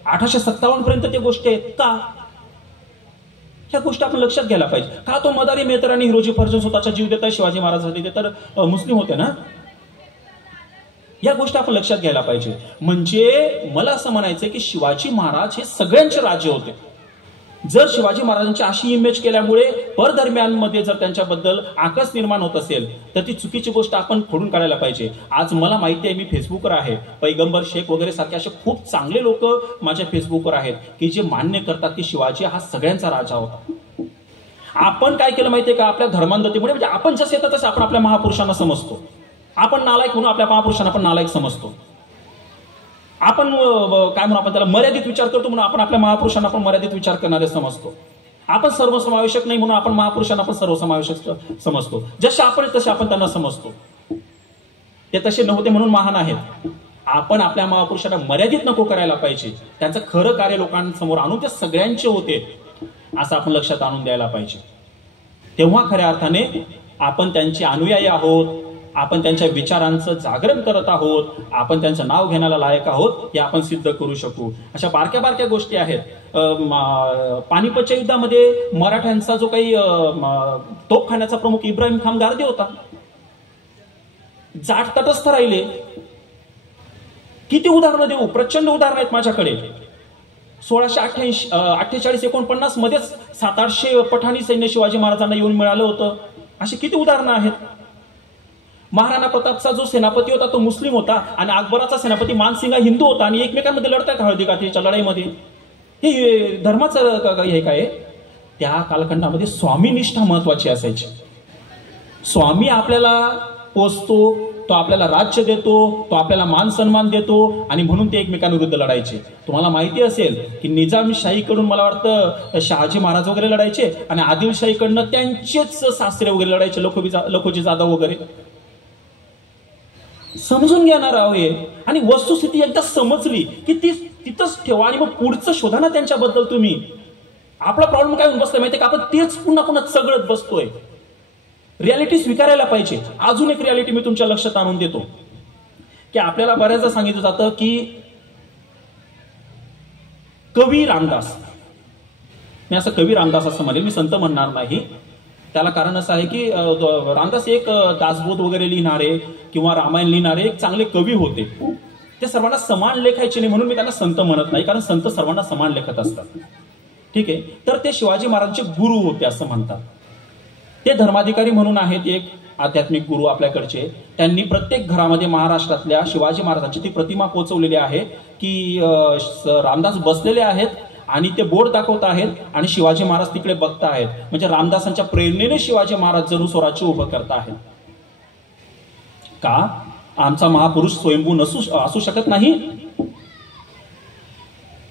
1857 पर्यंत ते गोष्टी आहेत का? ह्या गोष्टी आपण लक्षात घ्यायला पाहिजे. का तो मदारी मेहतर आणि हिरोजी फर्जन स्वतःचा जीव देतात शिवाजी महाराजांसाठी? ते तर मुस्लिम होते ना. या गोष्टी आपण लक्षात घ्यायला पाहिजे. म्हणजे मला असं म्हणायचं की शिवाजी महाराज हे सगळ्यांचे राजे होते. जर शिवाजी महाराजांची अशी इमेज केल्यामुळे परदरम्यानमध्ये जर त्यांच्याबद्दल आकस निर्माण होत असेल तर ती चुकीची गोष्ट आपण खोडून काढायला पाहिजे. आज मला माहिती आहे, मी फेसबुकवर आहे, पैगंबर शेख वगैरे सारखे असे खूप चांगले लोक माझ्या फेसबुकवर आहेत की जे मान्य करतात की शिवाजी हा सगळ्यांचा राजा होता. आपण काय केलं माहितीये का? आपल्या धर्मांधतेमुळे, म्हणजे आपण जसे येतात तसे आपण आपल्या महापुरुषांना समजतो. आपण नालायक म्हणून आपल्या महापुरुषांना आपण नालायक समजतो. आपण काय म्हणून आपण त्याला मर्यादित विचार करतो म्हणून आपण आपल्या महापुरुषांना आपण मर्यादित विचार करणारे समजतो. आपण सर्वसमावेशक नाही म्हणून आपण महापुरुषांना आपण सर्वसमावेशक समजतो. जसे आपण तसे आपण त्यांना समजतो. ते तसे नव्हते म्हणून महान आहेत. आपण आपल्या महापुरुषांना मर्यादित नको करायला पाहिजे. त्यांचं खरं कार्य लोकांसमोर आणून ते सगळ्यांचे होते असं आपण लक्षात आणून द्यायला पाहिजे. तेव्हा खऱ्या अर्थाने आपण त्यांचे अनुयायी आहोत, आपण त्यांच्या विचारांचं जागरण करत आहोत, आपण त्यांचं नाव घेण्याला लायक आहोत, हे आपण सिद्ध करू शकू. अशा बारक्या बारक्या गोष्टी आहेत. पानिपतच्या युद्धामध्ये मराठ्यांचा जो काही तोफखान्याचा प्रमुख इब्राहिम खान गारदे होता, जाट तटस्थ राहिले. किती उदाहरणं देऊ? प्रचंड उदाहरणं आहेत माझ्याकडे. 1648-49 मध्येच 700-800 पठाणी सैन्य शिवाजी महाराजांना येऊन मिळालं होतं. अशी किती उदाहरणं आहेत. महाराणा प्रतापचा जो सेनापती होता तो मुस्लिम होता आणि अकबराचा सेनापती मानसिंग हा हिंदू होता आणि एकमेकांमध्ये लढतायत हळदीकाठीच्या लढाईमध्ये. हे धर्माचं हे काय? त्या कालखंडामध्ये स्वामीनिष्ठा महत्वाची असायची. स्वामी आपल्याला पोचतो, तो आपल्याला राज्य देतो, तो आपल्याला मान सन्मान देतो आणि म्हणून ते एकमेकांविरुद्ध लढायचे. तुम्हाला माहिती असेल की निजामशाहीकडून मला वाटतं शहाजी महाराज वगैरे लढायचे आणि आदिलशाहीकडनं त्यांचेच सासरे वगैरे लढायचे, लखोजी जाधव वगैरे. समजून घेणार आहे आणि वस्तुस्थिती एकदा समजली की ती तिथंच ठेवा आणि मग पुढचं शोधा ना त्यांच्याबद्दल तुम्ही. आपला प्रॉब्लेम काय होऊन बसलाय माहितीये का? आपण तेच पुन्हा चगळत बसतोय. रियालिटी स्वीकारायला पाहिजे. अजून एक रियालिटी मी तुमच्या लक्षात आणून देतो की आपल्याला बऱ्याचदा सांगितलं जातं की कवी रामदास, मी असं कवी रामदास असं म्हणेल, मी संत म्हणणार नाही. त्याला कारण असं आहे की रामदास एक दासबोध वगैरे लिहिणारे किंवा रामायण लिहिणारे एक चांगले कवी होते. ते सर्वांना समान लेखायचे नाही म्हणून मी त्यांना संत म्हणत नाही, कारण संत सर्वांना समान लेखत असतात. ठीक आहे. तर ते शिवाजी महाराजांचे गुरु होते असं म्हणतात. ते धर्माधिकारी म्हणून आहेत, एक आध्यात्मिक गुरु आपल्याकडचे. त्यांनी प्रत्येक घरामध्ये महाराष्ट्रातल्या शिवाजी महाराजांची ती प्रतिमा पोहोचवलेली आहे की रामदास बसलेले आहेत आणि ते बोर्ड दाखवत आहेत आणि शिवाजी महाराज तिकडे बघत आहेत. म्हणजे रामदासांच्या प्रेरणेने शिवाजी महाराज जणू स्वराज्य उभं करत आहेत. का? आमचा महापुरुष स्वयंभू असू शकत नाही?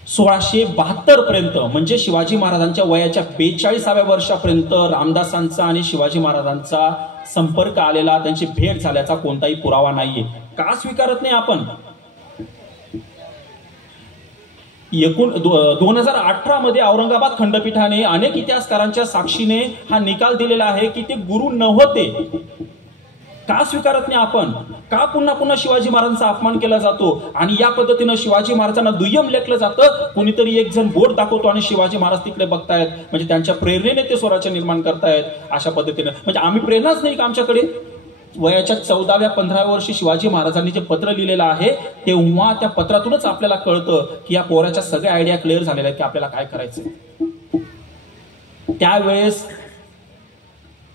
1672 पर्यंत म्हणजे शिवाजी महाराजांच्या वयाच्या 42व्या वर्षापर्यंत रामदासांचा आणि शिवाजी महाराजांचा संपर्क आलेला, त्यांची भेट झाल्याचा कोणताही पुरावा नाहीये. का स्वीकारत नाही आपण? 2018 मध्ये औरंगाबाद खंडपीठाने अनेक इतिहासकारांच्या साक्षीने हा निकाल दिलेला आहे की ते गुरु नव्हते. का स्वीकारत नाही आपण? का पुन्हा शिवाजी महाराजांचा अपमान केला जातो आणि या पद्धतीनं शिवाजी महाराजांना दुय्यम लेखलं जातं? कोणीतरी एक जण बोर्ड दाखवतो आणि शिवाजी महाराज तिकडे बघतायत, म्हणजे त्यांच्या प्रेरणेने ते स्वराज्य निर्माण करतायत अशा पद्धतीनं. म्हणजे आम्ही प्रेरणाच नाही का आमच्याकडे? वयाच्या 14व्या-15व्या वर्षी शिवाजी महाराजांनी जे पत्र लिहिलेलं आहे तेव्हा त्या पत्रातूनच आपल्याला कळतं की या पोराच्या सगळ्या आयडिया क्लिअर झालेल्या आहेत की आपल्याला काय करायचं. त्यावेळेस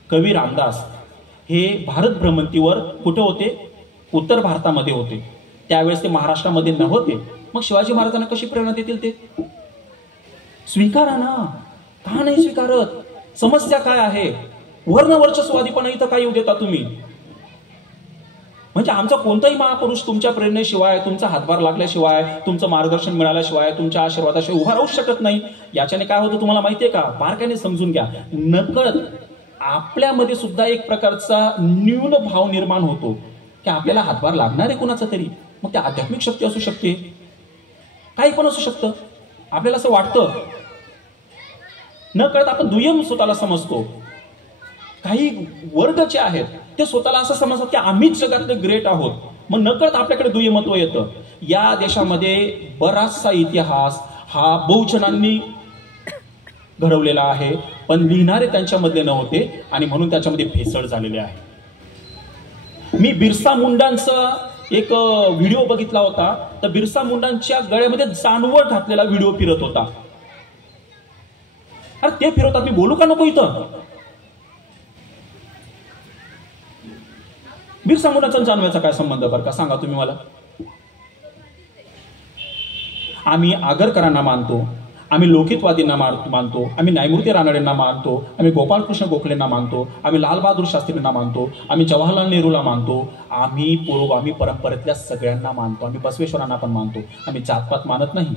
कवी रामदास हे भारत भ्रमंतीवर कुठे होते? उत्तर भारतामध्ये होते, त्यावेळेस ते महाराष्ट्रामध्ये नव्हते. मग शिवाजी महाराजांना कशी प्रेरणा देतील ते? स्वीकारा ना, का नाही स्वीकारत? समस्या काय आहे? वर्णवर्चस्वादीपणा इथं काय येऊ देता तुम्ही? म्हणजे आमचा कोणताही महापुरुष तुमच्या प्रेरणेशिवाय, तुमचा हातभार लागल्याशिवाय, तुमचं मार्गदर्शन मिळाल्याशिवाय, तुमच्या आशीर्वादाशिवाय उभा राहू शकत नाही. याच्याने काय होतं तुम्हाला माहितीये का? बारकाईने समजून घ्या. नकळत आपल्यामध्ये सुद्धा एक प्रकारचा न्यून भाव निर्माण होतो की आपल्याला हातभार लागणार आहे कुणाचा तरी. मग ते आध्यात्मिक शक्ती असू शकते, काही पण असू शकतं. आपल्याला असं वाटतं, नकळत आपण दुय्यम स्वतःला समजतो. काही वर्ग जे आहेत ते स्वतःला असं समजतात की आम्हीच जगातले ग्रेट आहोत. मग नकळत आपल्याकडे दुय्यमत्व येतं. या देशामध्ये बराचसा इतिहास हा बहुजनांनी घडवलेला आहे, पण लिहिणारे त्यांच्यामधले नव्हते आणि म्हणून त्याच्यामध्ये भेसळ झालेली आहे. मी बिरसा मुंडांचा एक व्हिडिओ बघितला होता. तर बिरसा मुंडांच्या गळ्यामध्ये जानवळ घातलेला व्हिडिओ फिरत होता. अरे ते फिरवतात, मी बोलू का नको इथं? बिरसा मुंडांचा जानव्याचा काय संबंध बरं का? सांगा तुम्ही मला. आम्ही आगरकरांना मानतो, आम्ही लोकहितवादींना मानतो, आम्ही न्यायमूर्ती रानडेंना मानतो, आम्ही गोपालकृष्ण गोखलेंना मानतो, आम्ही लालबहादूर शास्त्रींना मानतो, आम्ही जवाहरलाल नेहरूला मानतो, आम्ही परंपरेतल्या सगळ्यांना मानतो, आम्ही बसवेश्वरांना पण मानतो. आम्ही जातपात मानत नाही.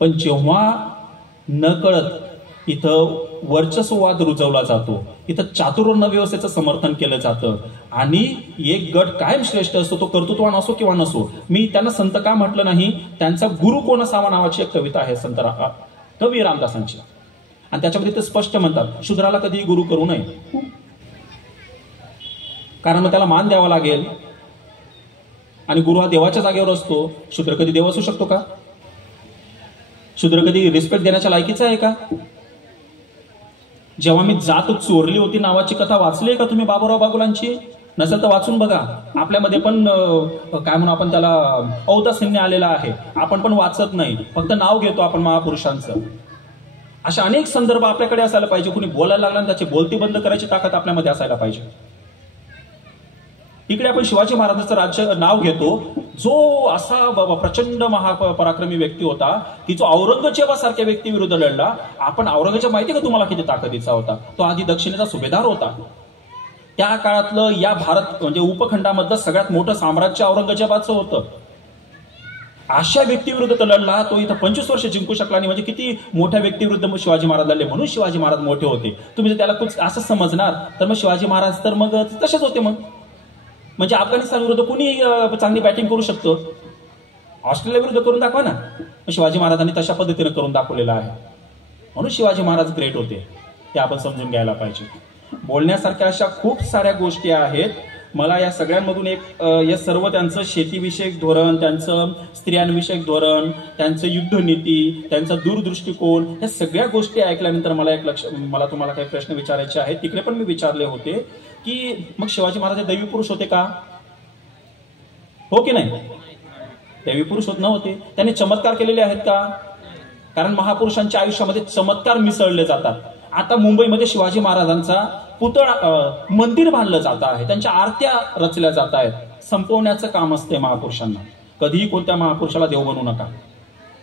पण जेव्हा नकळत इथं वर्चस्ववाद रुजवला जातो, इथं चातुर्वर्ण व्यवस्थेचं समर्थन केलं जातं आणि एक गट कायम श्रेष्ठ असतो, तो कर्तृत्वान असो किंवा नसो. मी त्यांना संत का म्हटलं नाही? त्यांचा गुरु कोण असावा नावाची एक कविता आहे कवी रामदासांची, आणि त्याच्यामध्ये ते स्पष्ट म्हणतात, शूद्राला कधी गुरु करू नये, कारण मग त्याला मान द्यावा लागेल. आणि गुरु हा देवाच्या जागेवर असतो. शूद्र कधी देव असू शकतो का? शूद्र कधी रिस्पेक्ट देण्याच्या लायकीचा आहे का? जेव्हा मी जात चोरली होती नावाची कथा वाचली का तुम्ही बाबूराव बागुलांची? नसेल तर वाचून बघा. आपल्यामध्ये पण काय म्हणून आपण त्याला औदासिन्य आलेला आहे. आपण पण वाचत नाही, फक्त नाव घेतो आपण महापुरुषांचं. अशा अनेक संदर्भ आपल्याकडे असायला पाहिजे. कुणी बोलायला लागला त्याची बोलती बंद करायची ताकद आपल्यामध्ये असायला पाहिजे. इकडे आपण शिवाजी महाराजांचं राज्य नाव घेतो, जो असा प्रचंड महापराक्रमी व्यक्ती होता की जो औरंगजेबासारख्या व्यक्ती विरुद्ध लढला. आपण औरंगजेब माहिती का तुम्हाला किती ताकदीचा होता? तो आधी दक्षिणेचा सुभेदार होता. त्या काळातलं या भारत म्हणजे उपखंडामधलं सगळ्यात मोठं साम्राज्य औरंगजेबाचं होतं. अशा व्यक्तीविरुद्ध तो लढला. तो इथं 25 वर्ष जिंकू शकला नाही. म्हणजे किती मोठ्या व्यक्तीविरुद्ध शिवाजी महाराज लढले, म्हणून शिवाजी महाराज मोठे होते. तुम्ही जर त्याला खूप असं समजणार तर मग शिवाजी महाराज तर मग तसेच होते. मग म्हणजे अफगाणिस्तान विरुद्ध कुणी चांगली बॅटिंग करू शकतो? ऑस्ट्रेलिया विरुद्ध करून दाखवा ना. शिवाजी महाराजांनी तशा पद्धतीने करून दाखवलेलं आहे. म्हणून शिवाजी महाराज ग्रेट होते, ते आपण समजून घ्यायला पाहिजे. बोलण्यासारख्या अशा खूप साऱ्या गोष्टी आहेत. मला या सगळ्यांमधून या सर्व त्यांचं शेतीविषयक धोरण, त्यांचं स्त्रियांविषयक धोरण, त्यांचं युद्धनीती, त्यांचा दूरदृष्टिकोन, या सगळ्या गोष्टी ऐकल्यानंतर मला तुम्हाला काही प्रश्न विचारायचे आहेत. तिकडे पण मी विचारले होते की मग शिवाजी महाराज दैवी पुरुष होते का? हो की नाही? दैवी पुरुष होत नव्हते. त्यांनी चमत्कार केलेले आहेत का? कारण महापुरुषांच्या आयुष्यामध्ये चमत्कार मिसळले जातात. आता मुंबईमध्ये शिवाजी महाराजांचा मंदिर बांधलं जात आहे, त्यांच्या आरत्या रचल्या जात आहेत. संपवण्याचं काम असते महापुरुषांना. कधीही कोणत्या महापुरुषाला देव बनवू नका.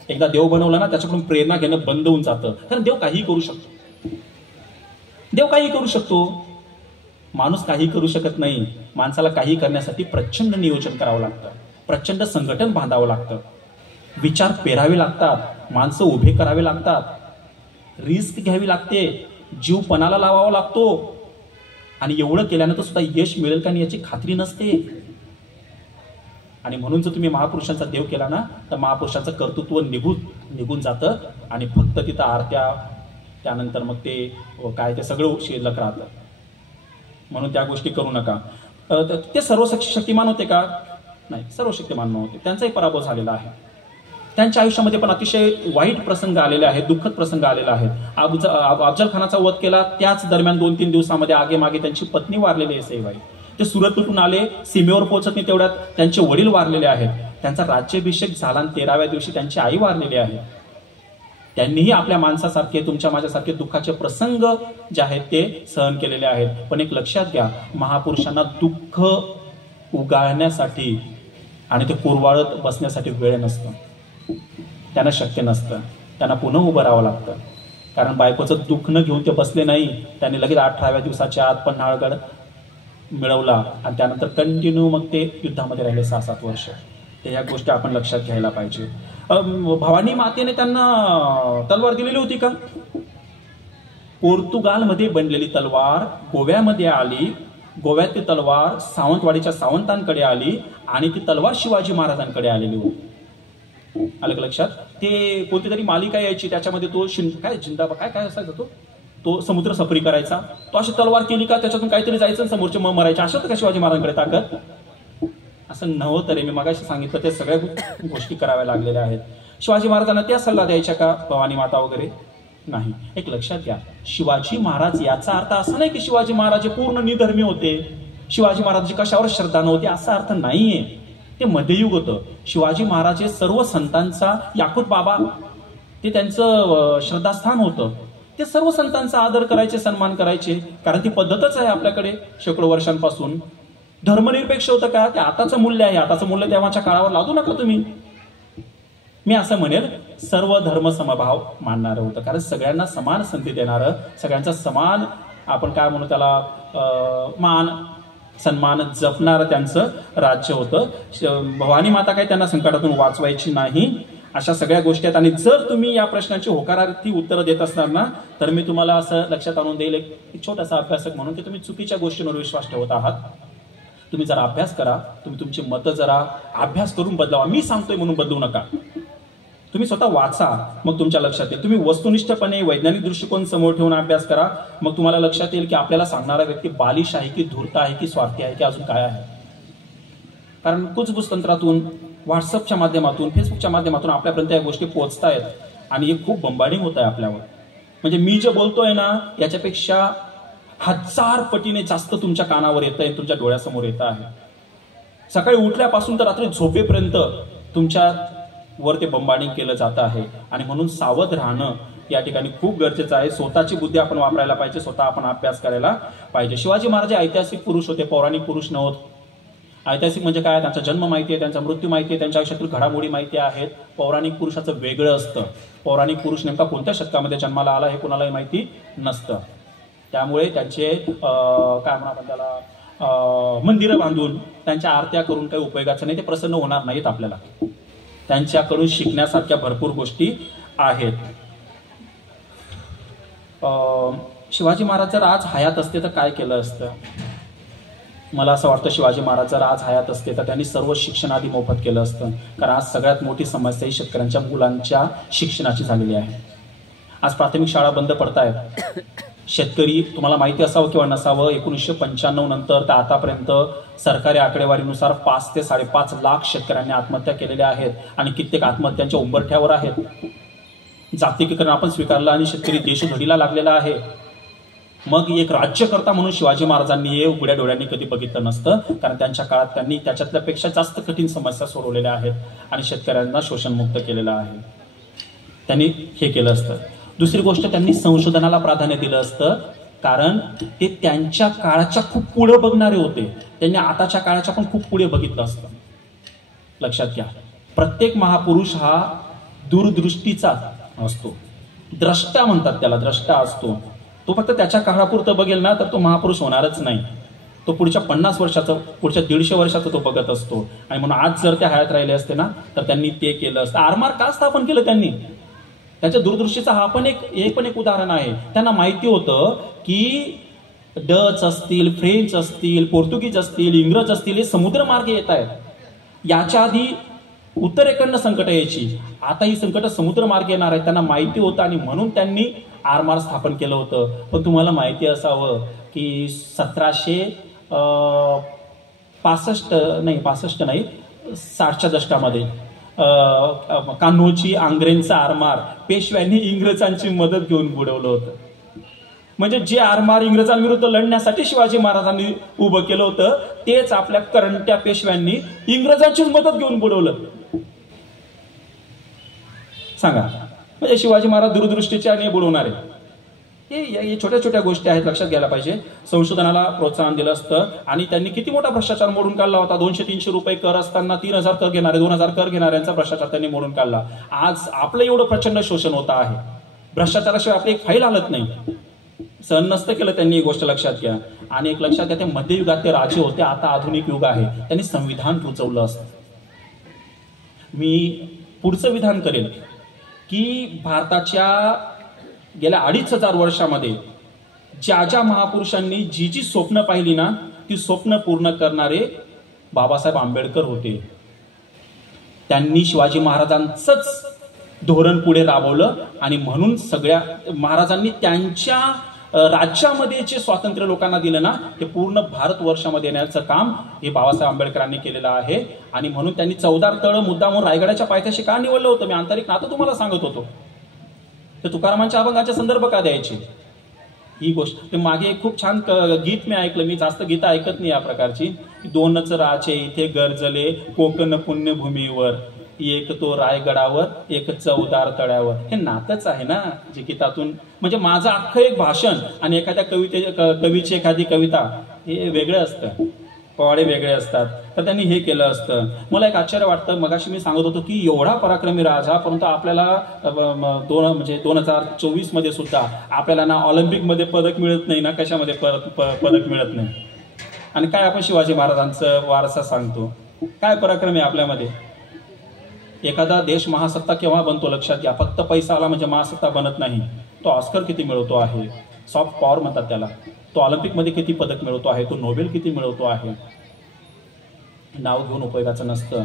एकदा देव बनवला ना, त्याच्याकडून प्रेरणा घेणं बंद होऊन जातं. कारण देव काहीही करू शकतो. देव काही करू शकतो, माणूस काही करू शकत नाही. माणसाला काही करण्यासाठी प्रचंड नियोजन करावं लागतं, प्रचंड संघटन बांधावं लागतं, विचार पेरावे लागतात, माणसं उभे करावे लागतात, रिस्क घ्यावी लागते, जीव पणाला लावावा लागतो. आणि एवढं केल्यानंतर सुद्धा यश मिळेल का नाही याची खात्री नसते. आणि म्हणून जर तुम्ही महापुरुषांचा देव केला ना, तर महापुरुषांचं कर्तृत्व निघून जातं आणि फक्त तिथं आरत्या, त्यानंतर मग ते काय ते सगळं शिल्लक राहतं. म्हणून त्या गोष्टी करू नका. ते सर्वशक्तिमान होते का? नाही, सर्वशक्तिमान नव्हते. त्यांचाही पराभव झालेला आहे. त्यांच्या आयुष्यामध्ये पण अतिशय वाईट प्रसंग आलेले आहेत, दुःखद प्रसंग आलेले आहेत. अफजल खानाचा वध केला, त्याच दरम्यान 2-3 दिवसामध्ये आगे मागे त्यांची पत्नी वारलेली आहे सईबाई. ते सुरतून आले, सीमेवर पोहोचत नाही तेवढ्यात त्यांचे वडील वारलेले आहेत. त्यांचा राज्याभिषेक झाला, 13व्या दिवशी त्यांची आई वारलेली आहे. त्यांनीही आपल्या माणसासारखे, तुमच्या माझ्यासारखे दुःखाचे प्रसंग जे आहेत ते सहन केलेले आहेत. पण एक लक्षात घ्या, महापुरुषांना दुःख उगाळण्यासाठी आणि ते कुरवाळत बसण्यासाठी वेळ नसतं, त्यांना शक्य नसतं, त्यांना पुन्हा उभं राहावं लागतं. कारण बायकोचं दुःख न घेऊन ते बसले नाही, त्यांनी लगेच 18व्या दिवसाच्या आत पन्हाळगड मिळवला आणि त्यानंतर कंटिन्यू मग ते युद्धामध्ये राहिले 6-7 वर्ष. ते ह्या गोष्टी आपण लक्षात घ्यायला पाहिजे. भवानी मातेने त्यांना तलवार दिलेली होती का? पोर्तुगालमध्ये बनलेली तलवार गोव्यामध्ये आली, गोव्यात ती तलवार सावंतवाडीच्या सावंतांकडे आली आणि ती तलवार शिवाजी महाराजांकडे आलेली होती. आलं लक्षात? ते कोणती तरी मालिका यायची, त्याच्यामध्ये तो जिंदाबा काय असायचा तो समुद्र सफरी करायचा. तो अशी तलवार केली का त्याच्यातून काहीतरी जायचं, समोरचे मग मरायचे. असं होतं का शिवाजी महाराजांकडे ताकद? असं नव्हतं रे. मी मगाशी सांगितलं ते सगळ्या गोष्टी कराव्या लागलेल्या आहेत. शिवाजी महाराजांना त्या सल्ला द्यायच्या का भवानी माता वगैरे? नाही. एक लक्षात घ्या, शिवाजी महाराज याचा अर्थ असा नाही की शिवाजी महाराज पूर्ण निधर्मी होते, शिवाजी महाराजांची कशावर श्रद्धा नव्हती, असा अर्थ नाहीये. ते मध्ययुग होतं. शिवाजी महाराज हे सर्व संतांचा, याकूत बाबा ते त्यांचं श्रद्धास्थान होतं. ते सर्व संतांचा आदर करायचे, सन्मान करायचे, कारण ती पद्धतच आहे आपल्याकडे शेकडो वर्षांपासून. धर्मनिरपेक्ष होतं का? ते आताचं मूल्य आहे. आताचं मूल्य तेव्हाच्या काळावर लादू नका तुम्ही. मी असं म्हणेल, सर्व धर्म समभाव मानणारं होतं, कारण सगळ्यांना समान संधी देणारं, सगळ्यांचा समान आपण काय म्हणू त्याला मान सन्मान जपणारं त्यांचं राज्य होतं. भवानी माता काही त्यांना संकटातून वाचवायची नाही. अशा सगळ्या गोष्टी आहेत. आणि जर तुम्ही या प्रश्नाची होकारार्थी उत्तरं देत असणार ना, तर मी तुम्हाला असं लक्षात आणून देईल एक छोटासा अभ्यासक म्हणून, की तुम्ही चुकीच्या गोष्टींवर विश्वास ठेवत आहात. तुम्ही जरा अभ्यास करा, तुम्ही तुमची मतं जरा अभ्यास करून बदलावा. मी सांगतोय म्हणून बदलू नका. तुम्ही स्वतः वाचा, मग तुमच्या लक्षात येईल. तुम्ही वस्तुनिष्ठपणे वैज्ञानिक दृष्टिकोन समोर ठेवून अभ्यास करा, मग तुम्हाला लक्षात येईल की आपल्याला सांगणारा व्यक्ती बालिश आहे की धूर्त आहे की स्वार्थी आहे की अजून काय आहे. कारण कुजबुज तंत्रातून, व्हॉट्सअपच्या माध्यमातून, फेसबुकच्या माध्यमातून आपल्यापर्यंत या गोष्टी पोहोचतायत आणि हे खूप बंबाडिंग होत आहे आपल्यावर. म्हणजे मी जे बोलतोय ना, याच्यापेक्षा 1000 पटीने जास्त तुमच्या कानावर येत आहे, तुमच्या डोळ्यासमोर येत आहे. सकाळी उठल्यापासून तर रात्री झोपेपर्यंत तुमच्या वर ते बंबाडिंग केलं जात आहे. आणि म्हणून सावध राहणं या ठिकाणी खूप गरजेचं आहे. स्वतःची बुद्धी आपण वापरायला पाहिजे, स्वतः आपण अभ्यास करायला पाहिजे. शिवाजी महाराज ऐतिहासिक पुरुष होते, पौराणिक पुरुष नव्हते. ऐतिहासिक म्हणजे काय? त्यांचा जन्म माहिती आहे, त्यांचा मृत्यू माहिती आहे, त्यांच्या आयुष्यातील घडामोडी माहिती आहेत. पौराणिक पुरुषाचं वेगळं असतं. पौराणिक पुरुष नेमका कोणत्या शतकामध्ये जन्माला आला हे कोणालाही माहिती नसतं. त्यामुळे त्यांचे काय म्हणा आपण त्याला मंदिरं बांधून त्यांच्या आरत्या करून काही उपयोगाचं नाही. ते प्रसन्न होणार नाहीत आपल्याला. त्यांच्याकडून शिकण्यासारख्या भरपूर गोष्टी आहेत. शिवाजी महाराज जर आज हयात असते तर काय केलं असतं? मला असं वाटतं, शिवाजी महाराज जर आज हयात असते तर त्यांनी सर्व शिक्षण आधी मोफत केलं असतं. कारण आज सगळ्यात मोठी समस्या ही शेतकऱ्यांच्या मुलांच्या शिक्षणाची झालेली आहे. आज प्राथमिक शाळा बंद पडतायत. शेतकरी, तुम्हाला माहिती असावं किंवा नसावं, 1995 नंतर तर आतापर्यंत सरकारी आकडेवारीनुसार 5 ते 5.5 लाख शेतकऱ्यांनी आत्महत्या केलेल्या आहेत आणि कित्येक आत्महत्यांच्या उंबरठ्यावर आहेत. जागतिकीकरण आपण स्वीकारलं आणि शेतकरी देशधडीला लागलेला आहे. मग एक राज्यकर्ता म्हणून शिवाजी महाराजांनी हे उघड्या डोळ्यांनी कधी बघितलं नसतं, कारण त्यांच्या काळात त्यांनी त्याच्यातल्यापेक्षा जास्त कठीण समस्या सोडवलेल्या आहेत आणि शेतकऱ्यांना शोषणमुक्त केलेलं आहे. त्यांनी हे केलं असतं. दुसरी गोष्ट, त्यांनी संशोधनाला प्राधान्य दिलं असतं, कारण ते त्यांच्या काळाच्या खूप पुढे बघणारे होते. त्यांनी आताच्या काळाच्या पण खूप पुढे बघितलं असतं. लक्षात घ्या, प्रत्येक महापुरुष हा दूरदृष्टीचा असतो. द्रष्टा म्हणतात त्याला, द्रष्टा असतो. तो फक्त त्याच्या काळापुरतं बघेल ना तर तो महापुरुष होणारच नाही. तो पुढच्या 50 वर्षाचं, पुढच्या 150 वर्षाचं तो बघत असतो. आणि म्हणून आज जर त्या हयात राहिले असते ना तर त्यांनी ते केलं असतं. आरमार का स्थापन केलं त्यांनी? त्याच्या दूरदृष्टीचा हा पण एक उदाहरण आहे. त्यांना माहिती होतं की डच असतील, फ्रेंच असतील, पोर्तुगीज असतील, इंग्रज असतील, हे समुद्रमार्गे येत आहेत. याच्या आधी उत्तरेकडनं संकट यायची, आता ही संकट समुद्रमार्गे येणार आहेत. त्यांना माहिती होतं आणि म्हणून त्यांनी आरमार स्थापन केलं होतं. पण तुम्हाला माहिती असावं की 60च्या दशकामध्ये कान्होजी आंग्रेंचं आरमार पेशव्यांनी इंग्रजांची मदत घेऊन बुडवलं होतं. म्हणजे जे आरमार इंग्रजांविरुद्ध लढण्यासाठी शिवाजी महाराजांनी उभं केलं होतं, तेच आपल्या करंट्या पेशव्यांनी इंग्रजांची मदत घेऊन बुडवलं. सांगा, म्हणजे शिवाजी महाराज दूरदृष्टीचे आणि बुडवणारे. हे छोट्या छोट्या गोष्टी आहेत, लक्षात घ्यायला पाहिजे. संशोधनाला प्रोत्साहन दिलं असतं आणि त्यांनी किती मोठा भ्रष्टाचार मोडून काढला होता. 200-300 रुपये कर असताना 3000 कर घेणारे, 2000 कर घेणाऱ्यांचा भ्रष्टाचार त्यांनी मोडून काढला. आज आपलं एवढं प्रचंड शोषण होत आहे, भ्रष्टाचाराशिवाय आपली एक फाईल हलत नाही. सहन नसतं केलं त्यांनी, ही गोष्ट लक्षात घ्या. आणि एक लक्षात घ्या, ते मध्ययुगात ते राजे होते, आता आधुनिक युग आहे, त्यांनी संविधान रुजवलं असतं. मी पुढचं विधान करेल की भारताच्या गेल्या 2500 वर्षामध्ये ज्या ज्या महापुरुषांनी जी जी स्वप्न पाहिली ना, ती स्वप्न पूर्ण करणारे बाबासाहेब आंबेडकर होते. त्यांनी शिवाजी महाराजांचंच धोरण पुढे राबवलं आणि म्हणून सगळ्या महाराजांनी त्यांच्या राज्यामध्ये जे स्वातंत्र्य लोकांना दिलं ना, ते पूर्ण भारतवर्षामध्ये येण्याचं काम हे बाबासाहेब आंबेडकरांनी केलेलं आहे. आणि म्हणून त्यांनी 14 तळ मुद्दामून रायगडाच्या पायथ्याशी का निवडलं होतं, मी आंतरिक नातं तुम्हाला सांगत होतो. ते तुकारामांच्या अभंगाचे संदर्भ का द्यायचे, ही गोष्ट. ते मागे एक खूप छान गीत मी ऐकलं, मी जास्त गीतं ऐकत नाही या प्रकारची. 2च राचे इथे गरजले कोकण पुण्यभूमीवर, एक तो रायगडावर एक 14 तळ्यावर. हे नातच आहे ना, जे गीतातून. म्हणजे माझं अख्खं एक भाषण आणि एखाद्या कवीची एखादी कविता हे वेगळं असतं, पोवाडे वेगळे असतात. तर त्यांनी हे केलं असतं. मला एक आश्चर्य वाटतं, मगाशी मी सांगत होतो की एवढा पराक्रमी राजा, परंतु आपल्याला 2024 मध्ये सुद्धा आपल्याला ना ऑलिम्पिकमध्ये पदक मिळत नाही ना कशामध्ये पदक मिळत नाही. आणि काय आपण शिवाजी महाराजांचं वारसा सांगतो, काय पराक्रम आहे आपल्यामध्ये. एखादा देश महासत्ता केव्हा बनतो लक्षात घ्या. फक्त पैसा आला म्हणजे महासत्ता बनत नाही. तो ऑस्कर किती मिळवतो आहे, सॉफ्ट पॉवर म्हणतात त्याला. तो ऑलिम्पिकमध्ये किती पदक मिळवतो आहे, तो नोबेल किती मिळवतो आहे. नाव घेऊन उपयोगाचं नसतं.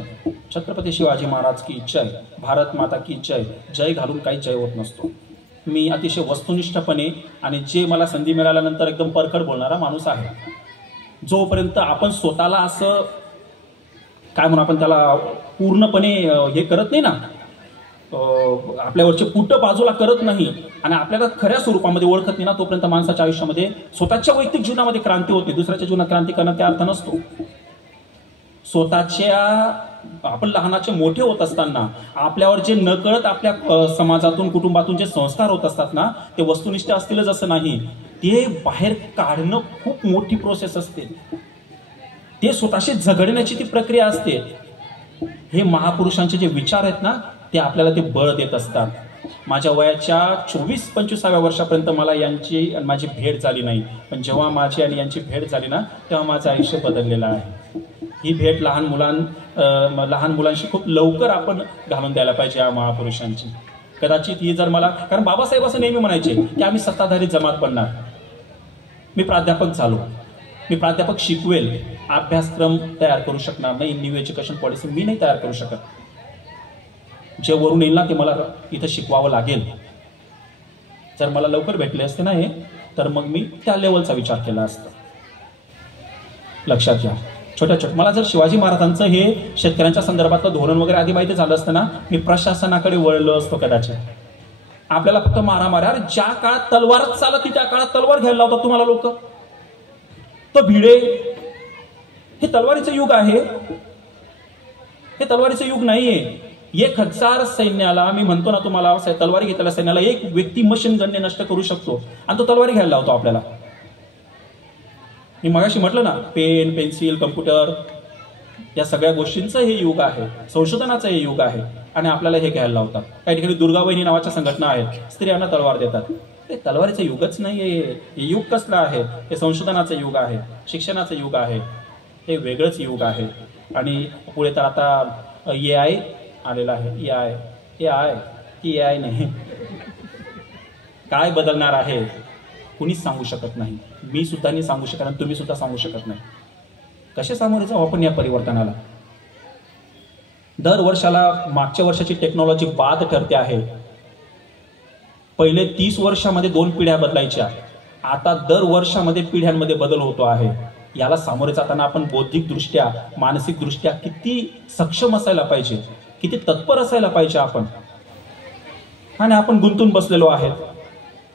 छत्रपती शिवाजी महाराज की जय, भारत माता की जय. जय घालून काही जय होत नसतो. मी अतिशय वस्तुनिष्ठपणे आणि जे मला संधी मिळाल्यानंतर एकदम परखड बोलणारा माणूस आहे. जोपर्यंत आपण स्वतःला असं काय म्हणून आपण त्याला पूर्णपणे हे करत नाही ना, आपल्यावरचे पुट बाजूला करत नाही आणि आपल्याला खऱ्या स्वरूपामध्ये ओळखत नाही ना, तोपर्यंत माणसाच्या आयुष्यामध्ये स्वतःच्या वैयक्तिक जीवनामध्ये क्रांती होते. दुसऱ्याच्या जीवनात क्रांती करणं त्या अर्थ नसतो. स्वतःच्या आपण लहानाचे मोठे होत असताना आपल्यावर जे नकळत आपल्या समाजातून कुटुंबातून जे संस्कार होत असतात ना, ते वस्तुनिष्ठ असतीलच असं नाही. ते बाहेर काढणं खूप मोठी प्रोसेस असते. ते स्वतःशी झगडण्याची ती प्रक्रिया असते. हे महापुरुषांचे जे विचार आहेत ना, ते आपल्याला ते बळ देत असतात. माझ्या वयाच्या 24-25व्या वर्षापर्यंत मला यांची माझी भेट झाली नाही, पण जेव्हा माझी आणि यांची भेट झाली ना, तेव्हा माझं आयुष्य बदललेलं आहे. ही भेट लहान मुलांशी खूप लवकर आपण घालून द्यायला पाहिजे या महापुरुषांची. कदाचित ही जर मला, कारण बाबासाहेब असं नेहमी म्हणायचे की आम्ही सत्ताधारी जमात बनणार. मी प्राध्यापक झालो, मी प्राध्यापक शिकवेल, अभ्यासक्रम तयार करू शकणार नाही, न्यू एज्युकेशन पॉलिसी मी नाही तयार करू शकत. जे वरून येईल ना ते मला इथं शिकवावं लागेल. जर मला लवकर भेटले असते ना हे, तर मग मी त्या लेवलचा विचार केला असता. लक्षात घ्या. छोट्या मला जर शिवाजी महाराजांचं हे शेतकऱ्यांच्या संदर्भातलं धोरण वगैरे आधी माहिती झालं असतं ना, मी प्रशासनाकडे वळलो असतो कदाचित. आपल्याला फक्त मारामारी, अरे ज्या काळात तलवारच चालत त्या काळात तलवार घ्यायला लावतात तुम्हाला लोक. तो भिडे, हे तलवारीचं युग आहे, हे तलवारीचं युग नाहीये. 1000 सैन्याला, मी म्हणतो ना तुम्हाला, तलवारी घेतलेल्या सैन्याला एक व्यक्ती मशीन गनने नष्ट करू शकतो आणि तो तलवारी घ्यायला लावतो आपल्याला. मी मगाशी म्हटलं ना, पेन, पेन्सिल, कम्प्युटर, या सगळ्या गोष्टींचं हे युग आहे, संशोधनाचं हे युग आहे आणि आपल्याला हे घ्यायला लावतात. काही ठिकाणी दुर्गावहिनी नावाच्या संघटना आहेत, स्त्रियांना तलवार देतात. ते तलवारीचं युगच नाहीये. हे युग कसलं आहे? हे संशोधनाचं युग आहे, शिक्षणाचं युग आहे, हे वेगळंच युग आहे. आणि पुढे तर आता AI आलेला आहे. AI नाही, काय बदलणार आहे कुणीच सांगू शकत नाही. मी सुद्धा नाही सांगू शकत आणि तुम्ही सुद्धा सांगू शकत नाही. कसे सामोरे जाऊ आपण या परिवर्तनाला? दर वर्षाला मागच्या वर्षाची टेक्नॉलॉजी बाद ठरते आहे. पहिले 30 वर्षामध्ये 2 पिढ्या बदलायच्या, आता दर वर्षामध्ये पिढ्यांमध्ये बदल होतो आहे. याला सामोरे जाताना आपण बौद्धिकदृष्ट्या, मानसिकदृष्ट्या किती सक्षम असायला पाहिजे, किती तत्पर असायला पाहिजे आपण. आणि आपण गुंतून बसलेलो आहेत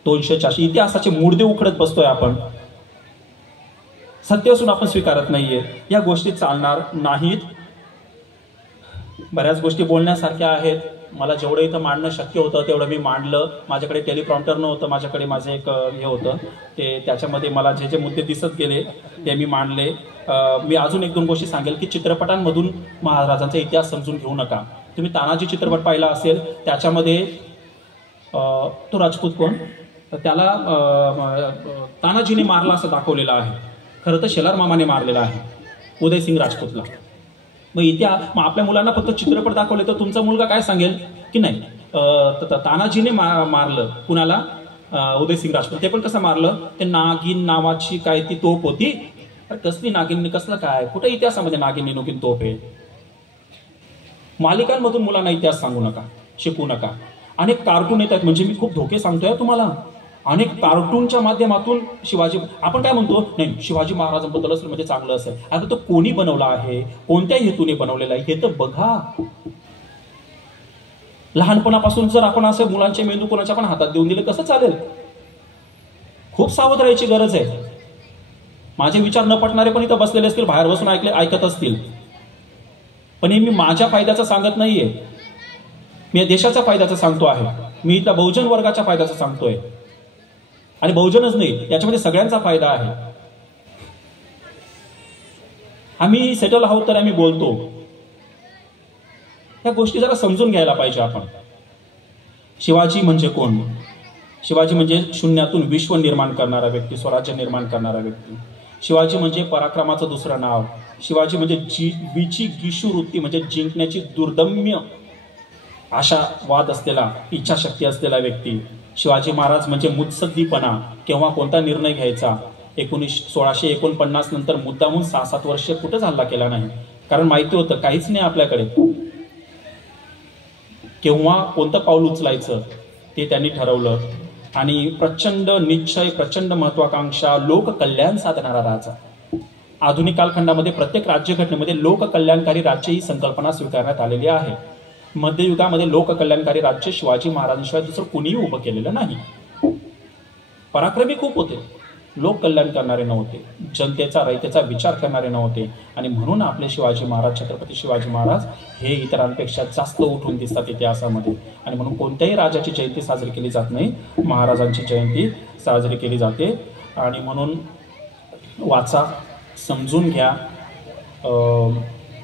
200-400 इतिहासाचे मुडदे उखडत बसतोय आपण. सत्य असून आपण स्वीकारत नाहीये. या गोष्टी चालणार नाहीत. बऱ्याच गोष्टी बोलण्यासारख्या आहेत, मला जेवढं इथं मांडणं शक्य होतं तेवढं मी मांडलं. माझ्याकडे टेलिप्रॉम्प्टर नव्हतं, माझ्याकडे माझं एक हे होतं, ते त्याच्यामध्ये मला जे जे मुद्दे दिसत गेले ते मी मांडले. मी अजून एक दोन गोष्टी सांगेल की चित्रपटांमधून महाराजांचा इतिहास समजून घेऊ नका. तुम्ही तानाजी चित्रपट पाहिला असेल, त्याच्यामध्ये तो राजपूत कोण, तर त्याला तानाजीने मारला असं दाखवलेलं आहे. खरं तर शेलार मामाने मारलेला आहे उदयसिंग राजपूतला. मग आपल्या मुलांना फक्त चित्रपट दाखवले तर तुमचा मुलगा काय सांगेल की नाही तानाजीने मारलं कुणाला, उदयसिंग राजपूत. ते पण कसं मारलं, ते नागिन नावाची काय ती तोप होती. कसली नागिन, कसलं काय, कुठे इतिहासामध्ये नागिन नुकीन तोप आहे. मालिकांमधून मुलांना इतिहास सांगू नका, शिकवू नका. अनेक कार्टून येतात, म्हणजे मी खूप धोके सांगतोय तुम्हाला. अनेक कार्टूनच्या माध्यमातून शिवाजी, आपण काय म्हणतो, नाही शिवाजी महाराजांबद्दल असेल म्हणजे चांगलं असेल. आता तो कोणी बनवला आहे, कोणत्या हेतूने बनवलेला आहे हे तर बघा. लहानपणापासून जर आपण असं मुलांचे मेंदू कोणाच्या पण हातात देऊन दिले कसं चालेल. खूप सावध राहायची गरज आहे. माझे विचार न पटणारे पण इथं बसलेले असतील, बाहेर बसून ऐकत असतील, पण हे मी माझ्या फायद्याचं सांगत नाहीये, मी देशाच्या फायद्याचं सांगतो आहे. मी इथल्या बहुजन वर्गाच्या फायद्याचं सांगतोय. आणि बहुजनच नाही, याच्यामध्ये सगळ्यांचा फायदा आहे. आम्ही सेटल आहोत तर आम्ही बोलतो. ह्या गोष्टी जरा समजून घ्यायला पाहिजे आपण. शिवाजी म्हणजे कोण? शिवाजी म्हणजे शून्यातून विश्व निर्माण करणारा व्यक्ती, स्वराज्य निर्माण करणारा व्यक्ती. शिवाजी म्हणजे पराक्रमाचं दुसरं नाव. शिवाजी म्हणजे गिशू वृत्ती, म्हणजे जिंकण्याची दुर्दम्य आशावाद असलेला, इच्छाशक्ती असलेला व्यक्ती. शिवाजी महाराज म्हणजे मुत्सद्दीपणा, केव्हा कोणता निर्णय घ्यायचा. 1649 नंतर मुद्दामून 6-7 वर्ष कुठंच हल्ला केला नाही, कारण माहिती होतं काहीच नाही आपल्याकडे. केव्हा कोणतं पाऊल उचलायचं ते त्यांनी ठरवलं. आणि प्रचंड निश्चय, प्रचंड महत्वाकांक्षा, लोककल्याण साधणारा राजा. आधुनिक कालखंडामध्ये प्रत्येक राज्यघटनेमध्ये लोककल्याणकारी राज्य ही संकल्पना स्वीकारण्यात आलेली आहे. मध्ययुगामध्ये लोककल्याणकारी राज्य शिवाजी महाराजांशिवाय दुसरं कुणीही उभं केलेलं नाही. पराक्रमी खूप होते, लोक कल्याण करणारे नव्हते, जनतेचा रयतेचा विचार करणारे नव्हते. आणि म्हणून आपले शिवाजी महाराज, छत्रपती शिवाजी महाराज हे इतरांपेक्षा जास्त उठून दिसतात इतिहासामध्ये. आणि म्हणून कोणत्याही राजाची जयंती साजरी केली जात नाही, महाराजांची जयंती साजरी केली जाते. आणि म्हणून वाचा, समजून घ्या,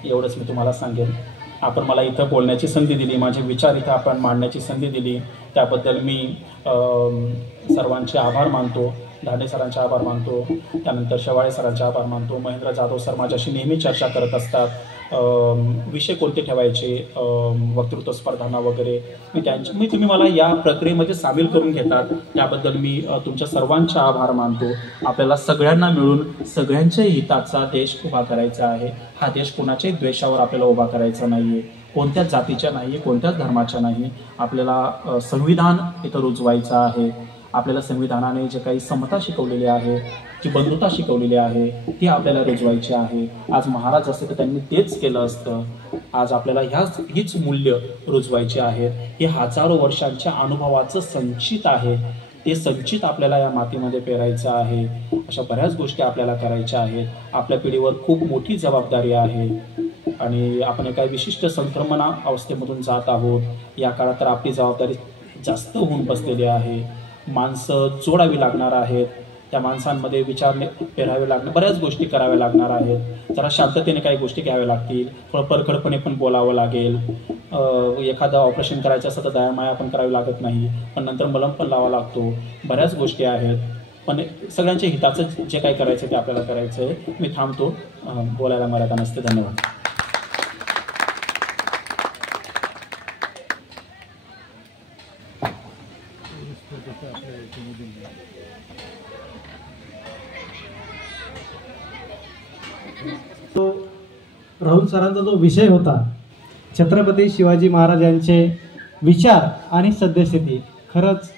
एवढंच मी तुम्हाला सांगेन. आपण मला इथं बोलण्याची संधी दिली, माझे विचार इथं आपण मांडण्याची संधी दिली, त्याबद्दल मी सर्वांचे आभार मानतो. धाडे सरांचे आभार मानतो, त्यानंतर शेवाळे सरांचे आभार मानतो. महेंद्र जाधव सर माझ्याशी नेहमी चर्चा करत असतात, विषय कोणते ठेवायचे, वक्तृत्व स्पर्धांना वगैरे. तुम्ही मला या प्रक्रियेमध्ये सामील करून घेतात, त्याबद्दल मी तुमच्या सर्वांचे आभार मानतो. आपल्याला सगळ्यांना मिळून सगळ्यांच्या हिताचा देश उभा करायचा आहे. हा देश कोणाच्याही द्वेषावर आपल्याला उभा करायचा नाहीये, कोणत्याच जातीच्या नाही, कोणत्याच धर्माच्या नाही. आपल्याला संविधान इथं रुजवायचं आहे. आपल्याला संविधानाने जे काही समता शिकवलेली आहे, जी बंधुता शिकवलेली आहे, ती आपल्याला रुजवायची आहे. आज महाराज असते तर त्यांनी तेच केलं असतं. आज आपल्याला हीच मूल्य रुजवायची आहेत. हे हजारो वर्षांच्या अनुभवाचं संचित आहे, ते संचित आपल्याला या मातीमध्ये पेरायचं आहे. अशा बऱ्याच गोष्टी आपल्याला करायच्या आहेत. आपल्या पिढीवर खूप मोठी जबाबदारी आहे आणि आपण एका विशिष्ट संक्रमणा अवस्थेमधून जात आहोत. या काळात तर आपली जबाबदारी जास्त होऊन बसलेली आहे. माणसं जोडावी लागणार आहेत, त्या माणसांमध्ये विचार पेरावे लागणार, बऱ्याच गोष्टी कराव्या लागणार आहेत. जरा शांततेने काही गोष्टी घ्याव्या लागतील, थोडं परखडपणे पण बोलावं लागेल. एखादं ऑपरेशन करायचं असतं तर दयामाया पण करावी लागत नाही, पण नंतर मलम पण लावा लागतो. बऱ्याच गोष्टी आहेत, पण सगळ्यांच्या हिताचं जे काही करायचं ते आपल्याला करायचं आहे. मी थांबतो, बोलायला मर्यादा नसते. धन्यवाद. तो राहुल सरांचा जो विषय होता, छत्रपती शिवाजी महाराजांचे विचार आणि सद्यस्थिती, खरंच